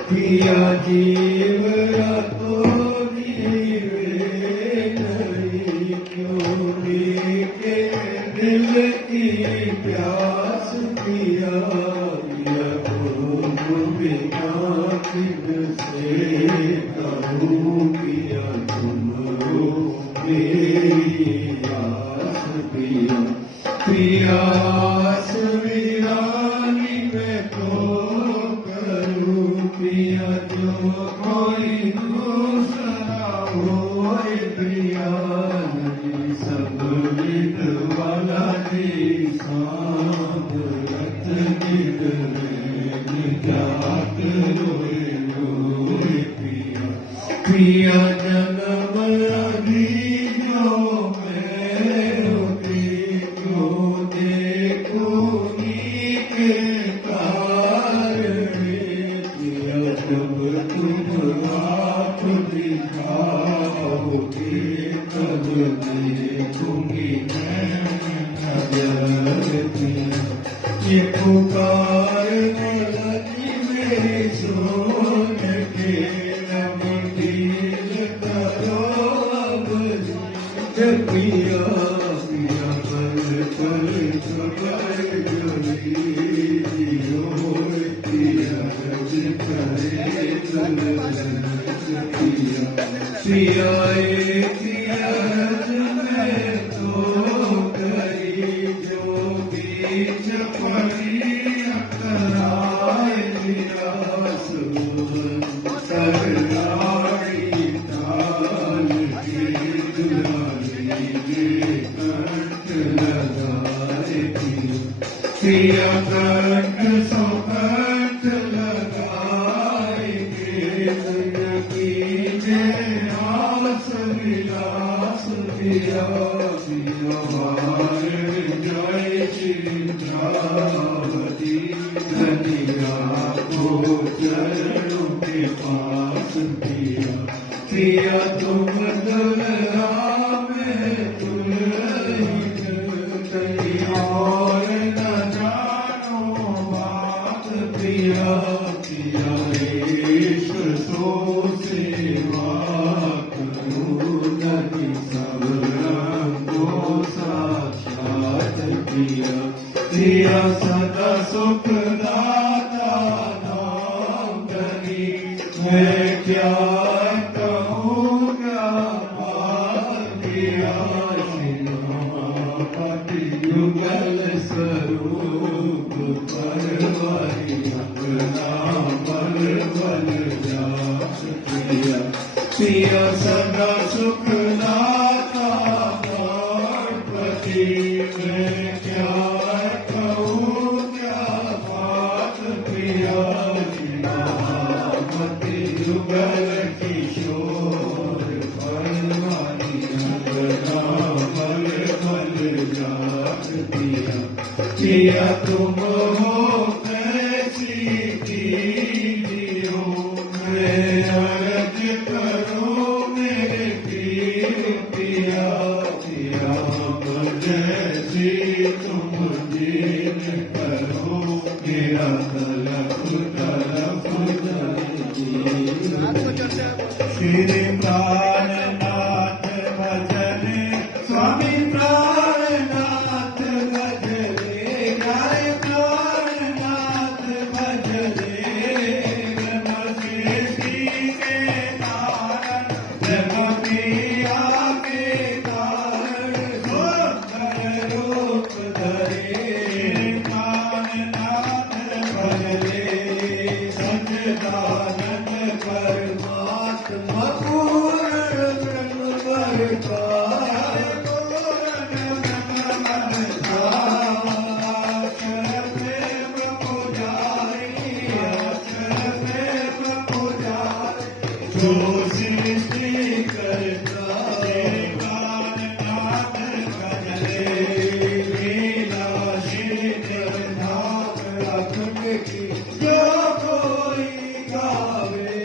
पिया जीव रातो दिल की प्यास पिया, बिना से कहूँ पिया तुम हो मेरी आस पिया, पियास वीरानी मैं तो करूँ पिया, जो कोई दूसरा हो प्रिया नहीं सब वाला दी सांप रत गिर जात रोए रोए पिया, पिया जन्म अधीनो मैं रोती क्यों देखूंगी के ये पुकार लगी मेरी सुन के नम दीन करो अब पिया पिया पल पल छुपाए जोड़ी जियो पिया करे पिया पिया मैं तो करी जो बीच पड़ी कराए पिया सुन सरदारी ताल की दुलारी कंठ लगाए पिया कंठ सो कंठ लगाए की जय आस विलास पिया पिया जय चिंद्रावती धनिया को चरणों के पास पिया पिया तुम दुल्हा में दुल्हन कहीं और न जानो बात पिया पिया ईश्वर सो सेवा करो नदी सब रंगो साक्षात पिया पिया सदा सुख दाता नाम धनी मैं क्या कहूँ क्या बात पिया पति युगल स्वरूप परवारी अपना बल बल जात पिया पिया सदा सुख दाता गणपति मैं क्या कहूँ क्या बात पिया पति युगल किशोर परवारी अपना बल बल जात पिया पिया तुम हो कैसी कीजियो मैं अर्ज करो मेरे पीर पिया पिया जैसी तुम दीन करो मेरा तलफ तलफ श्री प्राणनाथ भजने स्वामी प्राणनाथ भजने गाय प्राणनाथ भजने ब्रह्मश्री के कारण ब्रह्मप्रिया के कारण सुंदर रूप धरे प्राणनाथ भजने सच्चिदानंद परमात्मा पूर्ण ब्रह्म परपार जो सृष्टि करता है प्राणनाथ भजने लीला श्रीधर नाथ रखन की जो कोई गावे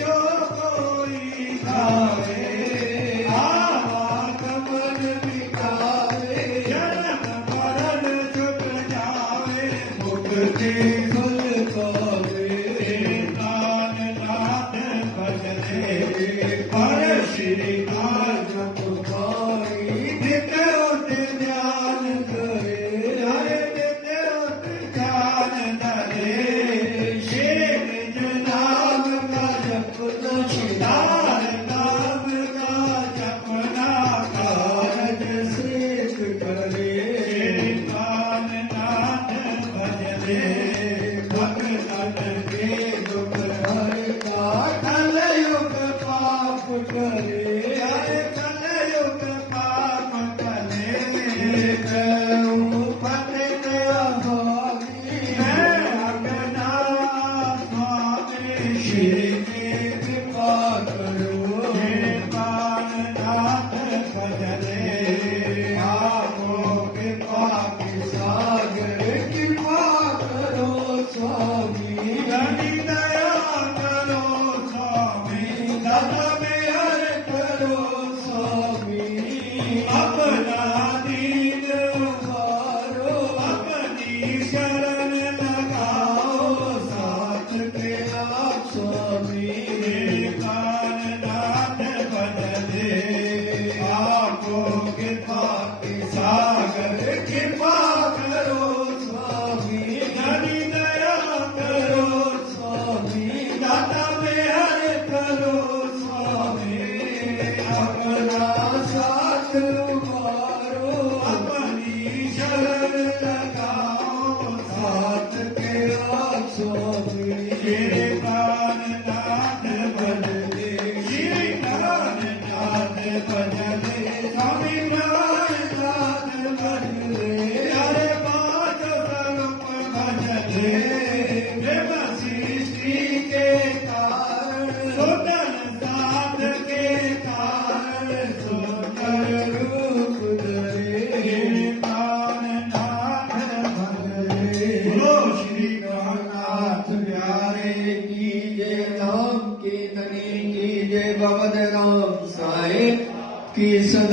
जो कोई गावे आवागमन बिकावे जन्म मरण छुट जावे मुक्ति फल पावे प्राणनाथ भजने पर श्री पुकारी नित उठ ध्यान करे हरे नित उठ ध्यान धरे शेर नाम का जपना शिदार नाम का जपना कारज श्रेष्ठ करे प्राणनाथ भजने लगाओ साथ के आसो मेरे प्राणनाथ भजले श्री प्राणनाथ भजले स्वामी प्राणनाथ भजले अरे पांच स्वरूप भजले प्रेम सृष्टि के कारण सुंदर साथ के कारण सुंदर रूप धरे प्राणनाथ भजले बोलो श्री प्राणनाथ प्यारे की जय नाम की तनी की जय बाबा राम साहेब की सदा